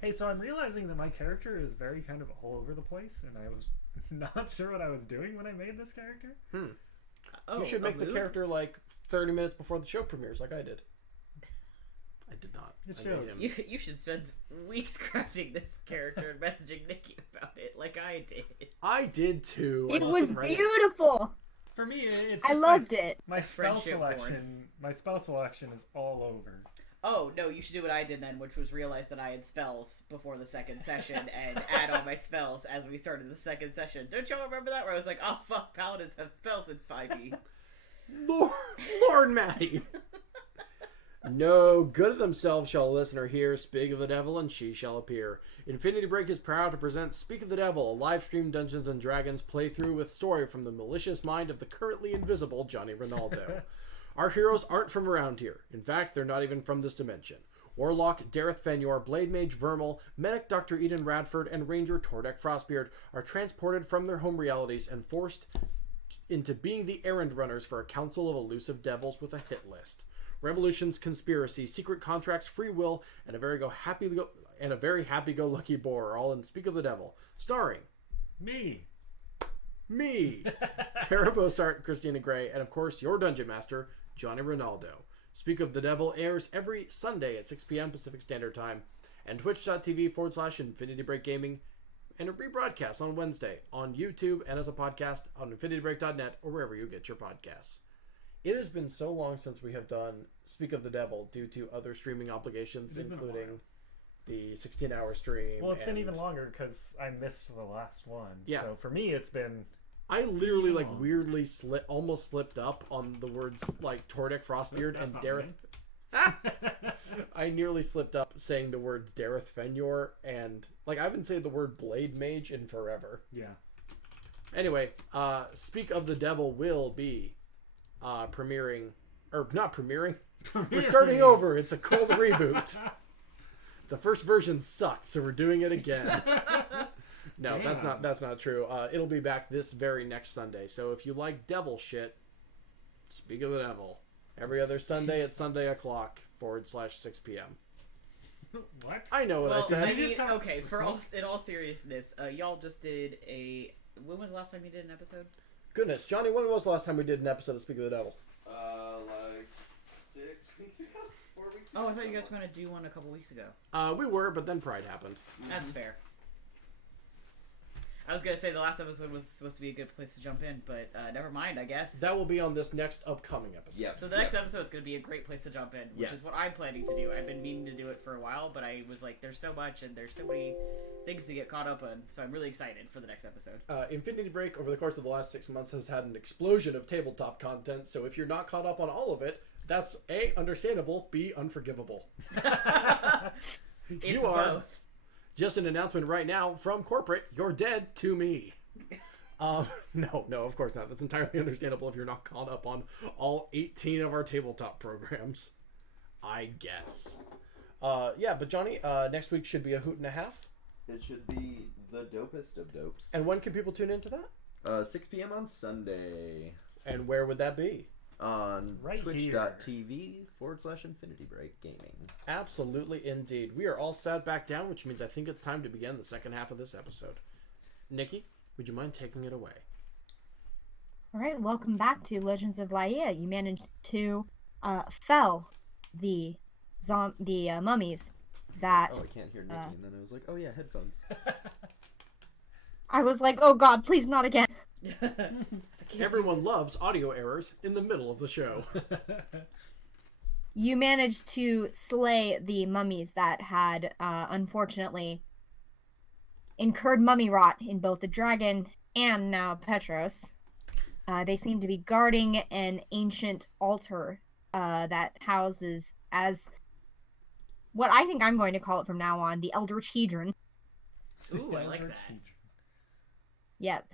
Hey, so I'm realizing that my character is very kind of all over the place, and I was not sure what I was doing when I made this character. You should make the character like 30 minutes before the show premieres, like I did. I did not. It shows. You should spend weeks crafting this character and messaging Nikki about it, like I did. I did too. It was beautiful. For me, it's I loved it. My spell selection is all over. Oh, no, you should do what I did then, which was realize that I had spells before the second session and add all my spells as we started the second session. Don't y'all remember that? Where I was like, oh, fuck, paladins have spells in 5e. Lord Matty. No good of themselves shall a listener hear speak of the devil, and she shall appear. Infinity Break is proud to present Speak of the Devil, a live stream Dungeons & Dragons playthrough with story from the malicious mind of the currently invisible Johnny Rinaldo. Our heroes aren't from around here. In fact, they're not even from this dimension. Warlock Dareth Fenyor, Blade Mage Vermal, Medic Dr. Eden Radford, and Ranger Tordek Frostbeard are transported from their home realities and forced into being the errand runners for a council of elusive devils with a hit list. Revolutions, conspiracy, secret contracts, free will, and a very happy-go-lucky boar are all in Speak of the Devil, starring Me, Tara Bossart, Christina Gray, and of course your Dungeon Master, Johnny Rinaldo. Speak of the Devil airs every Sunday at 6 p.m. Pacific Standard Time, and twitch.tv/Infinity Break Gaming, and a rebroadcast on Wednesday on YouTube and as a podcast on infinitybreak.net or wherever you get your podcasts. It has been so long since we have done Speak of the Devil due to other streaming obligations, including the 16-hour stream. Well, it's been even longer because I missed the last one. Yeah. So for me, it's been... I literally, weirdly almost slipped up on the words, Tordek Frostbeard and Dareth... I nearly slipped up saying the words Dareth Fenyor and... I've been saying the word Blade Mage in forever. Yeah. Anyway, Speak of the Devil will be... premiering, or not premiering. We're starting over. It's a cold reboot. The first version sucked, so we're doing it again. No, Damn. that's not true. It'll be back this very next Sunday. So if you like devil shit, Speak of the Devil. Every other Sunday at Sunday o'clock /6 p.m. What? I know what I said. Okay, in all seriousness, y'all just did a... When was the last time you did an episode? Goodness, Johnny, when was the last time we did an episode of Speak of the Devil? 6 weeks ago? 4 weeks ago? Oh, I thought you guys were going to do one a couple weeks ago. We were, but then Pride happened. That's fair. I was going to say the last episode was supposed to be a good place to jump in, but never mind, I guess. That will be on this next upcoming episode. Yep. So the next episode is going to be a great place to jump in, which is what I'm planning to do. I've been meaning to do it for a while, but I was like, there's so much and there's so many things to get caught up on, so I'm really excited for the next episode. Infinity Break, over the course of the last 6 months, has had an explosion of tabletop content, so if you're not caught up on all of it, that's A, understandable, B, unforgivable. It's both. Just an announcement right now from corporate, you're dead to me. No, of course not. That's entirely understandable if you're not caught up on all 18 of our tabletop programs. I guess. But Johnny, next week should be a hoot and a half. It should be the dopest of dopes. And when can people tune into that? 6 p.m. on Sunday. And where would that be? On Right twitch.tv /Infinity Break Gaming. Absolutely indeed. We are all sat back down, which means I think it's time to begin the second half of this episode. Nikki, would you mind taking it away? All right, welcome back to Legends of Laía. You managed to fell the mummies that... Oh, I can't hear Nikki. And then I was like, oh yeah, headphones. I was like, oh god, please not again. Everyone loves audio errors in the middle of the show. You managed to slay the mummies that had, unfortunately, incurred mummy rot in both the dragon and now Petros. They seem to be guarding an ancient altar that houses, as what I think I'm going to call it from now on, the Eldritch Hedron. Ooh, I like that. Yep.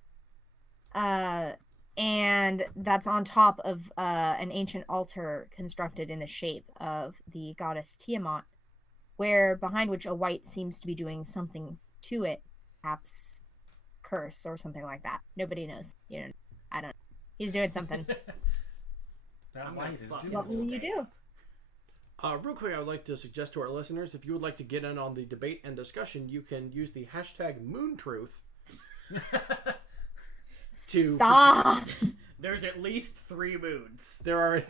And that's on top of an ancient altar constructed in the shape of the goddess Tiamat, where behind which a wight seems to be doing something to it, perhaps curse or something like that. Nobody knows. I don't know. He's doing something. What will you do? Real quick, I would like to suggest to our listeners, if you would like to get in on the debate and discussion, you can use the hashtag MoonTruth to... Stop! There's at least 3 moons. There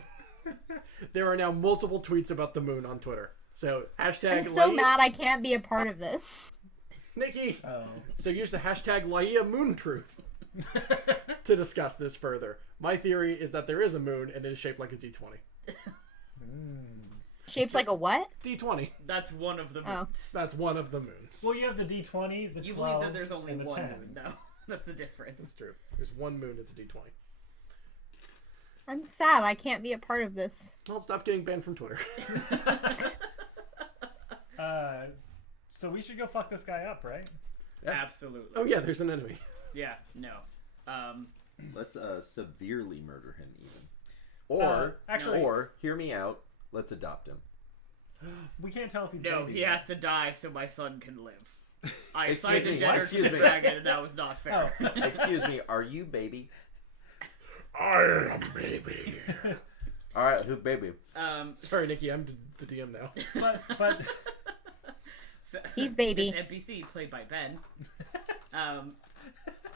are now multiple tweets about the moon on Twitter. So, hashtag I'm so Laía... mad I can't be a part of this. Nikki! Oh. So use the hashtag Laía MoonTruth to discuss this further. My theory is that there is a moon and it is shaped like a D20. Shaped like a what? D20. That's one of the moons. That's one of the moons. Well, you have the D20, the 12, You believe that there's only and the one 10. moon, though. That's the difference. That's true. There's one moon, it's a D20. I'm sad I can't be a part of this. Well, stop getting banned from Twitter. So we should go fuck this guy up, right? Absolutely. Oh yeah, there's an enemy. Yeah, no. Let's severely murder him, even. Or, hear me out. Let's adopt him. We can't tell if he's No, baby he yet. has to die so my son can live. I Excuse assigned a me, gender to excuse the me. dragon, and that was not fair. Oh. Excuse me, are you baby? I am baby. Alright, who's baby? Sorry, Nikki, I'm the DM now. But so, He's baby. This NPC played by Ben.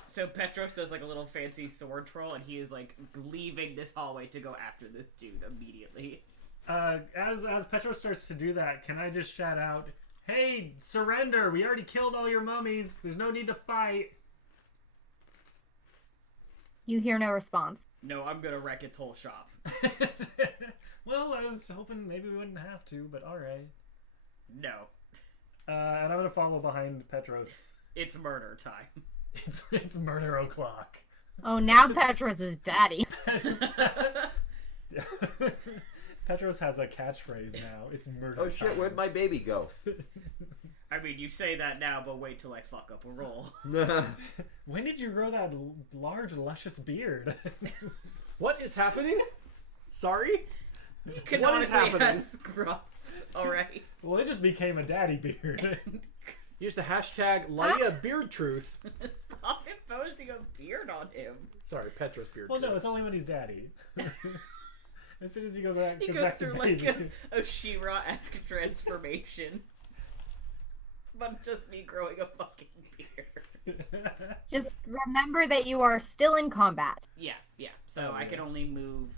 So Petros does like a little fancy sword troll, and he is like leaving this hallway to go after this dude immediately. as Petros starts to do that, can I just shout out, "Hey, surrender! We already killed all your mummies. There's no need to fight." You hear no response. No, I'm gonna wreck its whole shop. Well, I was hoping maybe we wouldn't have to, but all right. No, And I'm gonna follow behind Petros. it's murder time. It's murder o'clock. Oh, now Petros is daddy. Petros has a catchphrase now. It's murder. Oh shit, time. where'd my baby go? I mean, you say that now, but wait till I fuck up a roll. When did you grow that large, luscious beard? What is happening? Sorry? Canonically happening? has scruff. Alright. Well, it just became a daddy beard. Use the hashtag Laía Beard Truth. Stop imposing a beard on him. Sorry, Petros Beard Well, Truth. no, it's only when he's daddy. As soon as he goes back, He goes goes back to through like baby. a She-Ra-esque transformation. But just me growing a fucking beard. Just remember that you are still in combat. Yeah. So Oh, I yeah. can only move.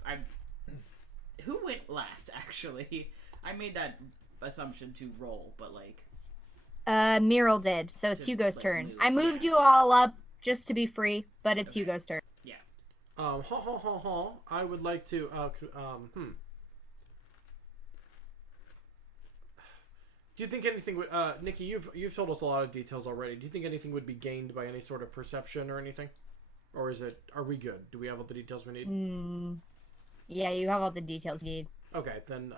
Who went last? Actually, I made that assumption to roll, but like, Miral did, so it's Just, Hugo's like, turn. move, I moved yeah. you all up just to be free, but it's Okay. Hugo's turn. yeah. I would like to, Do you think anything would, Nikki, you've told us a lot of details already. Do you think anything would be gained by any sort of perception or anything? Or are we good? Do we have all the details we need? Yeah, you have all the details you need. Okay, then,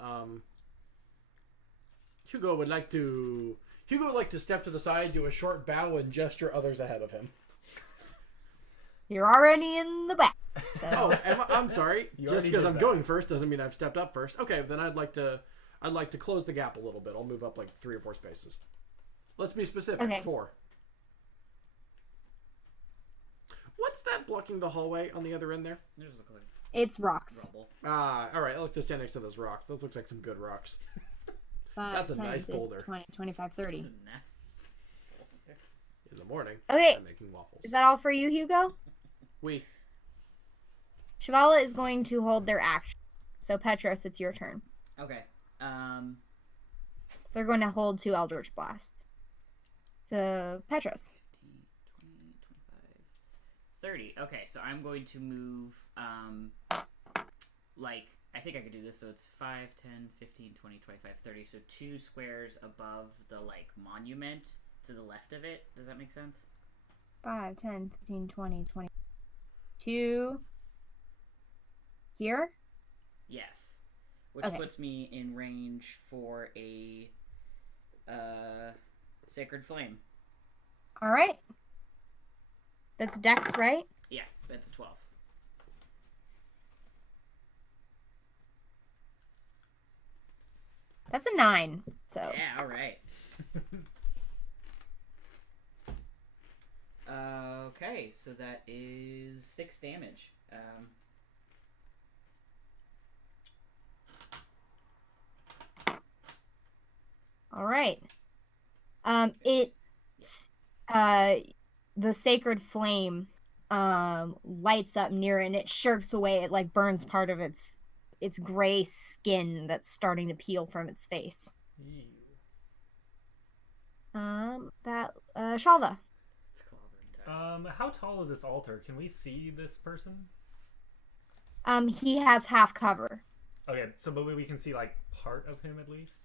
Hugo would like to step to the side, do a short bow, and gesture others ahead of him. You're already in the back. So. Oh, I'm sorry. You Just already because did I'm that. going first doesn't mean I've stepped up first. Okay, then I'd like to close the gap a little bit. I'll move up like 3 or 4 spaces. Let's be specific. Okay. 4. What's that blocking the hallway on the other end there? There's a like It's rocks. rubble. All right. I like to stand next to those rocks. Those looks like some good rocks. 5, That's a 10, nice 15, boulder. 20, 25, 30. Isn't that- In the morning, Okay. I'm making waffles. Is that all for you, Hugo? We. Shivala is going to hold their action. So, Petros, it's your turn. Okay. They're going to hold 2 Eldritch Blasts. So, Petros. 15, 20, 25, 30. Okay, so I'm going to move, like, I think I could do this, so it's 5, 10, 15, 20, 25, 30, so 2 squares above the, like, monument to the left of it. Does that make sense? 5, 10, 15, 20, 22. Here? Yes. Which Okay. puts me in range for a, Sacred Flame. All right. That's Dex, right? Yeah, that's a 12. That's a 9. So, Yeah, alright. Okay, so that is 6 damage. all right. The sacred flame lights up near it and it shirks away. It like burns part of its gray skin that's starting to peel from its face. Ew. Shalva. It's clobbering time. How tall is this altar? Can we see this person? He has half cover. Okay, so but we can see like part of him at least.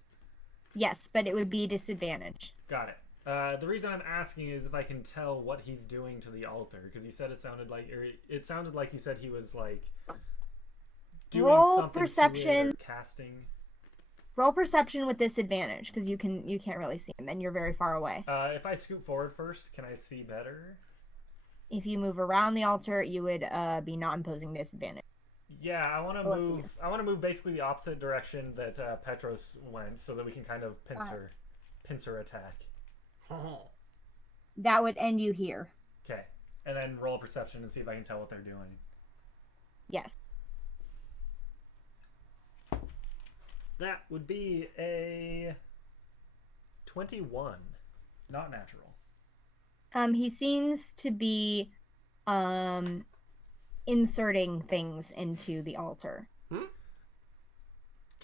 Yes, but it would be disadvantage. Got it. The reason I'm asking is if I can tell what he's doing to the altar, because you said it sounded like you said he was like doing Roll something to it perception. or casting? Roll perception with disadvantage because you can't really see him and you're very far away. If I scoot forward first, can I see better? If you move around the altar, you would be not imposing disadvantage. Yeah, I want to Let's see. move. I want to move basically the opposite direction that Petros went, so that we can kind of pincer attack. That would end you here. Okay, and then roll perception and see if I can tell what they're doing. Yes. That would be a 21, not natural. He seems to be inserting things into the altar.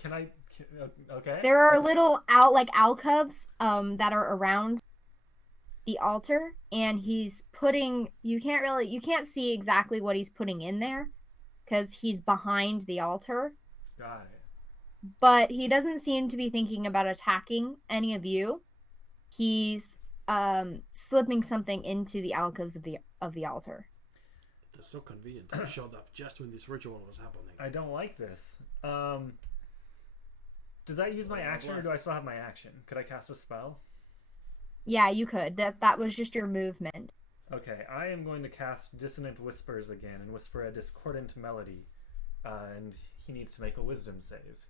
Okay. There are little alcoves that are around the altar, and he's putting. You can't see exactly what he's putting in there because he's behind the altar. Got it. But he doesn't seem to be thinking about attacking any of you. He's slipping something into the alcoves of the altar. It's so convenient that I showed up just when this ritual was happening. I don't like this. Does that use my action, or do I still have my action? Could I cast a spell? Yeah, you could. That was just your movement. Okay, I am going to cast Dissonant Whispers again and whisper a discordant melody. And he needs to make a wisdom save.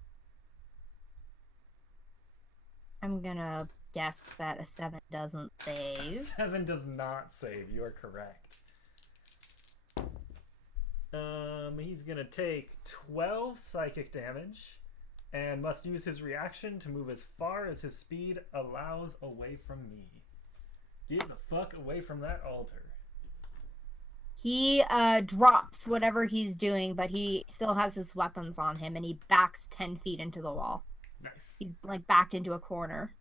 I'm gonna guess that a 7 doesn't save. 7 does not save. You are correct. He's gonna take 12 psychic damage and must use his reaction to move as far as his speed allows away from me. Get the fuck away from that altar. He drops whatever he's doing, but he still has his weapons on him, and he backs 10 feet into the wall. Nice. He's backed into a corner.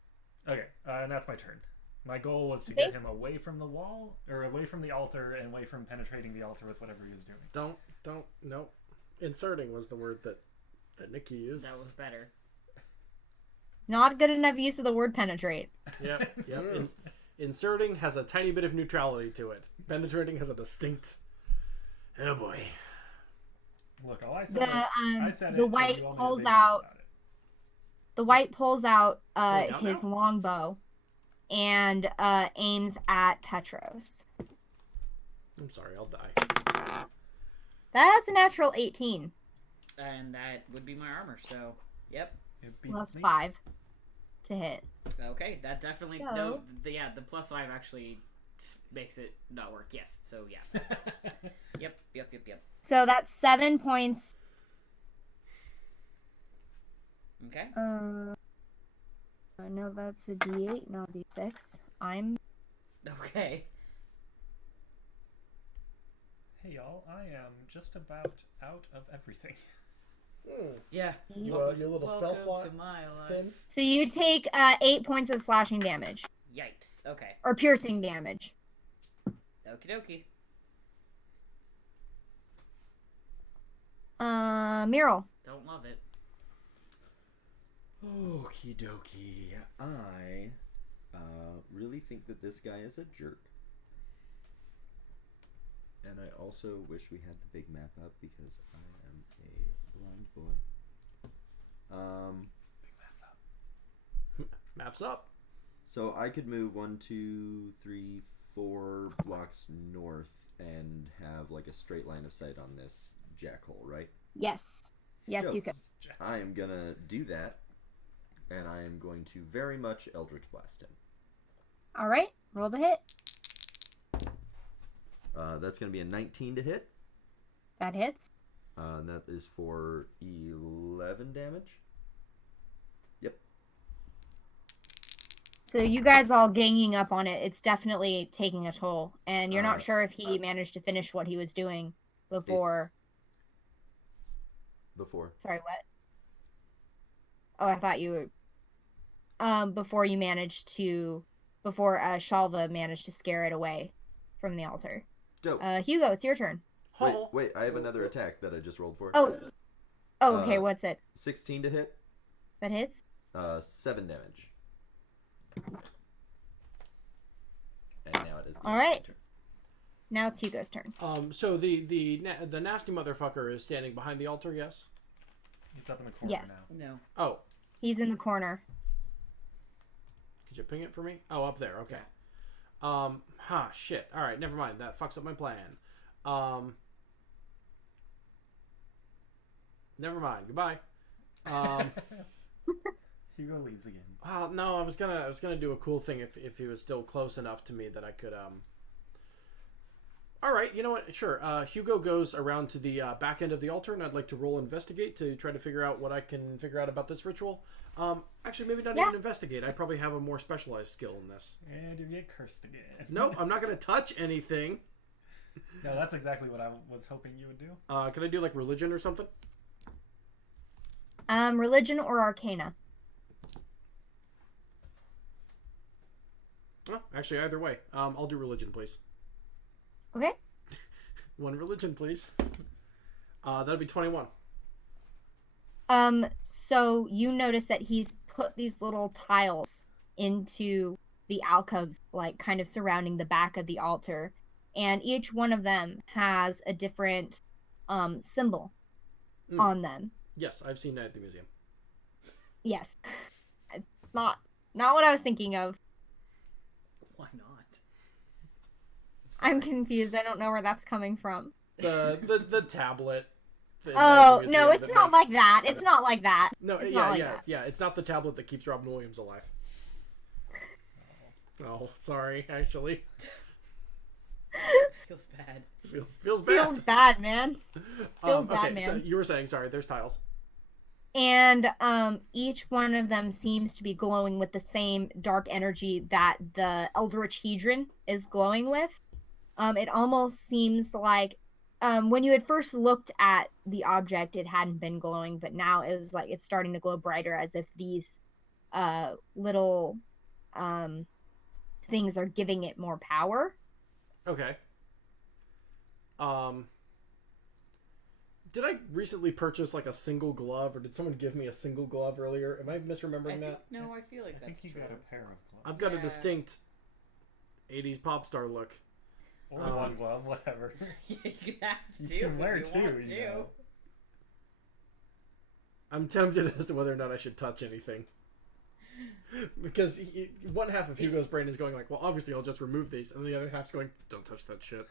Okay, and that's my turn. My goal was to get him away from the wall, or away from the altar, and away from penetrating the altar with whatever he was doing. No. Inserting was the word that Nikki used. That was better. Not good enough use of the word penetrate. Yep. Inserting has a tiny bit of neutrality to it. Penetrating has a distinct. Oh boy. Look, all I said. The white pulls out. The white pulls out his longbow and aims at Petros. I'm sorry, I'll die. That's a natural 18. And that would be my armor, so, yep. Plus 5 to hit. Okay, that definitely, the plus 5 actually makes it not work, yes, so yeah. Yep. So that's 7 points. Okay. No, that's a D8, not a D6. Okay. Hey y'all, I am just about out of everything. Yeah. Your little spell slot to my thin. life. So you take 8 points of slashing damage. Yikes. Okay. Or piercing damage. Okie dokie. Muriel. Don't love it. Okie dokie. I really think that this guy is a jerk. And I also wish we had the big map up because I am a blind boy. Big map's up. Maps up. So I could move 1, 2, 3, 4 blocks north and have like a straight line of sight on this jackhole, right? Yes. Yes, So, you could. I am gonna do that, and I am going to very much Eldritch Blast him. All right. Roll the hit. That's gonna be a 19 to hit. That hits. And that is for 11 damage. Yep. So you guys all ganging up on it. It's definitely taking a toll. And you're not sure if he managed to finish what he was doing before. Before. Sorry, what? Oh, I thought you were... before you managed to... Before Shalva managed to scare it away from the altar. Dope. Hugo, it's your turn. Wait, I have another attack that I just rolled for. Oh, okay, what's it? 16 to hit. That hits? 7 damage. And now it is the All right. turn. Now it's Hugo's turn. So the nasty motherfucker is standing behind the altar, yes? It's up in the corner Yes. now. No. Oh, He's in the corner. could you ping it for me? Oh, up there. Okay. Shit. All right, never mind. That fucks up my plan. Never mind. Goodbye. Hugo leaves again. No, I was gonna do a cool thing if he was still close enough to me that I could All right, you know what? Sure. Hugo goes around to the back end of the altar, and I'd like to roll investigate to try to figure out what I can figure out about this ritual. Actually, maybe not even investigate. I probably have a more specialized skill in this. And you get cursed again. Nope, I'm not going to touch anything. No, that's exactly what I was hoping you would do. Can I do like religion or something? Religion or arcana? Oh, actually, either way. I'll do religion, please. Okay. One religion, please. That'll be 21. So you notice that he's put these little tiles into the alcoves, like kind of surrounding the back of the altar, and each one of them has a different symbol on them. Yes, I've seen that at the museum. Yes. Not what I was thinking of. Why not? I'm confused. I don't know where that's coming from. The tablet. Oh, no, it's not like that. It's not like that. No, it's yeah, not like yeah, that. yeah. It's not the tablet that keeps Robin Williams alive. Oh, sorry, actually. Feels bad. Feels bad. Feels bad, man. Feels bad, okay, man. so you were saying, sorry, there's tiles. And each one of them seems to be glowing with the same dark energy that the Eldritch Hedron is glowing with. It almost seems like when you had first looked at the object, it hadn't been glowing, but now it was like it's starting to glow brighter, as if these little things are giving it more power. Okay. Did I recently purchase like a single glove, or did someone give me a single glove earlier? Am I misremembering that? No, I feel like I that's think you true. got a pair of gloves. I've got a Yeah. distinct 80s pop star look. Or one glove, whatever. Yeah, you can have You two. can wear if two, you want you to. know. I'm tempted as to whether or not I should touch anything. Because one half of Hugo's brain is going like, well, obviously I'll just remove these, and the other half's going, don't touch that shit.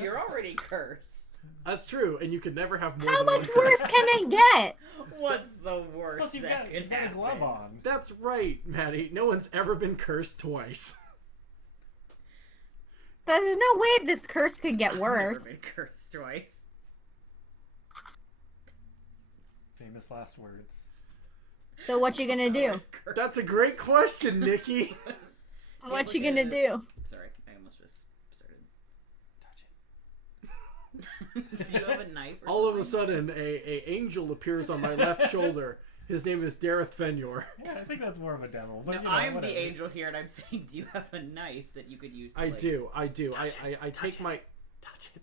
You're already cursed. That's true, and you can never have more How than much one worse curse. can it get? What's the worst Plus, you've that got, could you've got a happen? glove on. That's right, Matty. No one's ever been cursed twice. There's no way this curse could get worse. Never been cursed twice. Famous last words. So what you gonna do? That's a great question, Nikki. What you gonna do? Sorry, I almost just started. Touch it. Do you have a knife? Or All of a something? sudden, a angel appears on my left shoulder. His name is Dareth Fenyor. Yeah, I think that's more of a demo. But, No, you know, I'm whatever. the angel here, and I'm saying, do you have a knife that you could use? To, I like... do. I Touch take it. my touch it.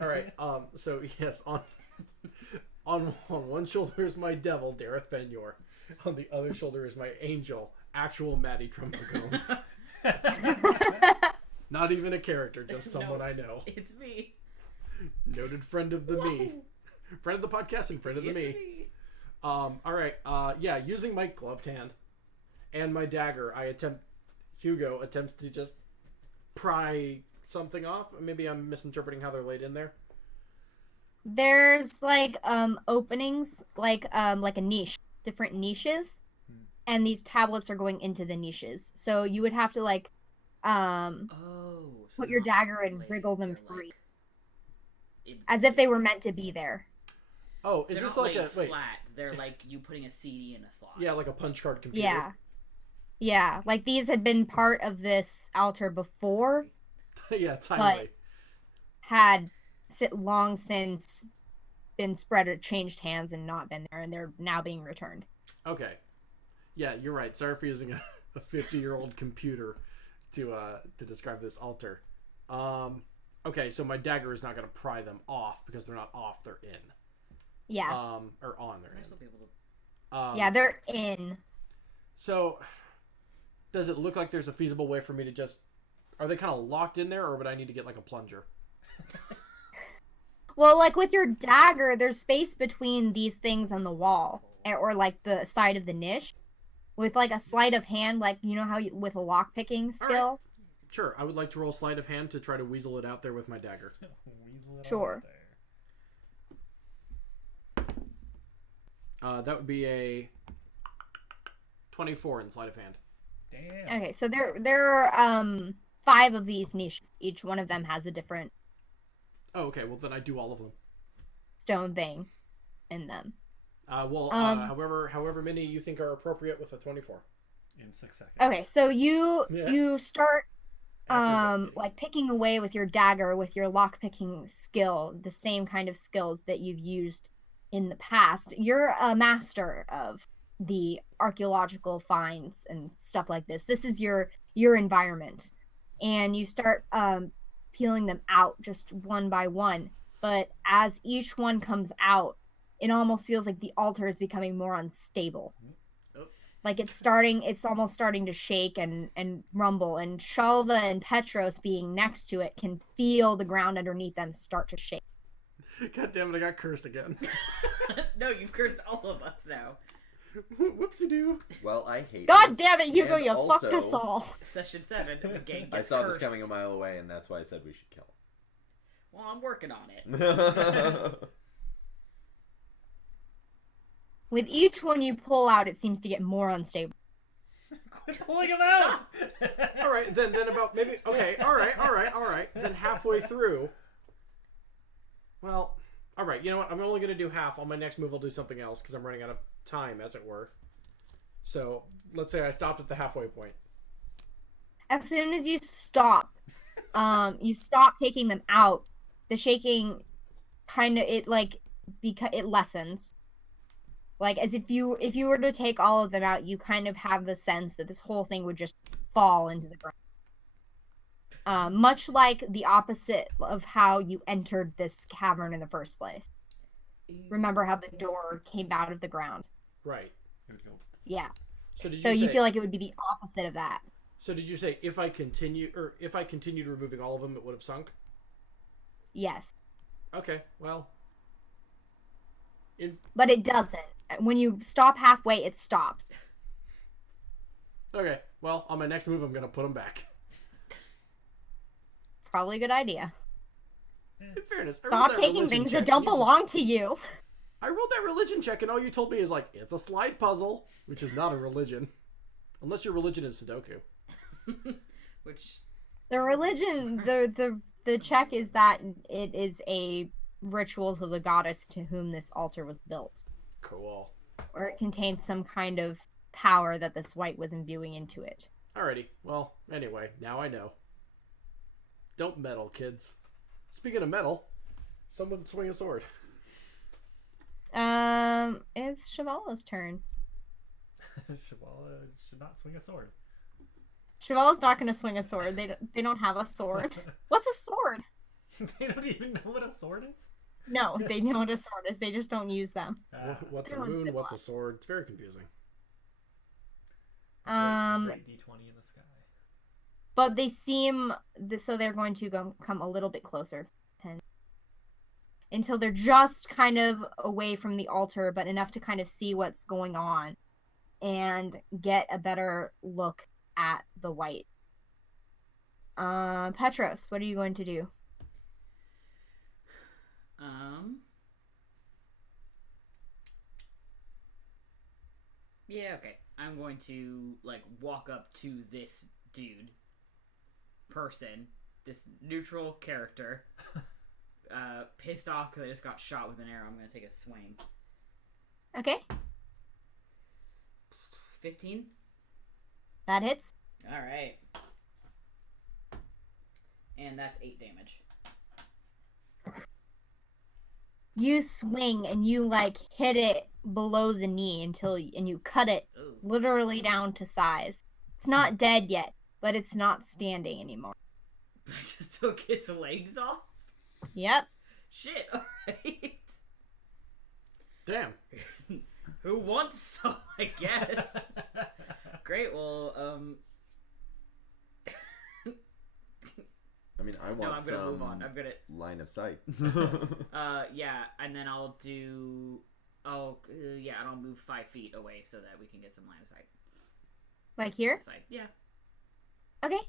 All right. So yes, on one shoulder is my devil, Dareth Fenyor. On the other shoulder is my angel, actual Matty Trumbo-Gomes. Not even a character, just someone No. I know. It's me. Noted friend of the me. Friend of the podcasting, friend of the It's me. All right. Yeah, using my gloved hand and my dagger, Hugo attempts to just pry something off. Maybe I'm misinterpreting how they're laid in there. There's like openings, like a niche, different niches, and these tablets are going into the niches. So you would have to like Oh. So put your not dagger and laid, wriggle them they're, free, like, as if they were meant to be there. Oh, is They're this not like laid a wait? flat. They're like you putting a CD in a slot. Yeah, like a punch card computer. Yeah. Yeah, like these had been part of this altar before, Yeah, timely. had long since been spread or changed hands and not been there, and they're now being returned. Okay. Yeah, you're right. Sorry for using a 50-year-old computer to describe this altar. Okay, so my dagger is not going to pry them off because they're not off; they're in. Yeah. Or on, they're Might still in. be able to... Yeah, they're in. So, does it look like there's a feasible way for me to just? Are they kind of locked in there, or would I need to get like a plunger? Well, like with your dagger, there's space between these things and the wall, or like the side of the niche. With like a sleight of hand, like you know how you, with a lock picking skill. Sure, I would like to roll sleight of hand to try to weasel it out there with my dagger. Weasel it Sure. out there. That would be a 24 in sleight of hand. Damn. Okay, so there are 5 of these niches. Each one of them has a different Oh, okay. Well, then I do all of them. stone thing in them. However many you think are appropriate with a 24. In 6 seconds. Okay, so you Yeah. you start After investigating. like picking away with your dagger with your lock picking skill, the same kind of skills that you've used in the past. You're a master of the archaeological finds and stuff like this. This is your environment, and you start peeling them out just one by one. But as each one comes out, it almost feels like the altar is becoming more unstable. Oh. Like it's almost starting to shake and rumble, and Shalva and Petros being next to it can feel the ground underneath them start to shake. God damn it, I got cursed again. No, you've cursed all of us now. Whoopsie doo. Well, I hate God this. damn it, Hugo, And you also, fucked us all. Session 7, the gang gets I saw cursed. this coming a mile away, and that's why I said we should kill Well, I'm working on it. him. With each one you pull out, it seems to get more unstable. Quit pulling him out! All right, then about maybe okay. All right. Then halfway through. Well, all right. You know what? I'm only gonna do half. On my next move, I'll do something else because I'm running out of time, as it were. So let's say I stopped at the halfway point. As soon as you stop taking them out, the shaking kind of it lessens. Like as if you were to take all of them out, you kind of have the sense that this whole thing would just fall into the ground. Much like the opposite of how you entered this cavern in the first place. Remember how the door came out of the ground? Right. Here we go. Yeah. So did you So say, you feel like it would be the opposite of that. So did you say if I continued removing all of them, it would have sunk? Yes. Okay. Well. But it doesn't. When you stop halfway, it stops. Okay. Well, on my next move, I'm gonna put them back. Probably a good idea. In fairness, I rolled Stop that taking religion things check, that don't and you just- belong to you. I rolled that religion check, and all you told me is like it's a slide puzzle, which is not a religion, unless your religion is Sudoku. Which The religion, the check is that it is a ritual to the goddess to whom this altar was built, Cool. or it contains some kind of power that this white was imbuing into it. Alrighty. Well, anyway, now I know. Don't meddle, kids. Speaking of metal, someone swing a sword. It's Shavala's turn. Shabala should not swing a sword. Shavala's not going to swing a sword. They don't have a sword. What's a sword? They don't even know what a sword is? No, they know what a sword is. They just don't use them. What's a Everyone's moon? been What's a lost. sword? It's very confusing. Great D20 in the sky. But they seem so they're going to come a little bit closer, until they're just kind of away from the altar, but enough to kind of see what's going on and get a better look at the white. Petros, what are you going to do? Yeah, okay. I'm going to walk up to this dude person, this neutral character. Pissed off because I just got shot with an arrow. I'm going to take a swing. Okay, 15? that hits. Alright. And that's 8 damage. You swing and you hit it below the knee and you cut it Ooh. literally down to size. It's not dead yet, but it's not standing anymore. I just took its legs off? Yep. Shit, alright. Damn. Who wants some, I guess? Great, well, I mean, I No, want I'm some gonna move on. I'm gonna. line of sight. Yeah, and then I'll do. Yeah, and I'll move 5 feet away so that we can get some line of sight. Like Just to here? the side. Yeah. Okay.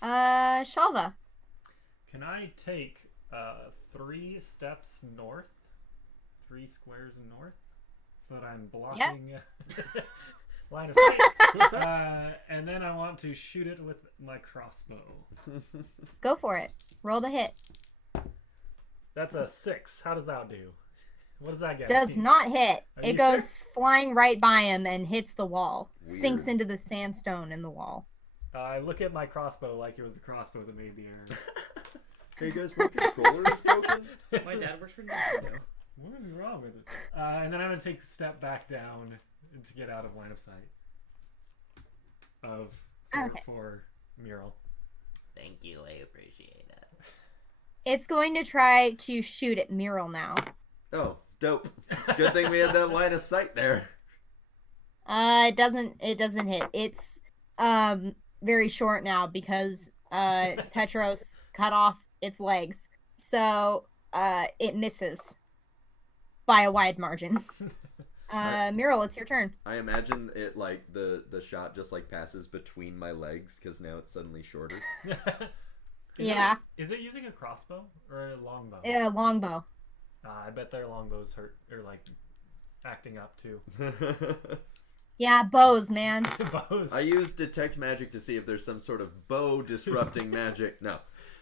Shalva. Can I take 3 steps north? 3 squares north? So that I'm blocking line of sight. And then I want to shoot it with my crossbow. Go for it. Roll the hit. That's a 6. How does that do? What does that get? Does not hit. Are It you goes flying right by him and hits the wall. Weird. Sinks into the sandstone in the wall. I look at my crossbow like it was the crossbow that made the error. Hey guys, my controller is broken. My dad works for Nintendo. What is wrong with it? And then I'm going to take a step back down to get out of line of sight for Mural. Thank you, I appreciate it. It's going to try to shoot at Mural now. Oh, dope. Good thing we had that line of sight there. It doesn't hit. It's very short now because Petros cut off its legs. So it misses by a wide margin. Mural, it's your turn. I imagine it like the shot just like passes between my legs because now it's suddenly shorter. Yeah. Is it using a crossbow or a longbow? Yeah, longbow. I bet their longbows hurt or like acting up too. Yeah, bows, man. Bows. I use detect magic to see if there's some sort of bow disrupting magic. No.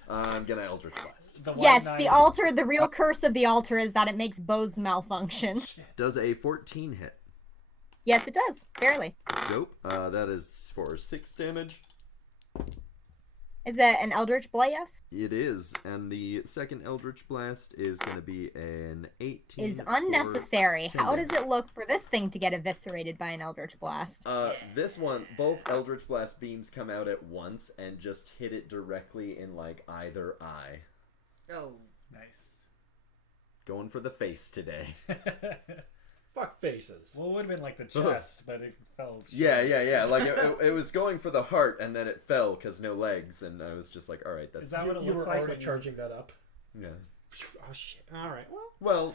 I'm gonna Eldritch Blast. Yes, the altar, the real curse of the altar is that it makes bows malfunction. Does a 14 hit? Yes, it does. Barely. Dope. That is for 6 damage. Is it an Eldritch Blast? It is. And the second Eldritch Blast is going to be an 18. Is unnecessary. 10 How damage. does it look for this thing to get eviscerated by an Eldritch Blast? This one, both Eldritch Blast beams come out at once and just hit it directly in, like, either eye. Oh. Nice. Going for the face today. Fuck faces. Well, it would have been like the chest, but it fell. Yeah. Like, it was going for the heart, and then it fell because no legs, and I was just like, alright, that's... Is that what it You looks were like? already when charging that up. Yeah. Oh shit. Alright, well. Well,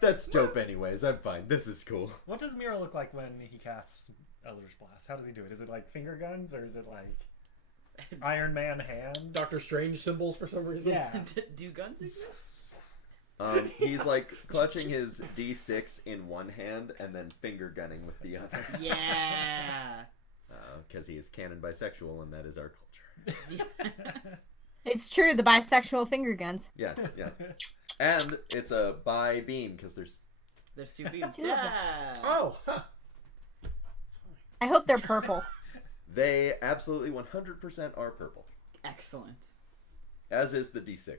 that's dope anyways. I'm fine. This is cool. What does Mira look like when he casts Eldritch Blast? How does he do it? Is it like finger guns, or is it like Iron Man hands? Doctor Strange symbols for some reason. Yeah. Do guns exist? He's like clutching his D6 in one hand and then finger gunning with the other. Yeah. Because he is canon bisexual and that is our culture. It's true, the bisexual finger guns. Yeah. And it's a bi beam because there's... There's 2 beams. Two of them. Yeah. Oh, huh. I hope they're purple. They absolutely 100% are purple. Excellent. As is the D6.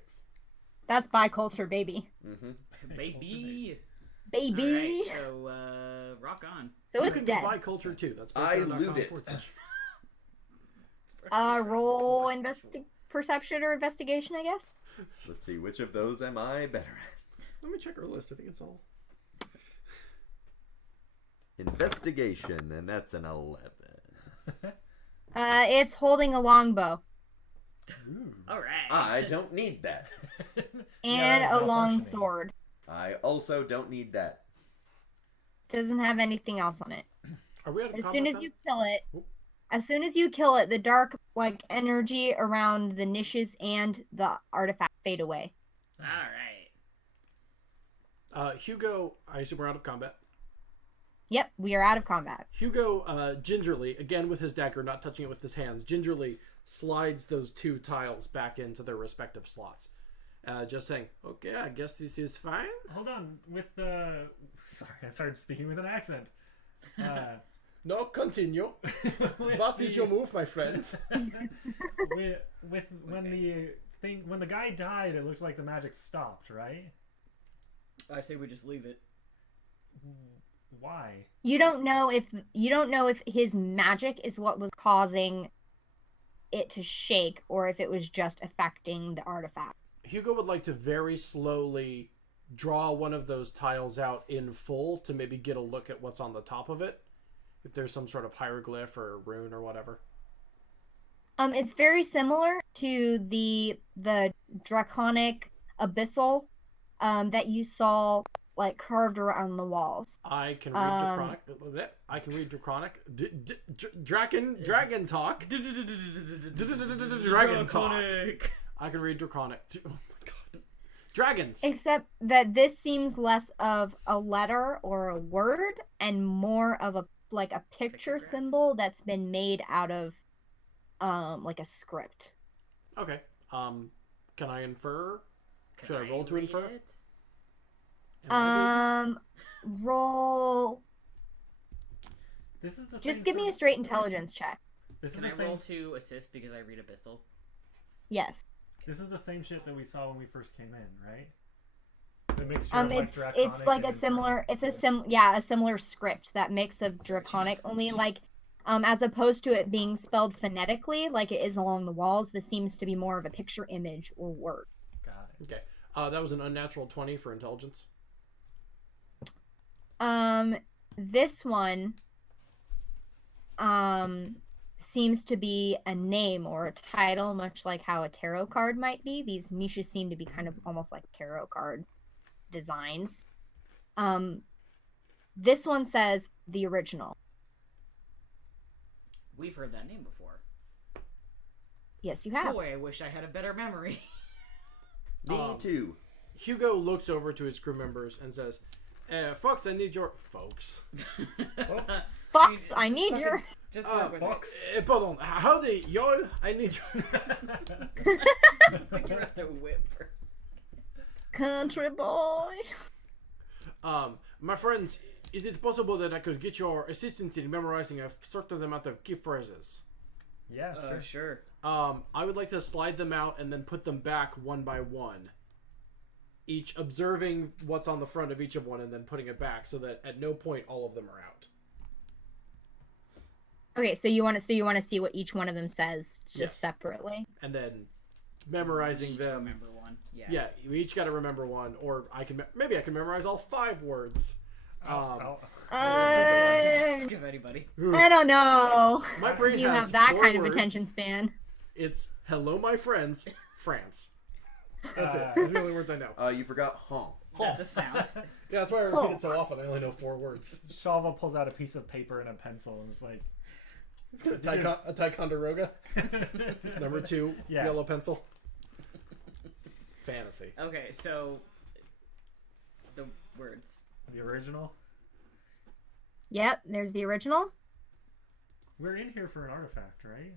That's biculture, baby. Mm-hmm. Baby. Baby! Alright, so, rock on. So You it's can dead. buy culture too. That's I patreon.com loot it. Roll perception or investigation, I guess? Let's see, which of those am I better at? Let me check our list. I think it's all. Investigation, and that's an 11. It's holding a longbow. Alright. I don't need that. And it's a long malfunctioning. sword. I also don't need that. Doesn't have anything else on it. Are we out of As combat soon as then? you kill it, Oop. the dark like energy around the niches and the artifact fade away. Alright. Hugo, I assume we're out of combat. Yep, we are out of combat. Hugo, gingerly, again with his dagger, not touching it with his hands, gingerly slides those 2 tiles back into their respective slots. Just saying, okay, I guess this is fine. Hold on, with the... Sorry, I started speaking with an accent. No, continue. What is your move, my friend? When the guy died, it looked like the magic stopped, right? I say we just leave it. Why? You don't know if his magic is what was causing it to shake or if it was just affecting the artifact. Hugo would like to very slowly draw one of those tiles out in full to maybe get a look at what's on the top of it. If there's some sort of hieroglyph or rune or whatever. It's very similar to the draconic abyssal that you saw like carved around the walls. I can read draconic. I can read draconic. Dragon talk. Dragon talk. I can read draconic. Oh my god. Dragons. Except that this seems less of a letter or a word and more of a picture symbol that's been made out of like a script. Okay. Can I infer? Should I roll to infer? Roll. This is the Just same give me a straight intelligence check. This Can is I the roll same. to assist because I read Abyssal? Yes. This is the same shit that we saw when we first came in, right? The mixture of, It's draconic like a and- similar. It's a similar script, that mix of draconic. Only like, as opposed to it being spelled phonetically like it is along the walls, this seems to be more of a picture image or word. Got it. Okay. That was an unnatural 20 for intelligence. This one, seems to be a name or a title, much like how a tarot card might be. These niches seem to be kind of almost like tarot card designs. This one says the original. We've heard that name before. Yes, you have. Boy, I wish I had a better memory. Me too. Hugo looks over to his crew members and says, Fox, I need your... Folks. Fox, I need your... Just work with Fox. Pardon. Howdy, y'all. I need your... it. You're at the whip first. Country boy. My friends, is it possible that I could get your assistance in memorizing a certain amount of key phrases? Yeah, sure. Sure. I would like to slide them out and then put them back one by one. Each observing what's on the front of each of one and then putting it back so that at no point all of them are out. Okay, so you want to see what each one of them says just Yes. separately. And then memorizing Each them. remember one. Yeah. Yeah, we each got to remember one, or I can maybe I can memorize all 5 words. Ask if anybody. I don't know. My brain You has have that 4 kind of words. attention span. It's hello, my friends, France. That's it. Those are the only words I know. You forgot honk. That's a sound. Yeah, that's why I repeat it so often. I only know 4 words. Shalva pulls out a piece of paper and a pencil and is like, A Ticonderoga. Number 2, Yeah. yellow pencil. Fantasy. Okay, so the words. the original. Yep, there's the original. We're in here for an artifact, right?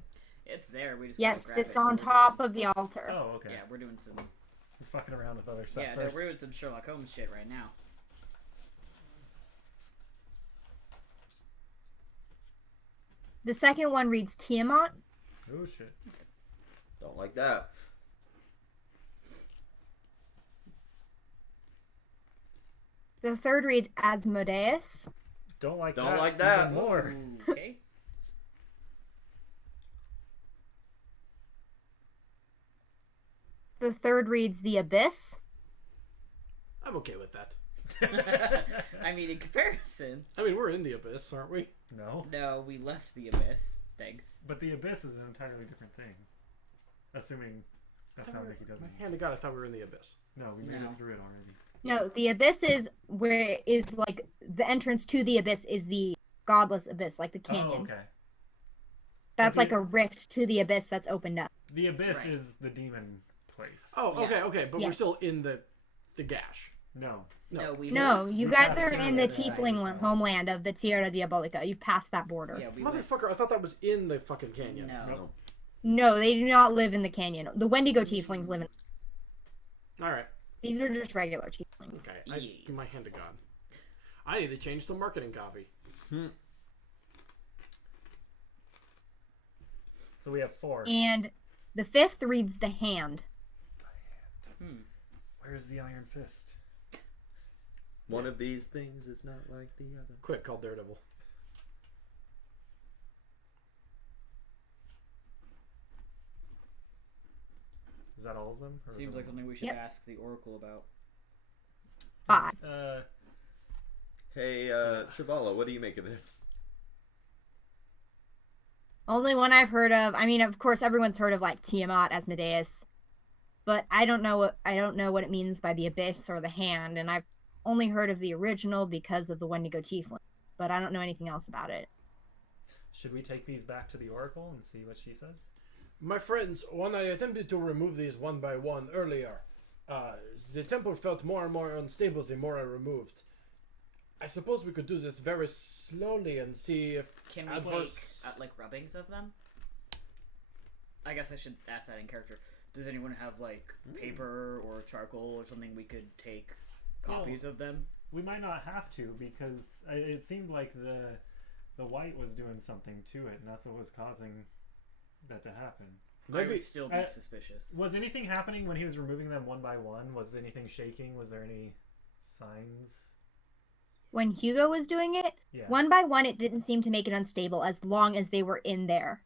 It's there. We just Yes, gotta grab it's it. on top of the altar. Oh, okay. Yeah, we're doing some. We're fucking around with other stuff Yeah, first. we're doing some Sherlock Holmes shit right now. The second one reads Tiamat. Oh shit. Don't like that. The third reads Asmodeus. Don't like Don't that. like that. Even more. Okay. The third reads The Abyss. I'm okay with that. I mean, in comparison, I mean, we're in the abyss, aren't we? No. no, we left the abyss. Thanks. But the abyss is an entirely different thing. Assuming that's how Nikki does My it. hand to God, I thought we were in the abyss. No, we made No. it through it already. No, the Abyss is where is like the entrance to the Abyss is the godless abyss, like the canyon. Oh, okay. That's But like a rift to the abyss that's opened up. The abyss Right. is the demon place. Oh, Yeah. okay, but we're Yes. still in the gash. No. No. we No, left. you We guys passed are through in the the abyss. tiefling homeland of the Tierra Diabolica. You've passed that border. Yeah, we went. Motherfucker, I thought that was in the fucking canyon. No. Nope. No, they do not live in the canyon. The Wendigo tieflings live in. Alright, These are just regular tieflings. okay. Yes. My hand to God. I need to change some marketing copy. So we have 4. And the fifth reads The Hand. Where's the iron fist? One of these things is not like the other. Quick, call Daredevil. Is that all of them? Or is Seems there like something we should Yep. ask the Oracle about. 5. one? Hey, Shavala, what do you make of this? Only one I've heard of. I mean, of course, everyone's heard of like Tiamat, Asmodeus, but I don't know what it means by the abyss or the hand, and I've only heard of the original because of the Wendigo Tiefling, but I don't know anything else about it. Should we take these back to the Oracle and see what she says? My friends, when I attempted to remove these one by one earlier, the temple felt more and more unstable the more I removed. I suppose we could do this very slowly and see if... Can we take, like, rubbings of them? I guess I should ask that in character. Does anyone have, like, paper or charcoal or something we could take copies of them? We might not have to, because it seemed like the white was doing something to it, and that's what was causing that to happen. I would still be suspicious. Was anything happening when he was removing them one by one? Was anything shaking? Was there any signs? When Hugo was doing it, one by one, it didn't seem to make it unstable as long as they were in there.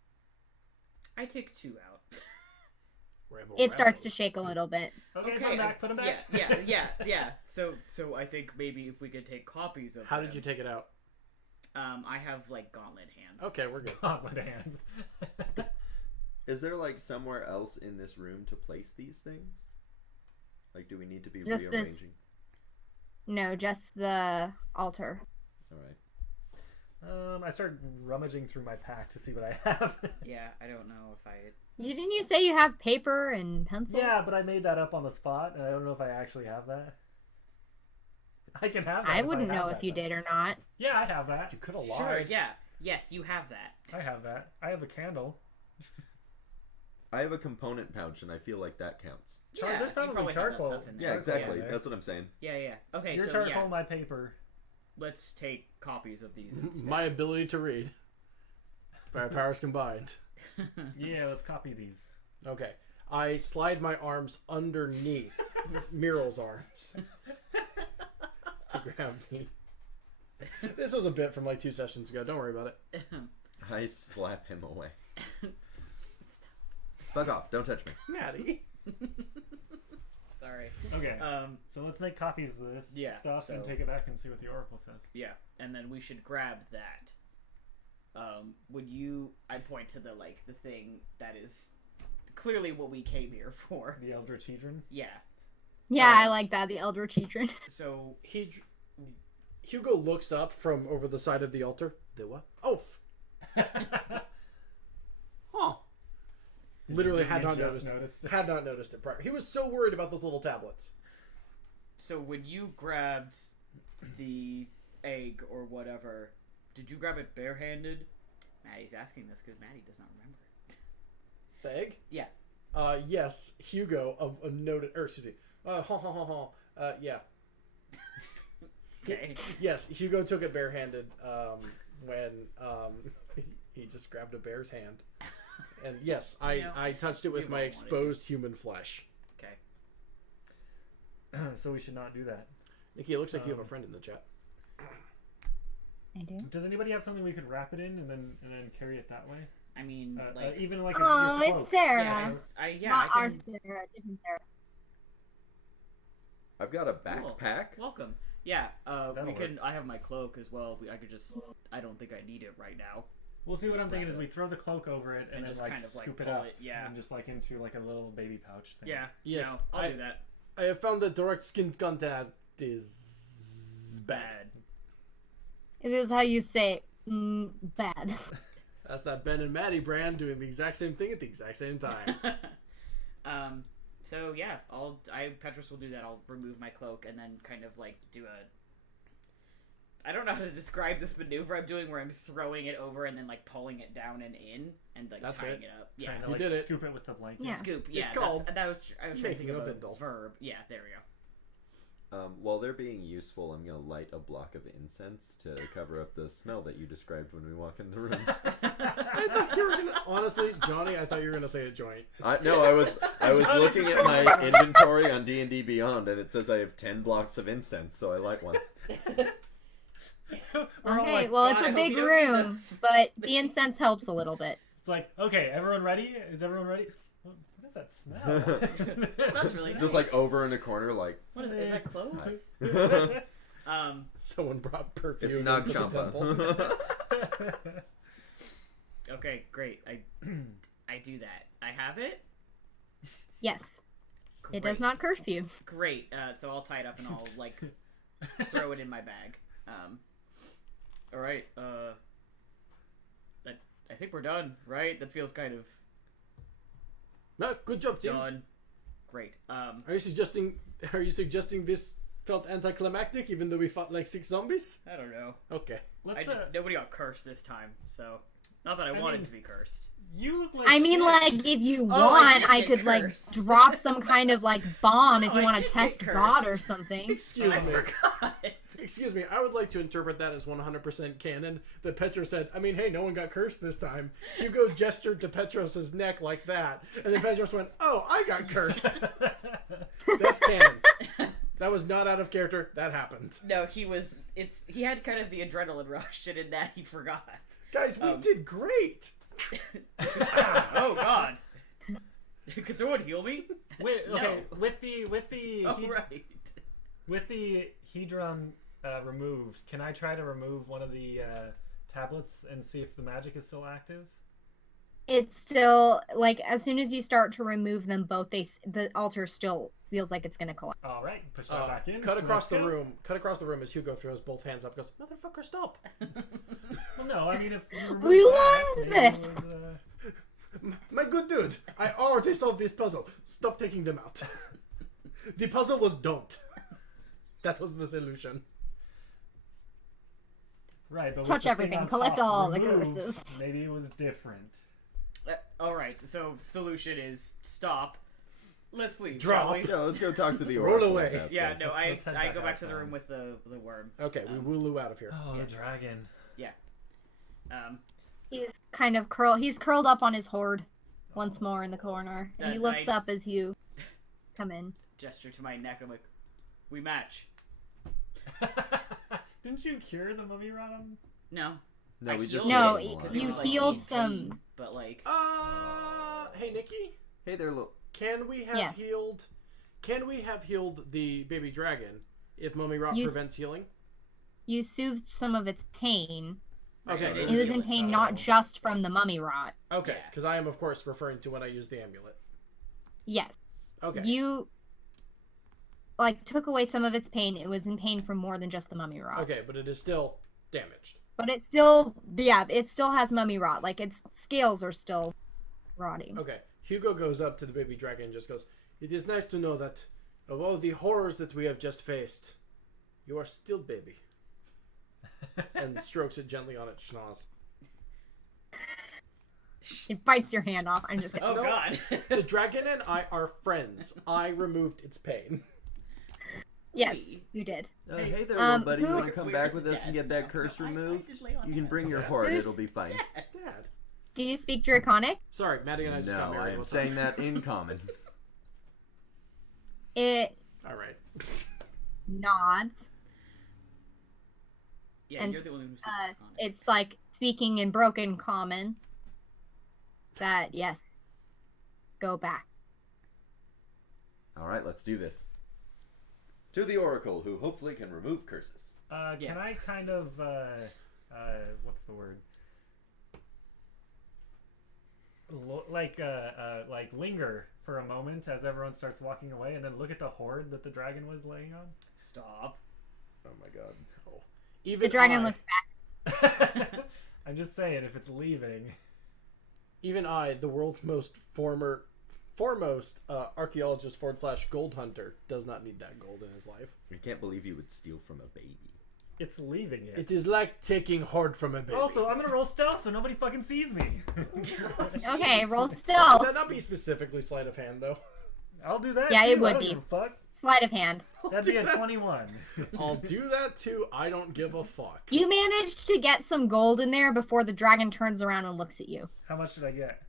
I take 2 out. It starts to shake a little bit. Okay, put them back. Put them back. Yeah. So I think maybe if we could take copies of How them. did you take it out? I have, like, gauntlet hands. Okay, we're good. Gauntlet hands. Is there, like, somewhere else in this room to place these things? Like, do we need to be Just rearranging? No, just the altar. Alright. I started rummaging through my pack to see what I have. Yeah, I don't know if I... Didn't you say you have paper and pencil? Yeah, but I made that up on the spot, and I don't know if I actually have that. I can have that. I wouldn't know if you did or not. Yeah, I have that. You could have lied. Sure, yeah. Yes, you have that. I have that. I have a candle. I have a component pouch, and I feel like that counts. Yeah, there's probably have that charcoal. stuff in there. Yeah, exactly. Yeah. That's what I'm saying. Yeah. Okay, Your so charcoal, yeah. my paper. Let's take copies of these instead. My ability to read. By our powers combined. Yeah, let's copy these. Okay. I slide my arms underneath Muriel's arms to grab me. This was a bit from like 2 sessions ago. Don't worry about it. I slap him away. Fuck off. Don't touch me. Matty. Sorry. Okay. So let's make copies of this stuff and take it back and see what the Oracle says. Yeah, and then we should grab that. Would you... I point to the thing that is clearly what we came here for. The Eldritch Hedron? Yeah. Yeah, I like that, the Eldritch Hedron. So... Hugo looks up from over the side of the altar. The what? Oh! Huh. Literally had not noticed it prior. He was so worried about those little tablets. So when you grabbed the egg or whatever, did you grab it barehanded? Maddie's asking this because Maddie does not remember. The egg? Yeah. Yes. Hugo, a noted... excuse me. Yeah. Okay. Yes, Hugo took it barehanded when he just grabbed a bear's hand. And yes, I touched it with my exposed human flesh. Okay. So we should not do that. Nikki, it looks like you have a friend in the chat. I do. Does anybody have something we could wrap it in and then carry it that way? I mean, even like Oh, your cloak. it's Sarah. Yeah, Not I our can... Sarah, different Sarah. I've got a backpack. Cool. Welcome. Yeah, That'll we can. work. I have my cloak as well. I could just. I don't think I need it right now. We'll see what I'm thinking is we throw the cloak over it and then just like kind of scoop like it pull up it, yeah. and just like into like a little baby pouch thing. Yeah. Yes, No, I'll do that. I have found that direct skin contact is bad. It is how you say bad. That's that Ben and Matty brand doing the exact same thing at the exact same time. So yeah, Petrus will do that. I'll remove my cloak and then kind of like do a. I don't know how to describe this maneuver I'm doing, where I'm throwing it over and then like pulling it down and in and like tying it up. Yeah, Kinda, You like, did it. Scoop it with the blanket. Yeah. scoop. Yeah, It's called I was trying to think making of a a bindle. verb. Yeah, there we go. While they're being useful, I'm going to light a block of incense to cover up the smell that you described when we walk in the room. I thought you were gonna... Honestly, Johnny, I thought you were gonna say a joint. No, I was looking at my inventory on D&D Beyond, and it says I have 10 blocks of incense, so I light one. We're all Okay, like, well, God, it's I a hope big you don't need room, those. but the incense helps a little bit. it's like, okay, everyone ready? Is everyone ready? What is that smell? That's really nice. Just like over in a corner, like... What is that close? Nice. Someone brought perfume It's into the Nag temple. Champa. Okay. Okay, great. I do that. I have it. Yes. Great. It does not curse you. Great. So I'll tie it up and I'll like throw it in my bag. All right. I think we're done, right? That feels kind of No, good job, team. done. Great. Are you suggesting this felt anticlimactic, even though we fought like 6 zombies? I don't know. Okay. Let's. Nobody got cursed this time, so not that I wanted to be cursed. You look like. I mean, shit. like, if you Oh, want, I I did could, get like, cursed. drop some kind of, like, bomb if Oh, you I want did to get test God or cursed. something. Excuse I me. forgot. Excuse me. I would like to interpret that as 100% canon. That Petros said, I mean, hey, no one got cursed this time. Hugo gestured to Petros' neck like that, and then Petros went, oh, I got cursed. That's canon. That was not out of character. That happened. No, he had kind of the adrenaline rush, and in that he forgot. Guys, we did great. Oh God! Could someone heal me? Wait, okay. No. With the Oh right. with the Hedron removed, can I try to remove one of the tablets and see if the magic is still active? It's still, like, as soon as you start to remove them both, the altar still feels like it's going to collapse. All right, push that back in. Cut across Let's the go. room. Cut across the room as Hugo throws both hands up. Goes, motherfucker, stop! Well, no, I mean if you remove We that, learned maybe this. it was, My good dude, I already solved this puzzle. Stop taking them out. The puzzle was don't. That was the solution. right, but with Touch the thing everything, on collect top all the removed, curses. Maybe it was different. All right. So solution is stop. Let's leave. Drop. Shall we? No, let's go talk to the Roll oracle away. about Yeah. this. No. I Let's head I back go back to the outside. room with the worm. Okay, we will you out of here. Oh, the dragon. Yeah. He's kind of curled up on his hoard once more in the corner. And he looks up as you come in. Gesture to my neck. I'm like, we match. Didn't you cure the mummy rot on? No. No, I we just healed No, saved him because alive. you was, like, healed in some- pain, but like. Hey Nikki, Hey there, look. can we have Yes. healed? Can we have healed the baby dragon if mummy rot You- prevents healing? You soothed some of its pain. Okay, Right, it It was heal in it, pain so- not just from the mummy rot. Okay, Yeah. because I am of course referring to when I use the amulet. Yes. Okay. You, like, took away some of its pain. It was in pain from more than just the mummy rot. Okay, but it is still damaged. But it still, yeah, it still has mummy rot. Like, its scales are still rotting. Okay. Hugo goes up to the baby dragon and just goes, it is nice to know that of all the horrors that we have just faced, you are still baby. And strokes it gently on its schnoz. It bites your hand off. I'm just kidding. Oh No. God. The dragon and I are friends. I removed its pain. Yes, you did. Hey there, Um, little buddy. You who- want to come Wait, back it's with us and death get that now, curse so I removed? just lay on You can hands. bring your heart. Who's- It'll be fine. Dad. Do you speak Draconic? Sorry, Matty and I just got No, married. I am What's saying up? that in common. It Alright. nods. Yeah, And, you're the only one who speaks on it. It's like speaking in broken common. That, yes. Go back. All right, let's do this. To the oracle, who hopefully can remove curses. Can Yeah. I kind of what's the word? Like linger for a moment as everyone starts walking away, and then look at the horde that the dragon was laying on. Stop. Oh my god. Oh. Even The dragon I, looks back. I'm just saying, if it's leaving. Even I, the world's most foremost archaeologist / gold hunter, does not need that gold in his life. I can't believe you would steal from a baby. It's leaving it. It is like taking horde from a baby. Also, I'm gonna roll stealth so nobody fucking sees me. Okay, roll Would stealth. that not be specifically sleight of hand, though? I'll do that. Yeah, too. it would I don't be. give a fuck. Sleight of hand. That'd be a 21. I'll do that too. I don't give a fuck. You managed to get some gold in there before the dragon turns around and looks at you. How much did I get?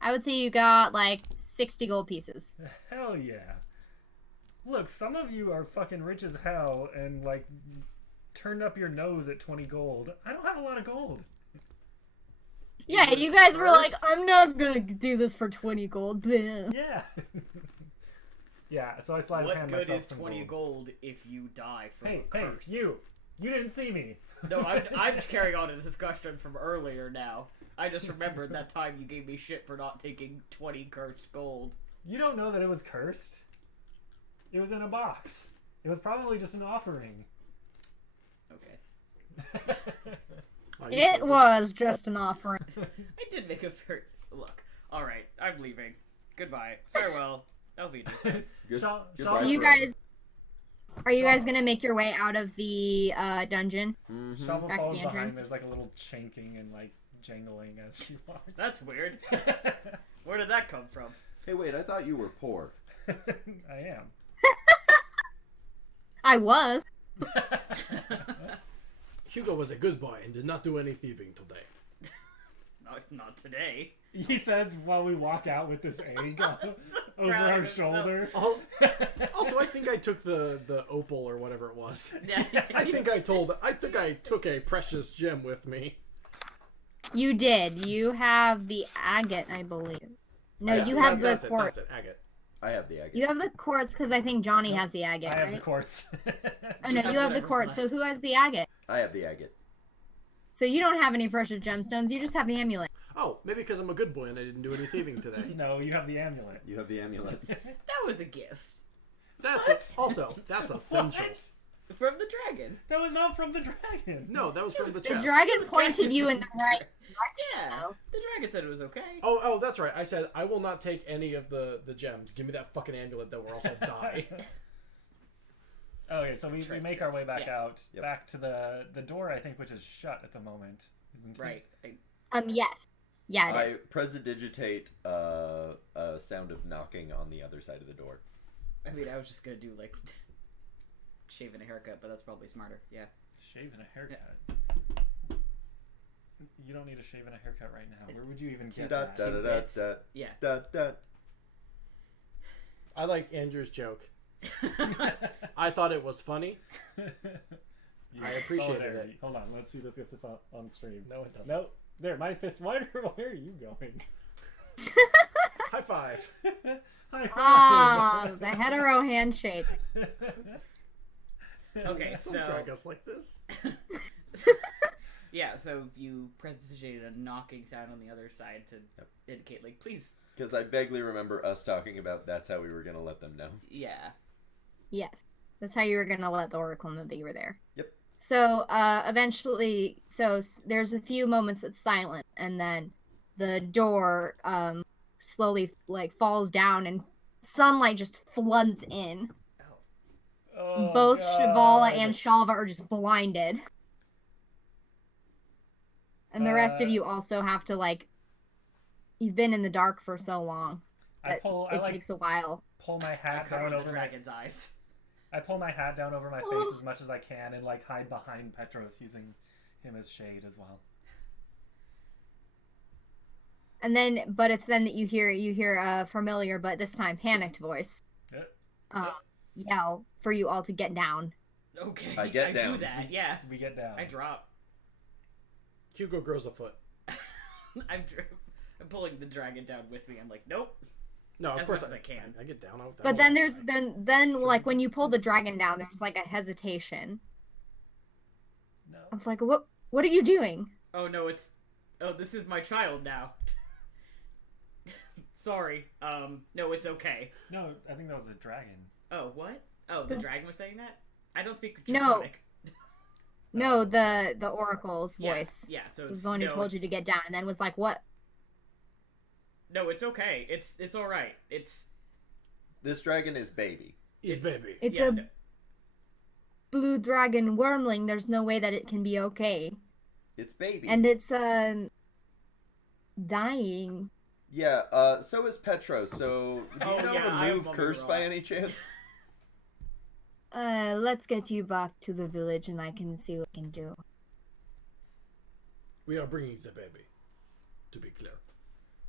I would say you got like 60 gold pieces. Hell yeah. Look, some of you are fucking rich as hell and like turned up your nose at 20 gold. I don't have a lot of gold. Yeah, you guys were like, First. I'm not gonna do this for 20 gold. Bleh. Yeah. Yeah, so I slide of What hand good myself is some 20 gold. gold if you die from Hey, a hey, curse? you didn't see me. No, I'm carrying on to the discussion from earlier now. I just remembered that time you gave me shit for not taking 20 cursed gold. You don't know that it was cursed. It was in a box. It was probably just an offering. Okay. It was just an offering. I did make a fair... Look. Alright, I'm leaving. Goodbye. Farewell. Auf Wiedersehen. Shall So you guys... Are you guys gonna make your way out of the dungeon? Shalva Back to falls the behind. entrance? There's like a little chanking and like jangling as she walks. That's weird. Where did that come from? Hey, wait, I thought you were poor. I am. I was. Hugo was a good boy and did not do any thieving today. Not today. He says while we walk out with this egg over proud our of himself. shoulder. Also, I think I took the opal or whatever it was. Yeah. I think I took a precious gem with me. You did. You have the agate, I believe. No, Yeah, you have the That's quartz. it, agate. I have the agate. You have the quartz because I think Johnny has the agate, I have right? the quartz. Oh no, you have the Whatever's quartz. So left. who has the agate? I have the agate. So you don't have any precious gemstones. You just have the amulet. Oh, maybe because I'm a good boy and I didn't do any thieving today. No, you have the amulet. You have the amulet. That was a gift. That's that's essential. What? From the dragon. That was not from the dragon. No, that was from the The chest. dragon pointed you in the right Yeah. direction. The dragon said it was okay. Oh, that's right. I said I will not take any of the gems. Give me that fucking amulet, though, or else I'll die. Okay, so we make our way back Yeah. out, Yep. back to the door, I think, which is shut at the moment, isn't it? Right. Yes. Yeah, it I is. prestidigitate a sound of knocking on the other side of the door. I mean, I was just gonna do, like, shaving a haircut, but that's probably smarter. Yeah. Shave and a haircut. You don't need a shave and a haircut right now. Where would you even get Dot, that? dot, dot, bits. dot, Yeah. dot, dot. I like Andrew's joke. I thought it was funny. I appreciated Solidarity. it. Hold on, let's see this gets this on stream. No, it doesn't. Nope. There, my fist. Where are you going? High five. High five. Ah, the hetero handshake. Okay, Don't so... drag us like this. Yeah, so you prestidigitated a knocking sound on the other side to indicate, like, please. Because I vaguely remember us talking about that's how we were going to let them know. Yeah. Yes. That's how you were going to let the Oracle know that you were there. Yep. So, eventually, there's a few moments of silence, and then the door, slowly, like, falls down, and sunlight just floods in. Oh, Both God. Shivala and Shalva are just blinded. And the rest of you also have to, like, you've been in the dark for so long that it takes a while. pull my hat Cover down the over my dragon's eyes. I pull my hat down over my face as much as I can and like hide behind Petros, using him as shade as well. And then, but it's then that you hear a familiar, but this time panicked voice, yell for you all to get down. Okay, I get I down. do that, yeah. We get down. I drop. Hugo grows a foot. I'm pulling the dragon down with me. I'm like, nope. No, of As course much as I can. I get down. But then there's then like when you pull the dragon down, there's like a hesitation. No. I was like, what are you doing? Oh no, this is my child now. Sorry. No, it's okay. No, I think that was a dragon. Oh, what? Oh, the dragon was saying that? I don't speak No. draconic. No, the oracle's voice Yeah, so was the one who told you to get down, and then was like, what? No, it's okay. It's all right. This dragon is baby. He's baby. It's yeah, a blue dragon wormling. There's no way that it can be okay, It's baby. and it's dying. Yeah, so is Petros. So, do you Oh, know yeah, I remove am curse wrong. by any chance? Let's get you back to the village, and I can see what I can do. We are bringing the baby. To be clear.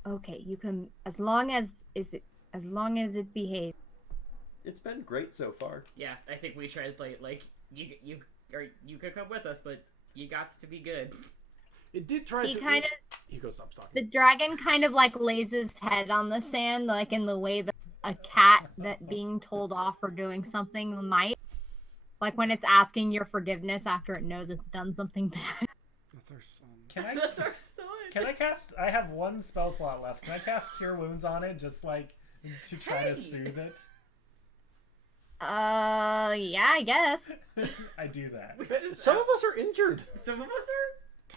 Okay, you can as long as it behaves. It's been great so far. Yeah, I think we translate like you could come with us, but you got to be good. It did try He to. kind of Hugo stops talking. the dragon kind of like lays his head on the sand, like in the way that a cat that being told off for doing something might. Like when it's asking your forgiveness after it knows it's done something bad. That's our son. Can I? That's our son. Can I cast? I have one spell slot left. Can I cast Cure Wounds on it, just like to try to soothe it? Yeah, I guess. I do that. Some of us are injured. Some of us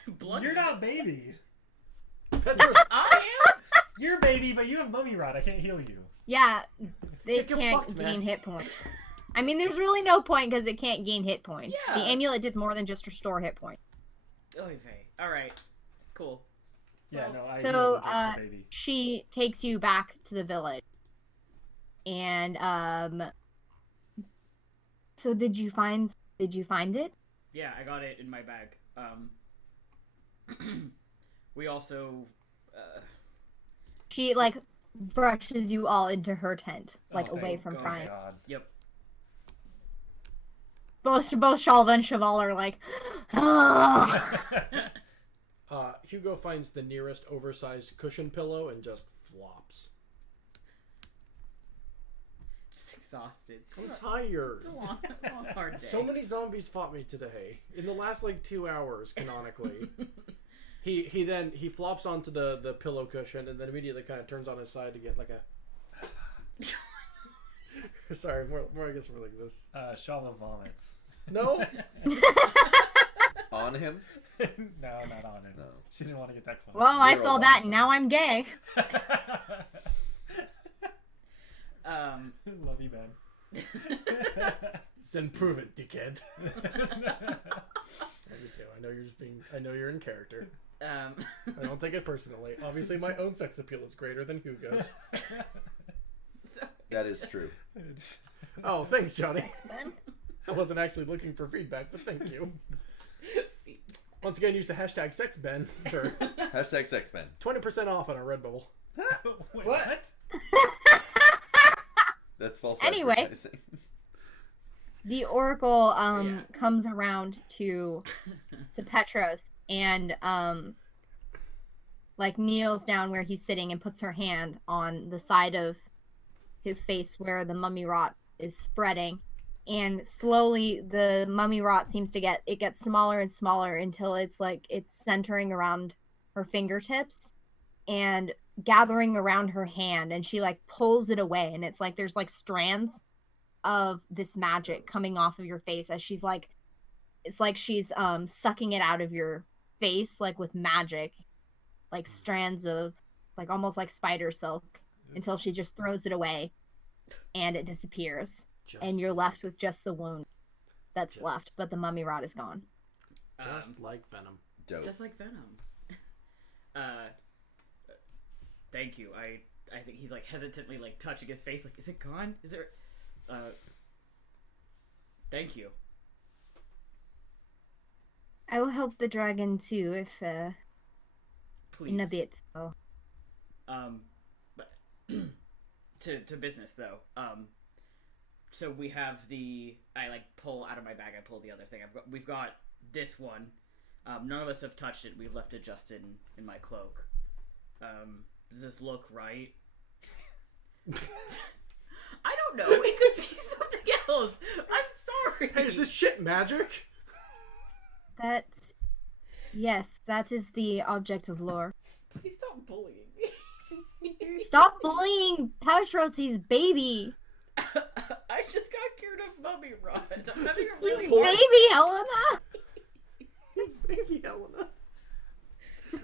are bloody. You're not baby. Petros, I am. You're baby, but you have mummy rot. I can't heal you. Yeah, they Get can't fucked, gain man. hit points. I mean, there's really no point because it can't gain hit points. Yeah. The amulet did more than just restore hit points. Oy vey. All right. Cool. Yeah, no. I So, healed the baby. she takes you back to the village. And, so did you find it? Yeah, I got it in my bag. We also. She, like, brushes you all into her tent, like, Oh, away thank from God. Prime. God. Yep. Both Shalva and Cheval are like, Hugo finds the nearest oversized cushion pillow and just flops. Just exhausted. I'm tired. It's a long, hard day. So many zombies fought me today in the last like 2 hours canonically. He flops onto the pillow cushion and then immediately kind of turns on his side to get like a. Sorry, more I guess more like this. Shalva vomits. No, On him? No, not on him. No. She didn't want to get that close. well, I You're saw a that woman. and now I'm gay. Love you, man. then prove it, dickhead. I do too. I know you're just being. I know you're in character. I don't take it personally. Obviously, my own sex appeal is greater than Hugo's. So, That is true. Oh, thanks, Johnny. Sex, Ben. I wasn't actually looking for feedback, but thank you. Once again, use the hashtag SexBen for Hashtag sexman. 20% off on our Redbubble. Wait, What? That's false Anyway. advertising. The Oracle Yeah. comes around to Petros and like kneels down where he's sitting and puts her hand on the side of his face where the mummy rot is spreading, and slowly the mummy rot seems to gets smaller and smaller until it's centering around her fingertips and gathering around her hand, and she like pulls it away, and it's like there's like strands of this magic coming off of your face as she's like, it's like she's sucking it out of your face like with magic, like strands of like almost like spider silk, until she just throws it away and it disappears, and you're left with just the wound that's left, but the mummy rot is gone. Just like Venom. Dope. just like Venom. Thank you. I think he's like hesitantly like touching his face. Like, is it gone? Is there? Thank you. I will help the dragon too if Please. in a bit though. But to business though. So we have I like pull out of my bag. I pull the other thing. We've got this one. None of us have touched it. We've left it just in my cloak. Does this look right? I don't know. It could be something else. I'm sorry. Hey, is this shit magic? Yes, that is the object of lore. Please stop bullying me. Stop bullying Petros' baby. I just got cured of mummy rot. I'm having a really Baby Helena. Baby Helena.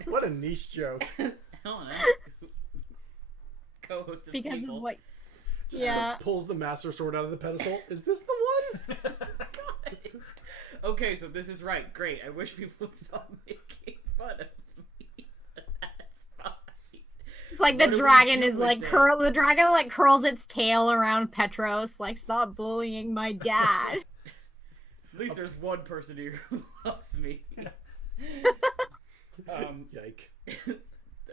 What a niche joke. Helena, co-host of Because Sneakle. of what? Just Yeah. pulls the master sword out of the pedestal. Is this the one? God. Okay, so this is right. Great. I wish people would stop making fun of me. That's fine. It's like What the do we dragon do is with like that? the dragon like curls its tail around Petros, like stop bullying my dad. At least there's one person here who loves me. Yike.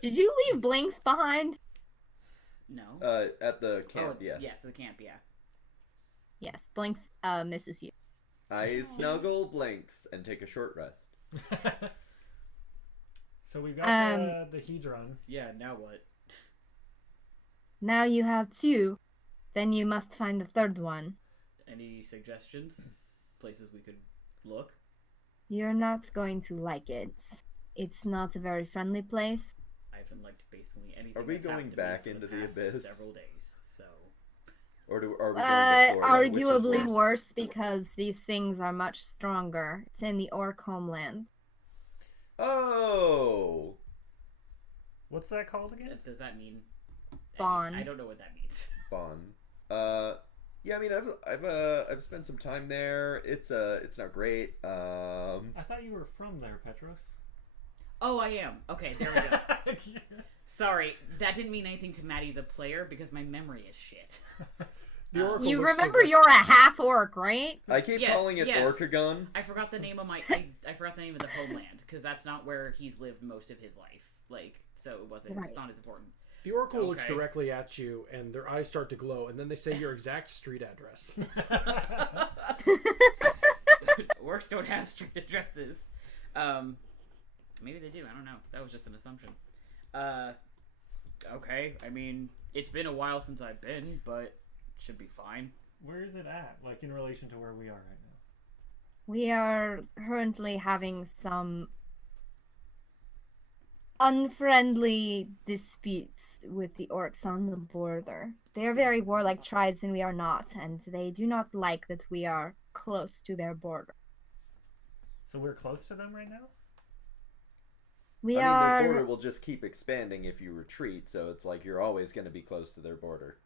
Did you leave Blinks behind? No. At the camp, Oh, yes. Yes, the camp, yeah. Yes, Blinks misses you. I snuggle, blinks, and take a short rest. So we've got the Hedron. Yeah, now what? Now you have two. Then you must find the third one. Any suggestions? Places we could look? You're not going to like it. it's not a very friendly place. I haven't liked basically anything. Are we that's going happened to me back for into the past abyss? Several days, so. Or are we going to Florida? Which is Arguably worse because these things are much stronger. It's in the orc homeland. Oh! What's that called again? Does that mean? Bon. I don't know what that means. Bon. Yeah, I mean, I've spent some time there. It's not great. I thought you were from there, Petros. Oh, I am. Okay, there we go. Sorry, that didn't mean anything to Matty the player because my memory is shit. The oracle You looks remember like- you're a half orc, right? I keep Yes, calling it yes. Orcagon. I forgot the name of my. I forgot the name of the homeland because that's not where he's lived most of his life. Like, so it wasn't. Right. It's not as important. The oracle looks Okay. directly at you, and their eyes start to glow, and then they say your exact street address. Orcs don't have street addresses. Maybe they do. I don't know. That was just an assumption. Okay. I mean, it's been a while since I've been, but should be fine. Where is it at? Like in relation to where we are right now? We are currently having some unfriendly disputes with the orcs on the border. They are very warlike tribes and we are not, and they do not like that we are close to their border. So we're close to them right now? We I mean, are their border will just keep expanding if you retreat, so it's like you're always going to be close to their border.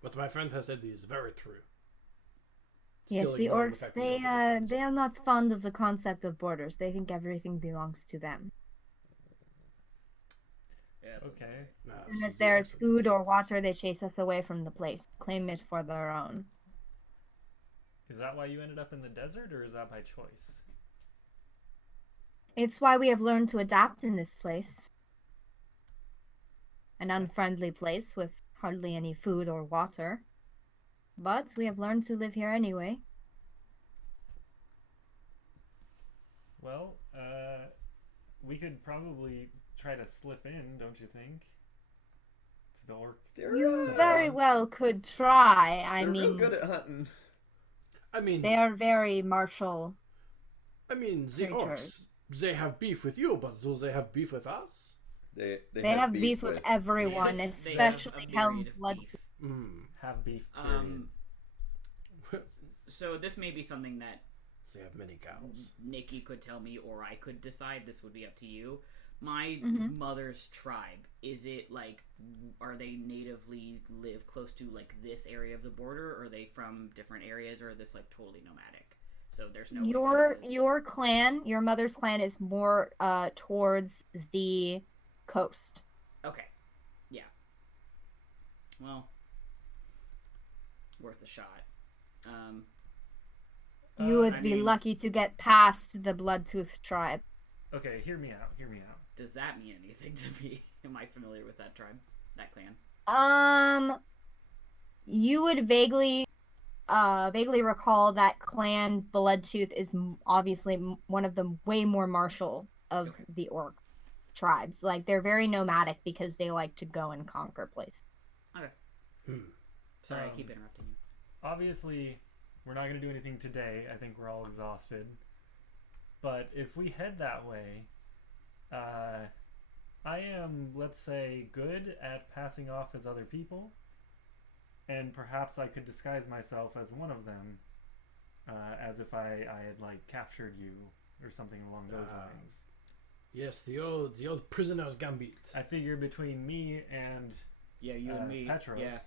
What my friend has said is very true. Yes, Still the ignoring orcs, fact that you don't have they are not fond of the concept of borders. They think everything belongs to them. Yeah. It's Okay. Nah, As this soon as is the there's opposite. food or water, they chase us away from the place, claim it for their own. Is that why you ended up in the desert, or is that by choice? It's why we have learned to adapt in this place. An unfriendly place with hardly any food or water. But we have learned to live here anyway. Well, we could probably try to slip in, don't you think? To the orc. You very well could try. I They're real mean, good at hunting. I mean, they are very martial. the creatures. orcs, they have beef with you, but do they have beef with us? They They have beef with everyone, They have especially a Helm myriad of Blood. beef. Mm. Have beef, period. So this may be something that They have many cows. Nikki could tell me, or I could decide. This would be up to you. My Mhm. mother's tribe, is it like, are they natively live close to like this area of the border, or are they from different areas, or are this like totally nomadic? So there's no way for them Your clan, your mother's clan, is more towards the coast. to- Okay, yeah. Well, worth a shot. You would I be mean- lucky to get past the Bloodtooth tribe. Okay, hear me out. Hear me out. Does that mean anything to me? Am I familiar with that tribe, that clan? You would vaguely recall that clan Bloodtooth is obviously one of the way more martial of Okay. the orc tribes. Like, they're very nomadic because they like to go and conquer places. Okay. Hmm. Sorry, I keep interrupting you. Obviously, we're not going to do anything today. I think we're all exhausted. But if we head that way, I am, let's say, good at passing off as other people. And perhaps I could disguise myself as one of them, as if I had, like, captured you or something along those lines. Yes, the old prisoner's gambit. I figure between me and Yeah, you and me. Petros, Yeah.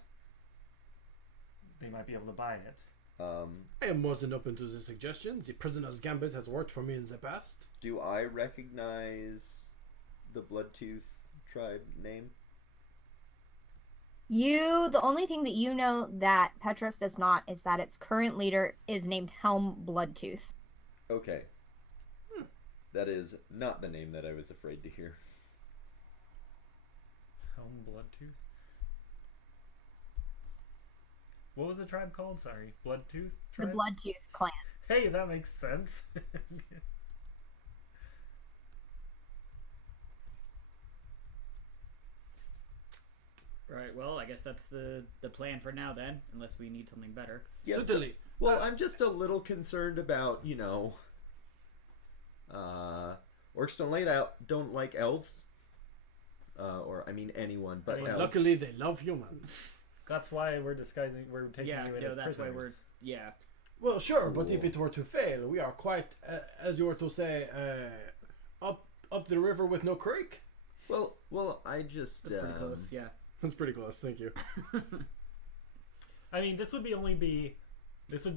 they might be able to buy it. I am more than open to the suggestion. The prisoner's gambit has worked for me in the past. Do I recognize the Bloodtooth tribe name? The only thing that you know that Petros does not is that its current leader is named Helm Bloodtooth. Okay. That is not the name that I was afraid to hear. Helm Bloodtooth? What was the tribe called? Sorry. Bloodtooth The tribe? Bloodtooth clan. Hey, that makes sense. Right, well, I guess that's the plan for now then, unless we need something better. Yes. Certainly. Well, I'm just a little concerned about, Orcs don't like elves. Or I mean anyone but elves. Luckily, they love humans. That's why we're taking Yeah, you in no, as that's why prisoners. Well, sure, but if it were to fail, we are quite, as you were to say, up the river with no creek. Well, I just That's pretty close. Yeah. That's pretty close. Thank you. I mean, this would be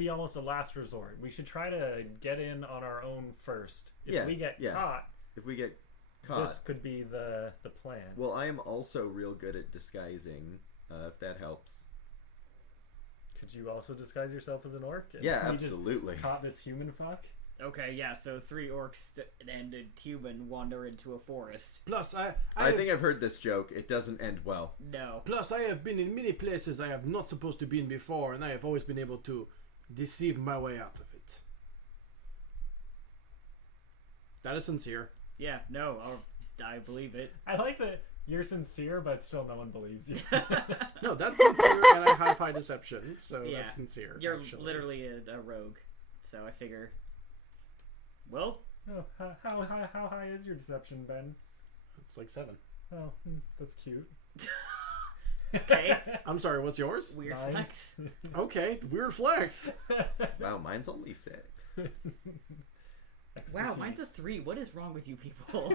almost a last resort. We should try to get in on our own first. If we get caught, this could be the plan. Well, I am also real good at disguising, if that helps. Could you also disguise yourself as an orc? Yeah, we absolutely. Just caught this human fuck. Okay, yeah. So 3 orcs and a human wander into a forest. Plus, I think I've heard this joke. It doesn't end well. No. Plus, I have been in many places I have not supposed to be in before, and I have always been able to deceive my way out of it. That is sincere. Yeah. No. I believe it. I like that you're sincere, but still no one believes you. No, that's sincere, and I have high deception, so Yeah. that's sincere. You're actually. literally a rogue, so I figure. Well, Oh, how high is your deception, Ben? It's like 7. Oh, that's cute. okay. I'm sorry, what's yours? Weird 9. flex. Okay, weird flex. Wow, mine's only 6. Wow, mine's a 3. What is wrong with you people?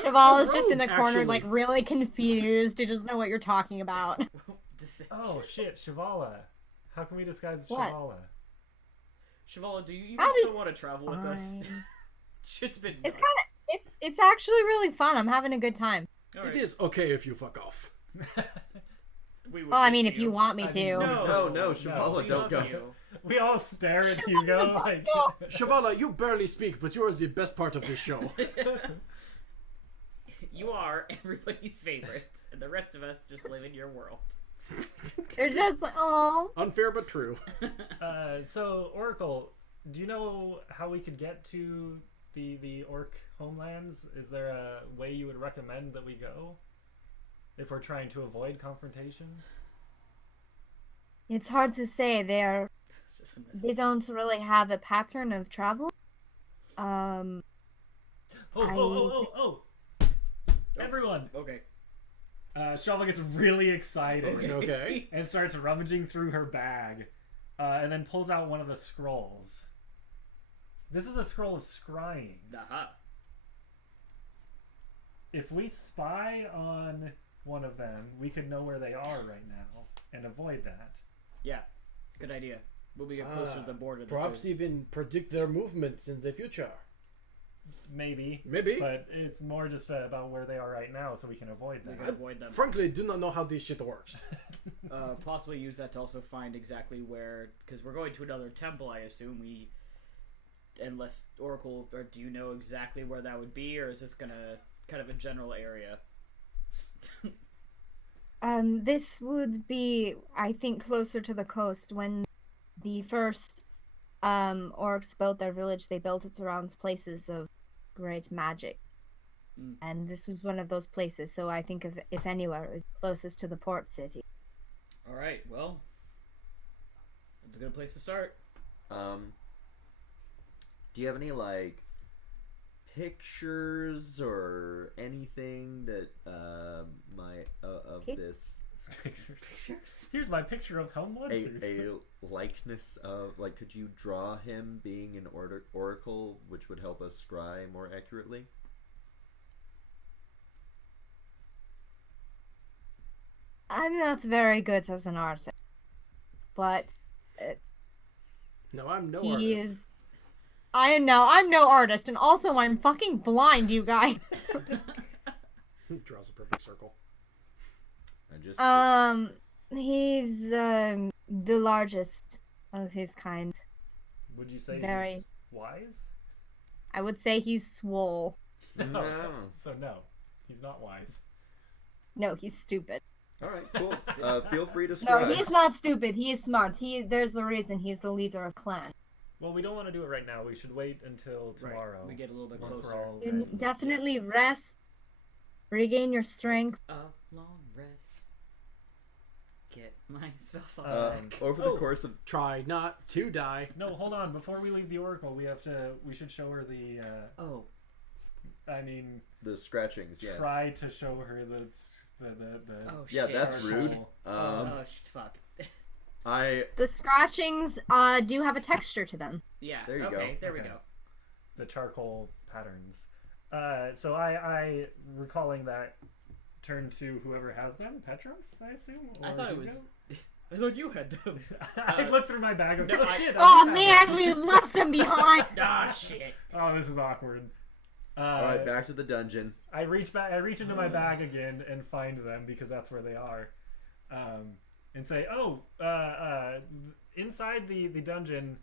Cheval is just in the rogue, corner, actually. like really confused. He doesn't know what you're talking about. Oh shit, Shivala. How can we disguise What? Shivala? Shivala, do you even Probably still want to travel with us? fine. Shit's been It's nuts. kind of it's actually really fun. I'm having a good time. All right. It is okay if you fuck off. We would Well, I miss mean, if you want me I to. mean, No, Shivala, we don't love go. you. We all stare at Hugo like. Shavala, you barely speak, but you are the best part of this show. You are everybody's favorite, and the rest of us just live in your world. They're just like, oh. Unfair but true. So Oracle, do you know how we could get to the orc homelands? Is there a way you would recommend that we go if we're trying to avoid confrontation? It's hard to say. It's just a mess. They don't really have a pattern of travel. Oh! Everyone! Okay. Shelva gets really excited Okay. and starts rummaging through her bag, and then pulls out one of the scrolls. This is a scroll of scrying. Aha. If we spy on one of them, we could know where they are right now and avoid that. Yeah. Good idea. When we get closer to the border. Perhaps even predict their movements in the future. Maybe. Maybe. But it's more just about where they are right now so we can avoid we them. can avoid them. Frankly, do not know how this shit works. Possibly use that to also find exactly where, because we're going to another temple. I assume unless Oracle, or do you know exactly where that would be, or is this gonna kind of a general area? This would be, I think, closer to the coast. When the first orcs built their village, they built it around places of great magic. And this was one of those places, so I think if anywhere, it's closest to the port city. All right. Well, that's a good place to start. Do you have any like pictures or anything that of Pic- this Pictures? Here's my picture of Helm Bloodtooth. a likeness of, like, could you draw him being an oracle, which would help us scry more accurately? I'm not very good as an artist, but No, I'm no he artist. is. I know I'm no artist, and also I'm fucking blind, you guys. Draws a perfect circle. I just He's the largest of his kind. Would you say Very. he's wise? I would say he's swole. no. So no, he's not wise. No, he's stupid. All right, cool. Feel free to No, scry. he's not stupid. He is smart. There's a reason he's the leader of clan. Well, we don't want to do it right now. We should wait until tomorrow. Right. We get a little bit once closer. we're all You ready. definitely rest, regain your strength. A long rest. Get my spell slot back. Over the course of Try not to die. No, hold on. Before we leave the Oracle, we should show her the. Oh. I mean, the scratchings, yeah. try to show her the. Oh Yeah, shit. that's rude. Fuck. The scratchings do have a texture to them. Yeah. There you go. There we Okay. go. The charcoal patterns. So I recalling that, turn to whoever has them. Petros, I assume. Or I thought it was. Hugo? I thought you had them. I looked through my bag. no, Oh shit! Oh I do have them. man, we left him behind. Ah shit. Oh, this is awkward. All right, back to the dungeon. I reach into my bag again and find them because that's where they are, and say, inside the dungeon,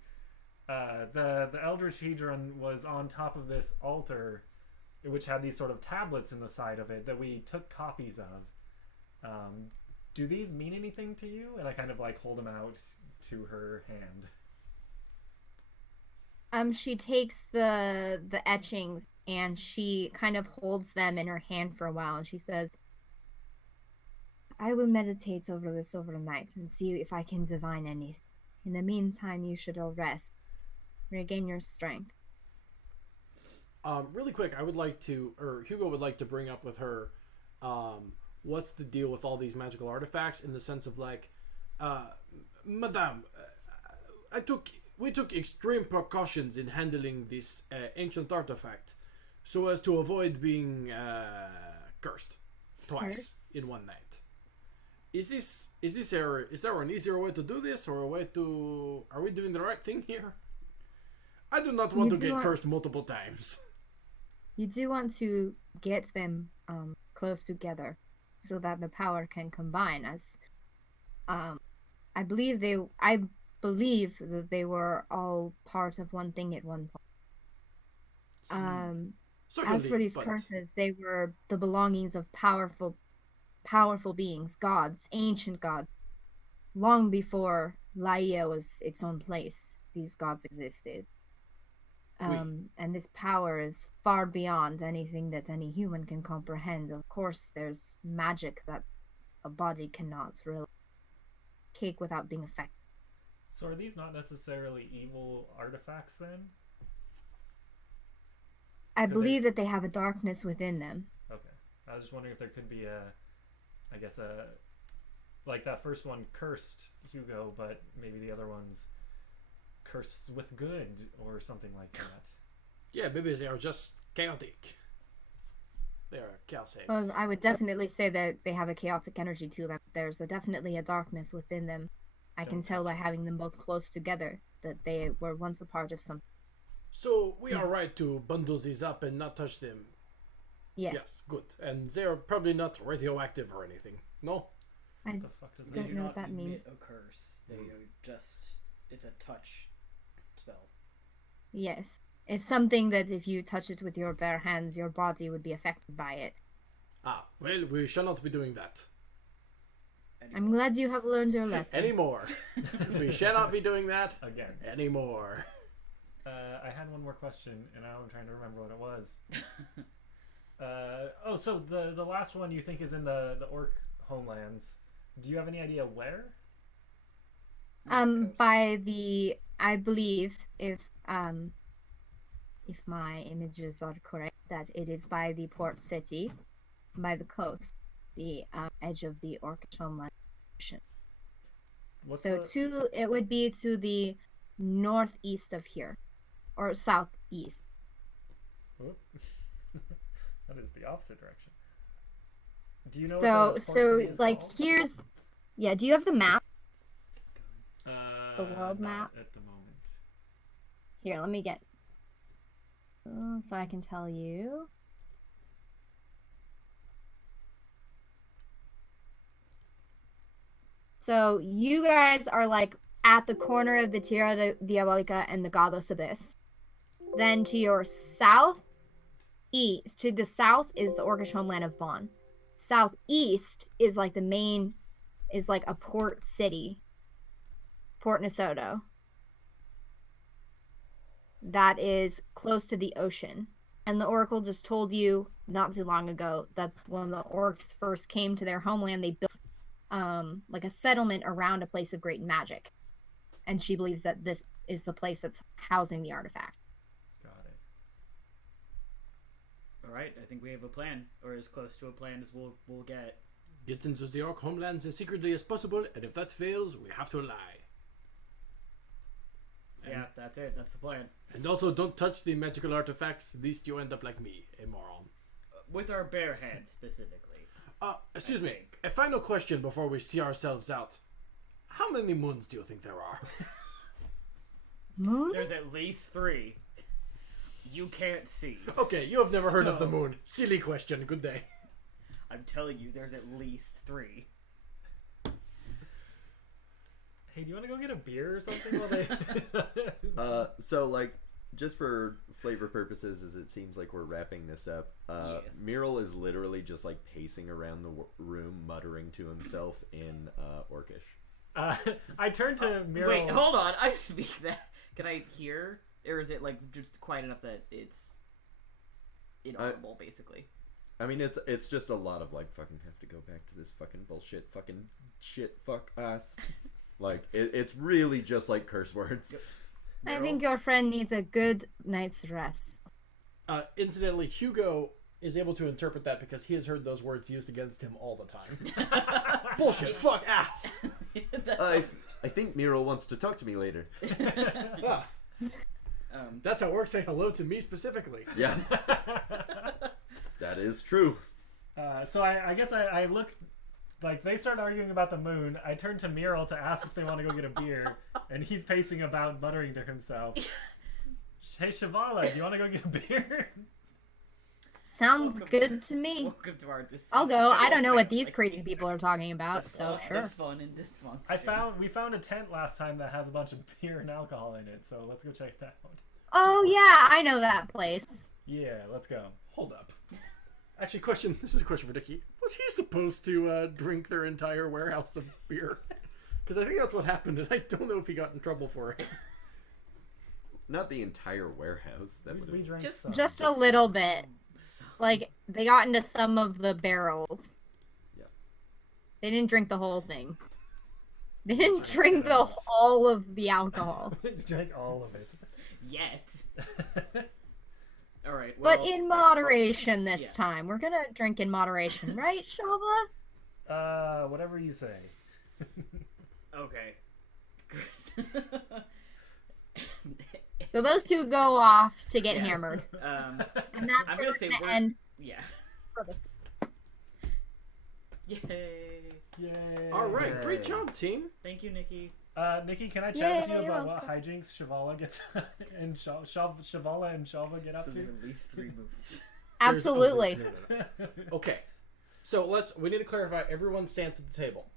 the Eldritch Hedron was on top of this altar, which had these sort of tablets in the side of it that we took copies of. Do these mean anything to you? And I kind of like hold them out to her hand. She takes the etchings and she kind of holds them in her hand for a while, and she says, I will meditate over this overnight and see if I can divine anything. In the meantime, you should all rest. Regain your strength. Really quick, I would like to, or Hugo would like to bring up with her, what's the deal with all these magical artifacts in the sense of like, Madame, we took extreme precautions in handling this ancient artifact so as to avoid being cursed twice in one night. Is there an easier way to do this, or are we doing the right thing here? I do not want to get cursed multiple times. You do want to get them close together so that the power can combine. As I believe that they were all part of one thing at one point. As for these curses, they were the belongings of powerful beings, gods, ancient gods. Long before Laía was its own place, these gods existed. And this power is far beyond anything that any human can comprehend. Of course, there's magic that a body cannot really take without being affected. So are these not necessarily evil artifacts then? I believe that they have a darkness within them. Okay. I was just wondering if there could be like that first one cursed Hugo, but maybe the other one's cursed with good or something like that. Yeah, maybe they are just chaotic. They are chaos eggs. Well, I would definitely say that they have a chaotic energy to them. There's definitely a darkness within them. I can tell by having them both close together that they were once a part of something. So we are right to bundle these up and not touch them. Yes. Good. And they are probably not radioactive or anything. No? What the fuck does that don't mean? know what that means. A curse. They are just. It's a touch spell. Yes. It's something that if you touch it with your bare hands, your body would be affected by it. Ah, well, we shall not be doing that. I'm glad you have learned your lesson. Anymore. We shall not be doing that Again. anymore. I had one more question, and now I'm trying to remember what it was. So the last one you think is in the orc homelands. Do you have any idea where? I believe if my images are correct, that it is by the port city, by the coast, the edge of the orcish homeland. It would be to the northeast of here, or southeast. That is the opposite direction. Do you know? So what the port city is like called? here's, yeah. Do you have the map? The world not map? at the moment. Here, let me get. So I can tell you. So you guys are like at the corner of the Tierra Diabolica and the Godless Abyss. Then to your southeast, to the south is the Orcish homeland of Vaughn. Southeast is like the main, is like a port city, Port Nasoto. That is close to the ocean. And the Oracle just told you not too long ago that when the orcs first came to their homeland, they built like a settlement around a place of great magic. And she believes that this is the place that's housing the artifact. Got it. All right, I think we have a plan, or as close to a plan as we'll get. Get into the Orc homelands as secretly as possible, and if that fails, we have to lie. Yeah, that's it. That's the plan. And also, don't touch the magical artifacts, least you end up like me, a moron. With our bare hands, specifically. Excuse me. A final question before we see ourselves out. How many moons do you think there are? Moon? There's at least 3. You can't see. Okay, you have never heard of the moon. Silly question. Good day. I'm telling you, there's at least 3. Hey, do you want to go get a beer or something while they... So, like, just for flavor purposes, as it seems like we're wrapping this up, Yes. Muriel is literally just, like, pacing around the room, muttering to himself in Orcish. I turn to Muriel. Wait, hold on. I speak that. Can I hear? Or is it, like, just quiet enough that it's inaudible, basically? I mean, it's just a lot of, like, fucking have to go back to this fucking bullshit, fucking shit, fuck us. Like, it's really just, like, curse words. I think your friend needs a good night's rest. Incidentally, Hugo is able to interpret that because he has heard those words used against him all the time. Bullshit, fuck ass. I think Muriel wants to talk to me later. Ah. That's how orcs say hello to me specifically. Yeah. That is true. So I guess I look, like, they start arguing about the moon. I turn to Muriel to ask if they want to go get a beer, and he's pacing about, muttering to himself. Hey, Shavala, do you want to go get a beer? Sounds good to me. Welcome to our dysfunction. I'll go. I don't know what these crazy people are talking about, so The sure. fun and dysfunction. We found a tent last time that has a bunch of beer and alcohol in it, so let's go check that out. Oh yeah, I know that place. Yeah, let's go. Hold up. Actually, this is a question for Nikki. Was he supposed to drink their entire warehouse of beer? Because I think that's what happened, and I don't know if he got in trouble for it. Not the entire warehouse. That We would drank Just- some. Just a little bit. Like, they got into some of the barrels. Yeah. They didn't drink the whole thing. They didn't drink all of the alcohol. Drank all of it. Yet. All right. Well, But in moderation this yeah. time. We're gonna drink in moderation, right, Shava? Whatever you say. Okay. So those two go off to get Yeah. hammered. Um, And that's I'm where gonna we're say gonna we're end yeah. for this. Yay! Yay. All right, Yay. great job, team. Thank you, Nikki. Nikki, can I chat with Yay, you about you're what hijinks Shavala gets and Shavala and Shalva get up So to? there's at least 3 moves. Absolutely. No. Okay, so we need to clarify everyone's stance at the table.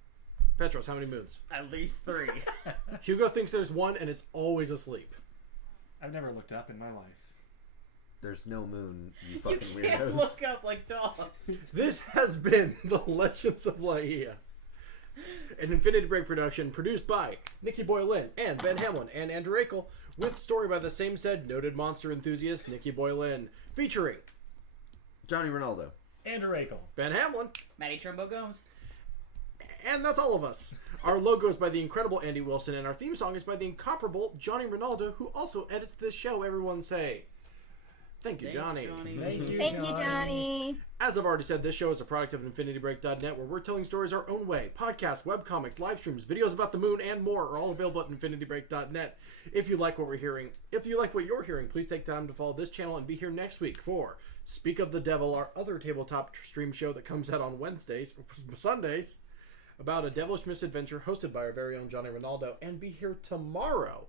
Petros, how many moons? At least 3. Hugo thinks there's 1, and it's always asleep. I've never looked up in my life. There's no moon, you You fucking can't weirdos. look up like dogs. This has been The Legends of Laía, an Infinity Break production produced by Nikki Boylan and Ben Hamlin and Andrew Eakle, with story by the same said noted monster enthusiast Nikki Boylan, featuring Johnny Rinaldo. Andrew Eakle. Ben Hamlin, Matty Trumbo-Gomes. and that's all of us. Our logo is by the incredible Andy Wilson, and our theme song is by the incomparable Johnny Rinaldo, who also edits this show. Everyone say, thank you, Thanks, Johnny. Thank you, Thank you, Johnny. As I've already said, this show is a product of InfinityBreak.net, where we're telling stories our own way. Podcasts, webcomics, live streams, videos about the moon, and more are all available at InfinityBreak.net. If you like what you're hearing, please take time to follow this channel and be here next week for Speak of the Devil, our other tabletop stream show that comes out on Sundays, about a devilish misadventure hosted by our very own Johnny Rinaldo. And be here tomorrow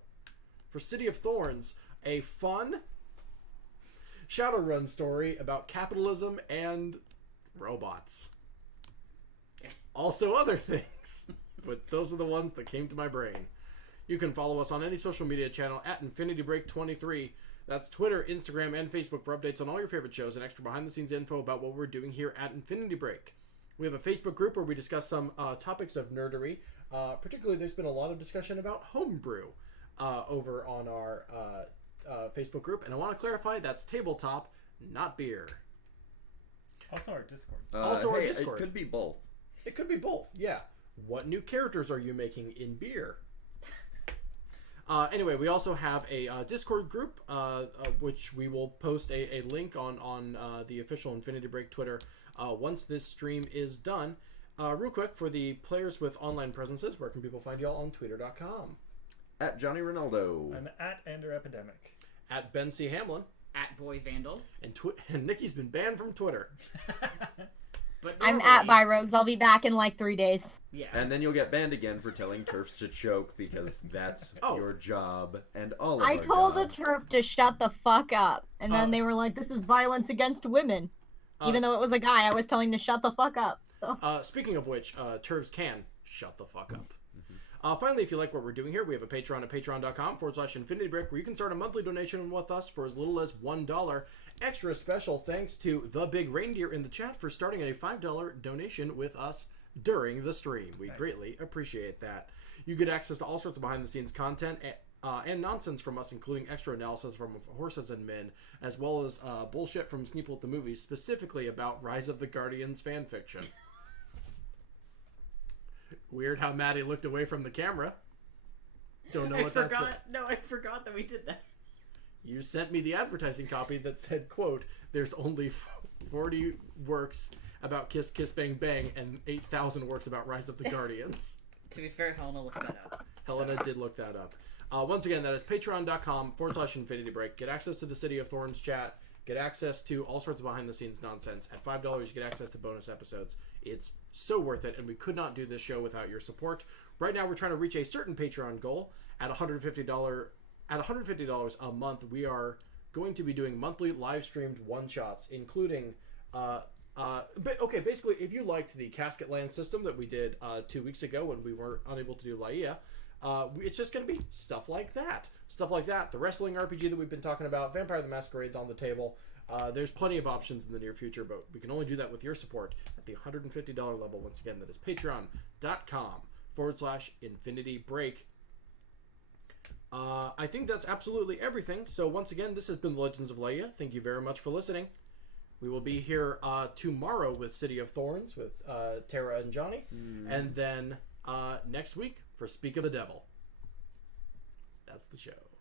for City of Thorns, a fun Shadowrun story about capitalism and robots. Also other things, but those are the ones that came to my brain. You can follow us on any social media channel at InfinityBreak23. That's Twitter, Instagram, and Facebook for updates on all your favorite shows and extra behind-the-scenes info about what we're doing here at Infinity Break. We have a Facebook group where we discuss some topics of nerdery. Particularly, there's been a lot of discussion about homebrew over on our Facebook group. And I want to clarify, that's tabletop, not beer. Also our Discord. Also our hey, Discord. It could be both. It could be both, yeah. What new characters are you making in beer? Anyway, we also have a Discord group, which we will post a link on the official Infinity Break Twitter once this stream is done. Real quick, for the players with online presences, where can people find y'all on Twitter.com? At Johnny Rinaldo. I'm at Ender Epidemic. At Ben C. Hamlin. At Boy Vandals. And Nikki's been banned from Twitter. But I'm normally- at Byrogues. I'll be back in like 3 days. Yeah. And then you'll get banned again for telling turfs to choke because that's Oh. your job and all of I our told the jobs. turf to shut the fuck up, and then Oh. they were like, "This is violence against women." Even though it was a guy, I was telling him to shut the fuck up. So Speaking of which, turfs can shut the fuck up. Finally, if you like what we're doing here, we have a Patreon at patreon.com/InfinityBreak where you can start a monthly donation with us for as little as $1. Extra special thanks to The Big Reindeer in the chat for starting at a $5 donation with us during the stream. We greatly appreciate that. You get access to all sorts of behind-the-scenes content and nonsense from us, including extra analysis from Horses and Men, as well as bullshit from Sneeple at the Movies, specifically about Rise of the Guardians fanfiction. Weird how Matty looked away from the camera. Don't know what that's. I forgot that we did that. You sent me the advertising copy that said, quote, "There's only 40 works about Kiss Kiss Bang Bang and 8,000 works about Rise of the Guardians." To be fair, Helena looked that up. Helena did look that up. Once again, that is patreon.com/InfinityBreak. Get access to the City of Thorns chat. Get access to all sorts of behind-the-scenes nonsense. At $5, you get access to bonus episodes. It's so worth it, and we could not do this show without your support. Right now, we're trying to reach a certain Patreon goal. At $150 a month, we are going to be doing monthly live-streamed one-shots, including... basically, if you liked the Casket Land system that we did 2 weeks ago when we were unable to do Laía, it's just going to be stuff like that. Stuff like that. The wrestling RPG that we've been talking about, Vampire the Masquerade's on the table. There's plenty of options in the near future, but we can only do that with your support at the $150 level. Once again, that is patreon.com/InfinityBreak. I think that's absolutely everything. So once again, this has been the Legends of Laía. Thank you very much for listening. We will be here tomorrow with City of Thorns with Tara and Johnny. And then next week for Speak of the Devil. That's the show.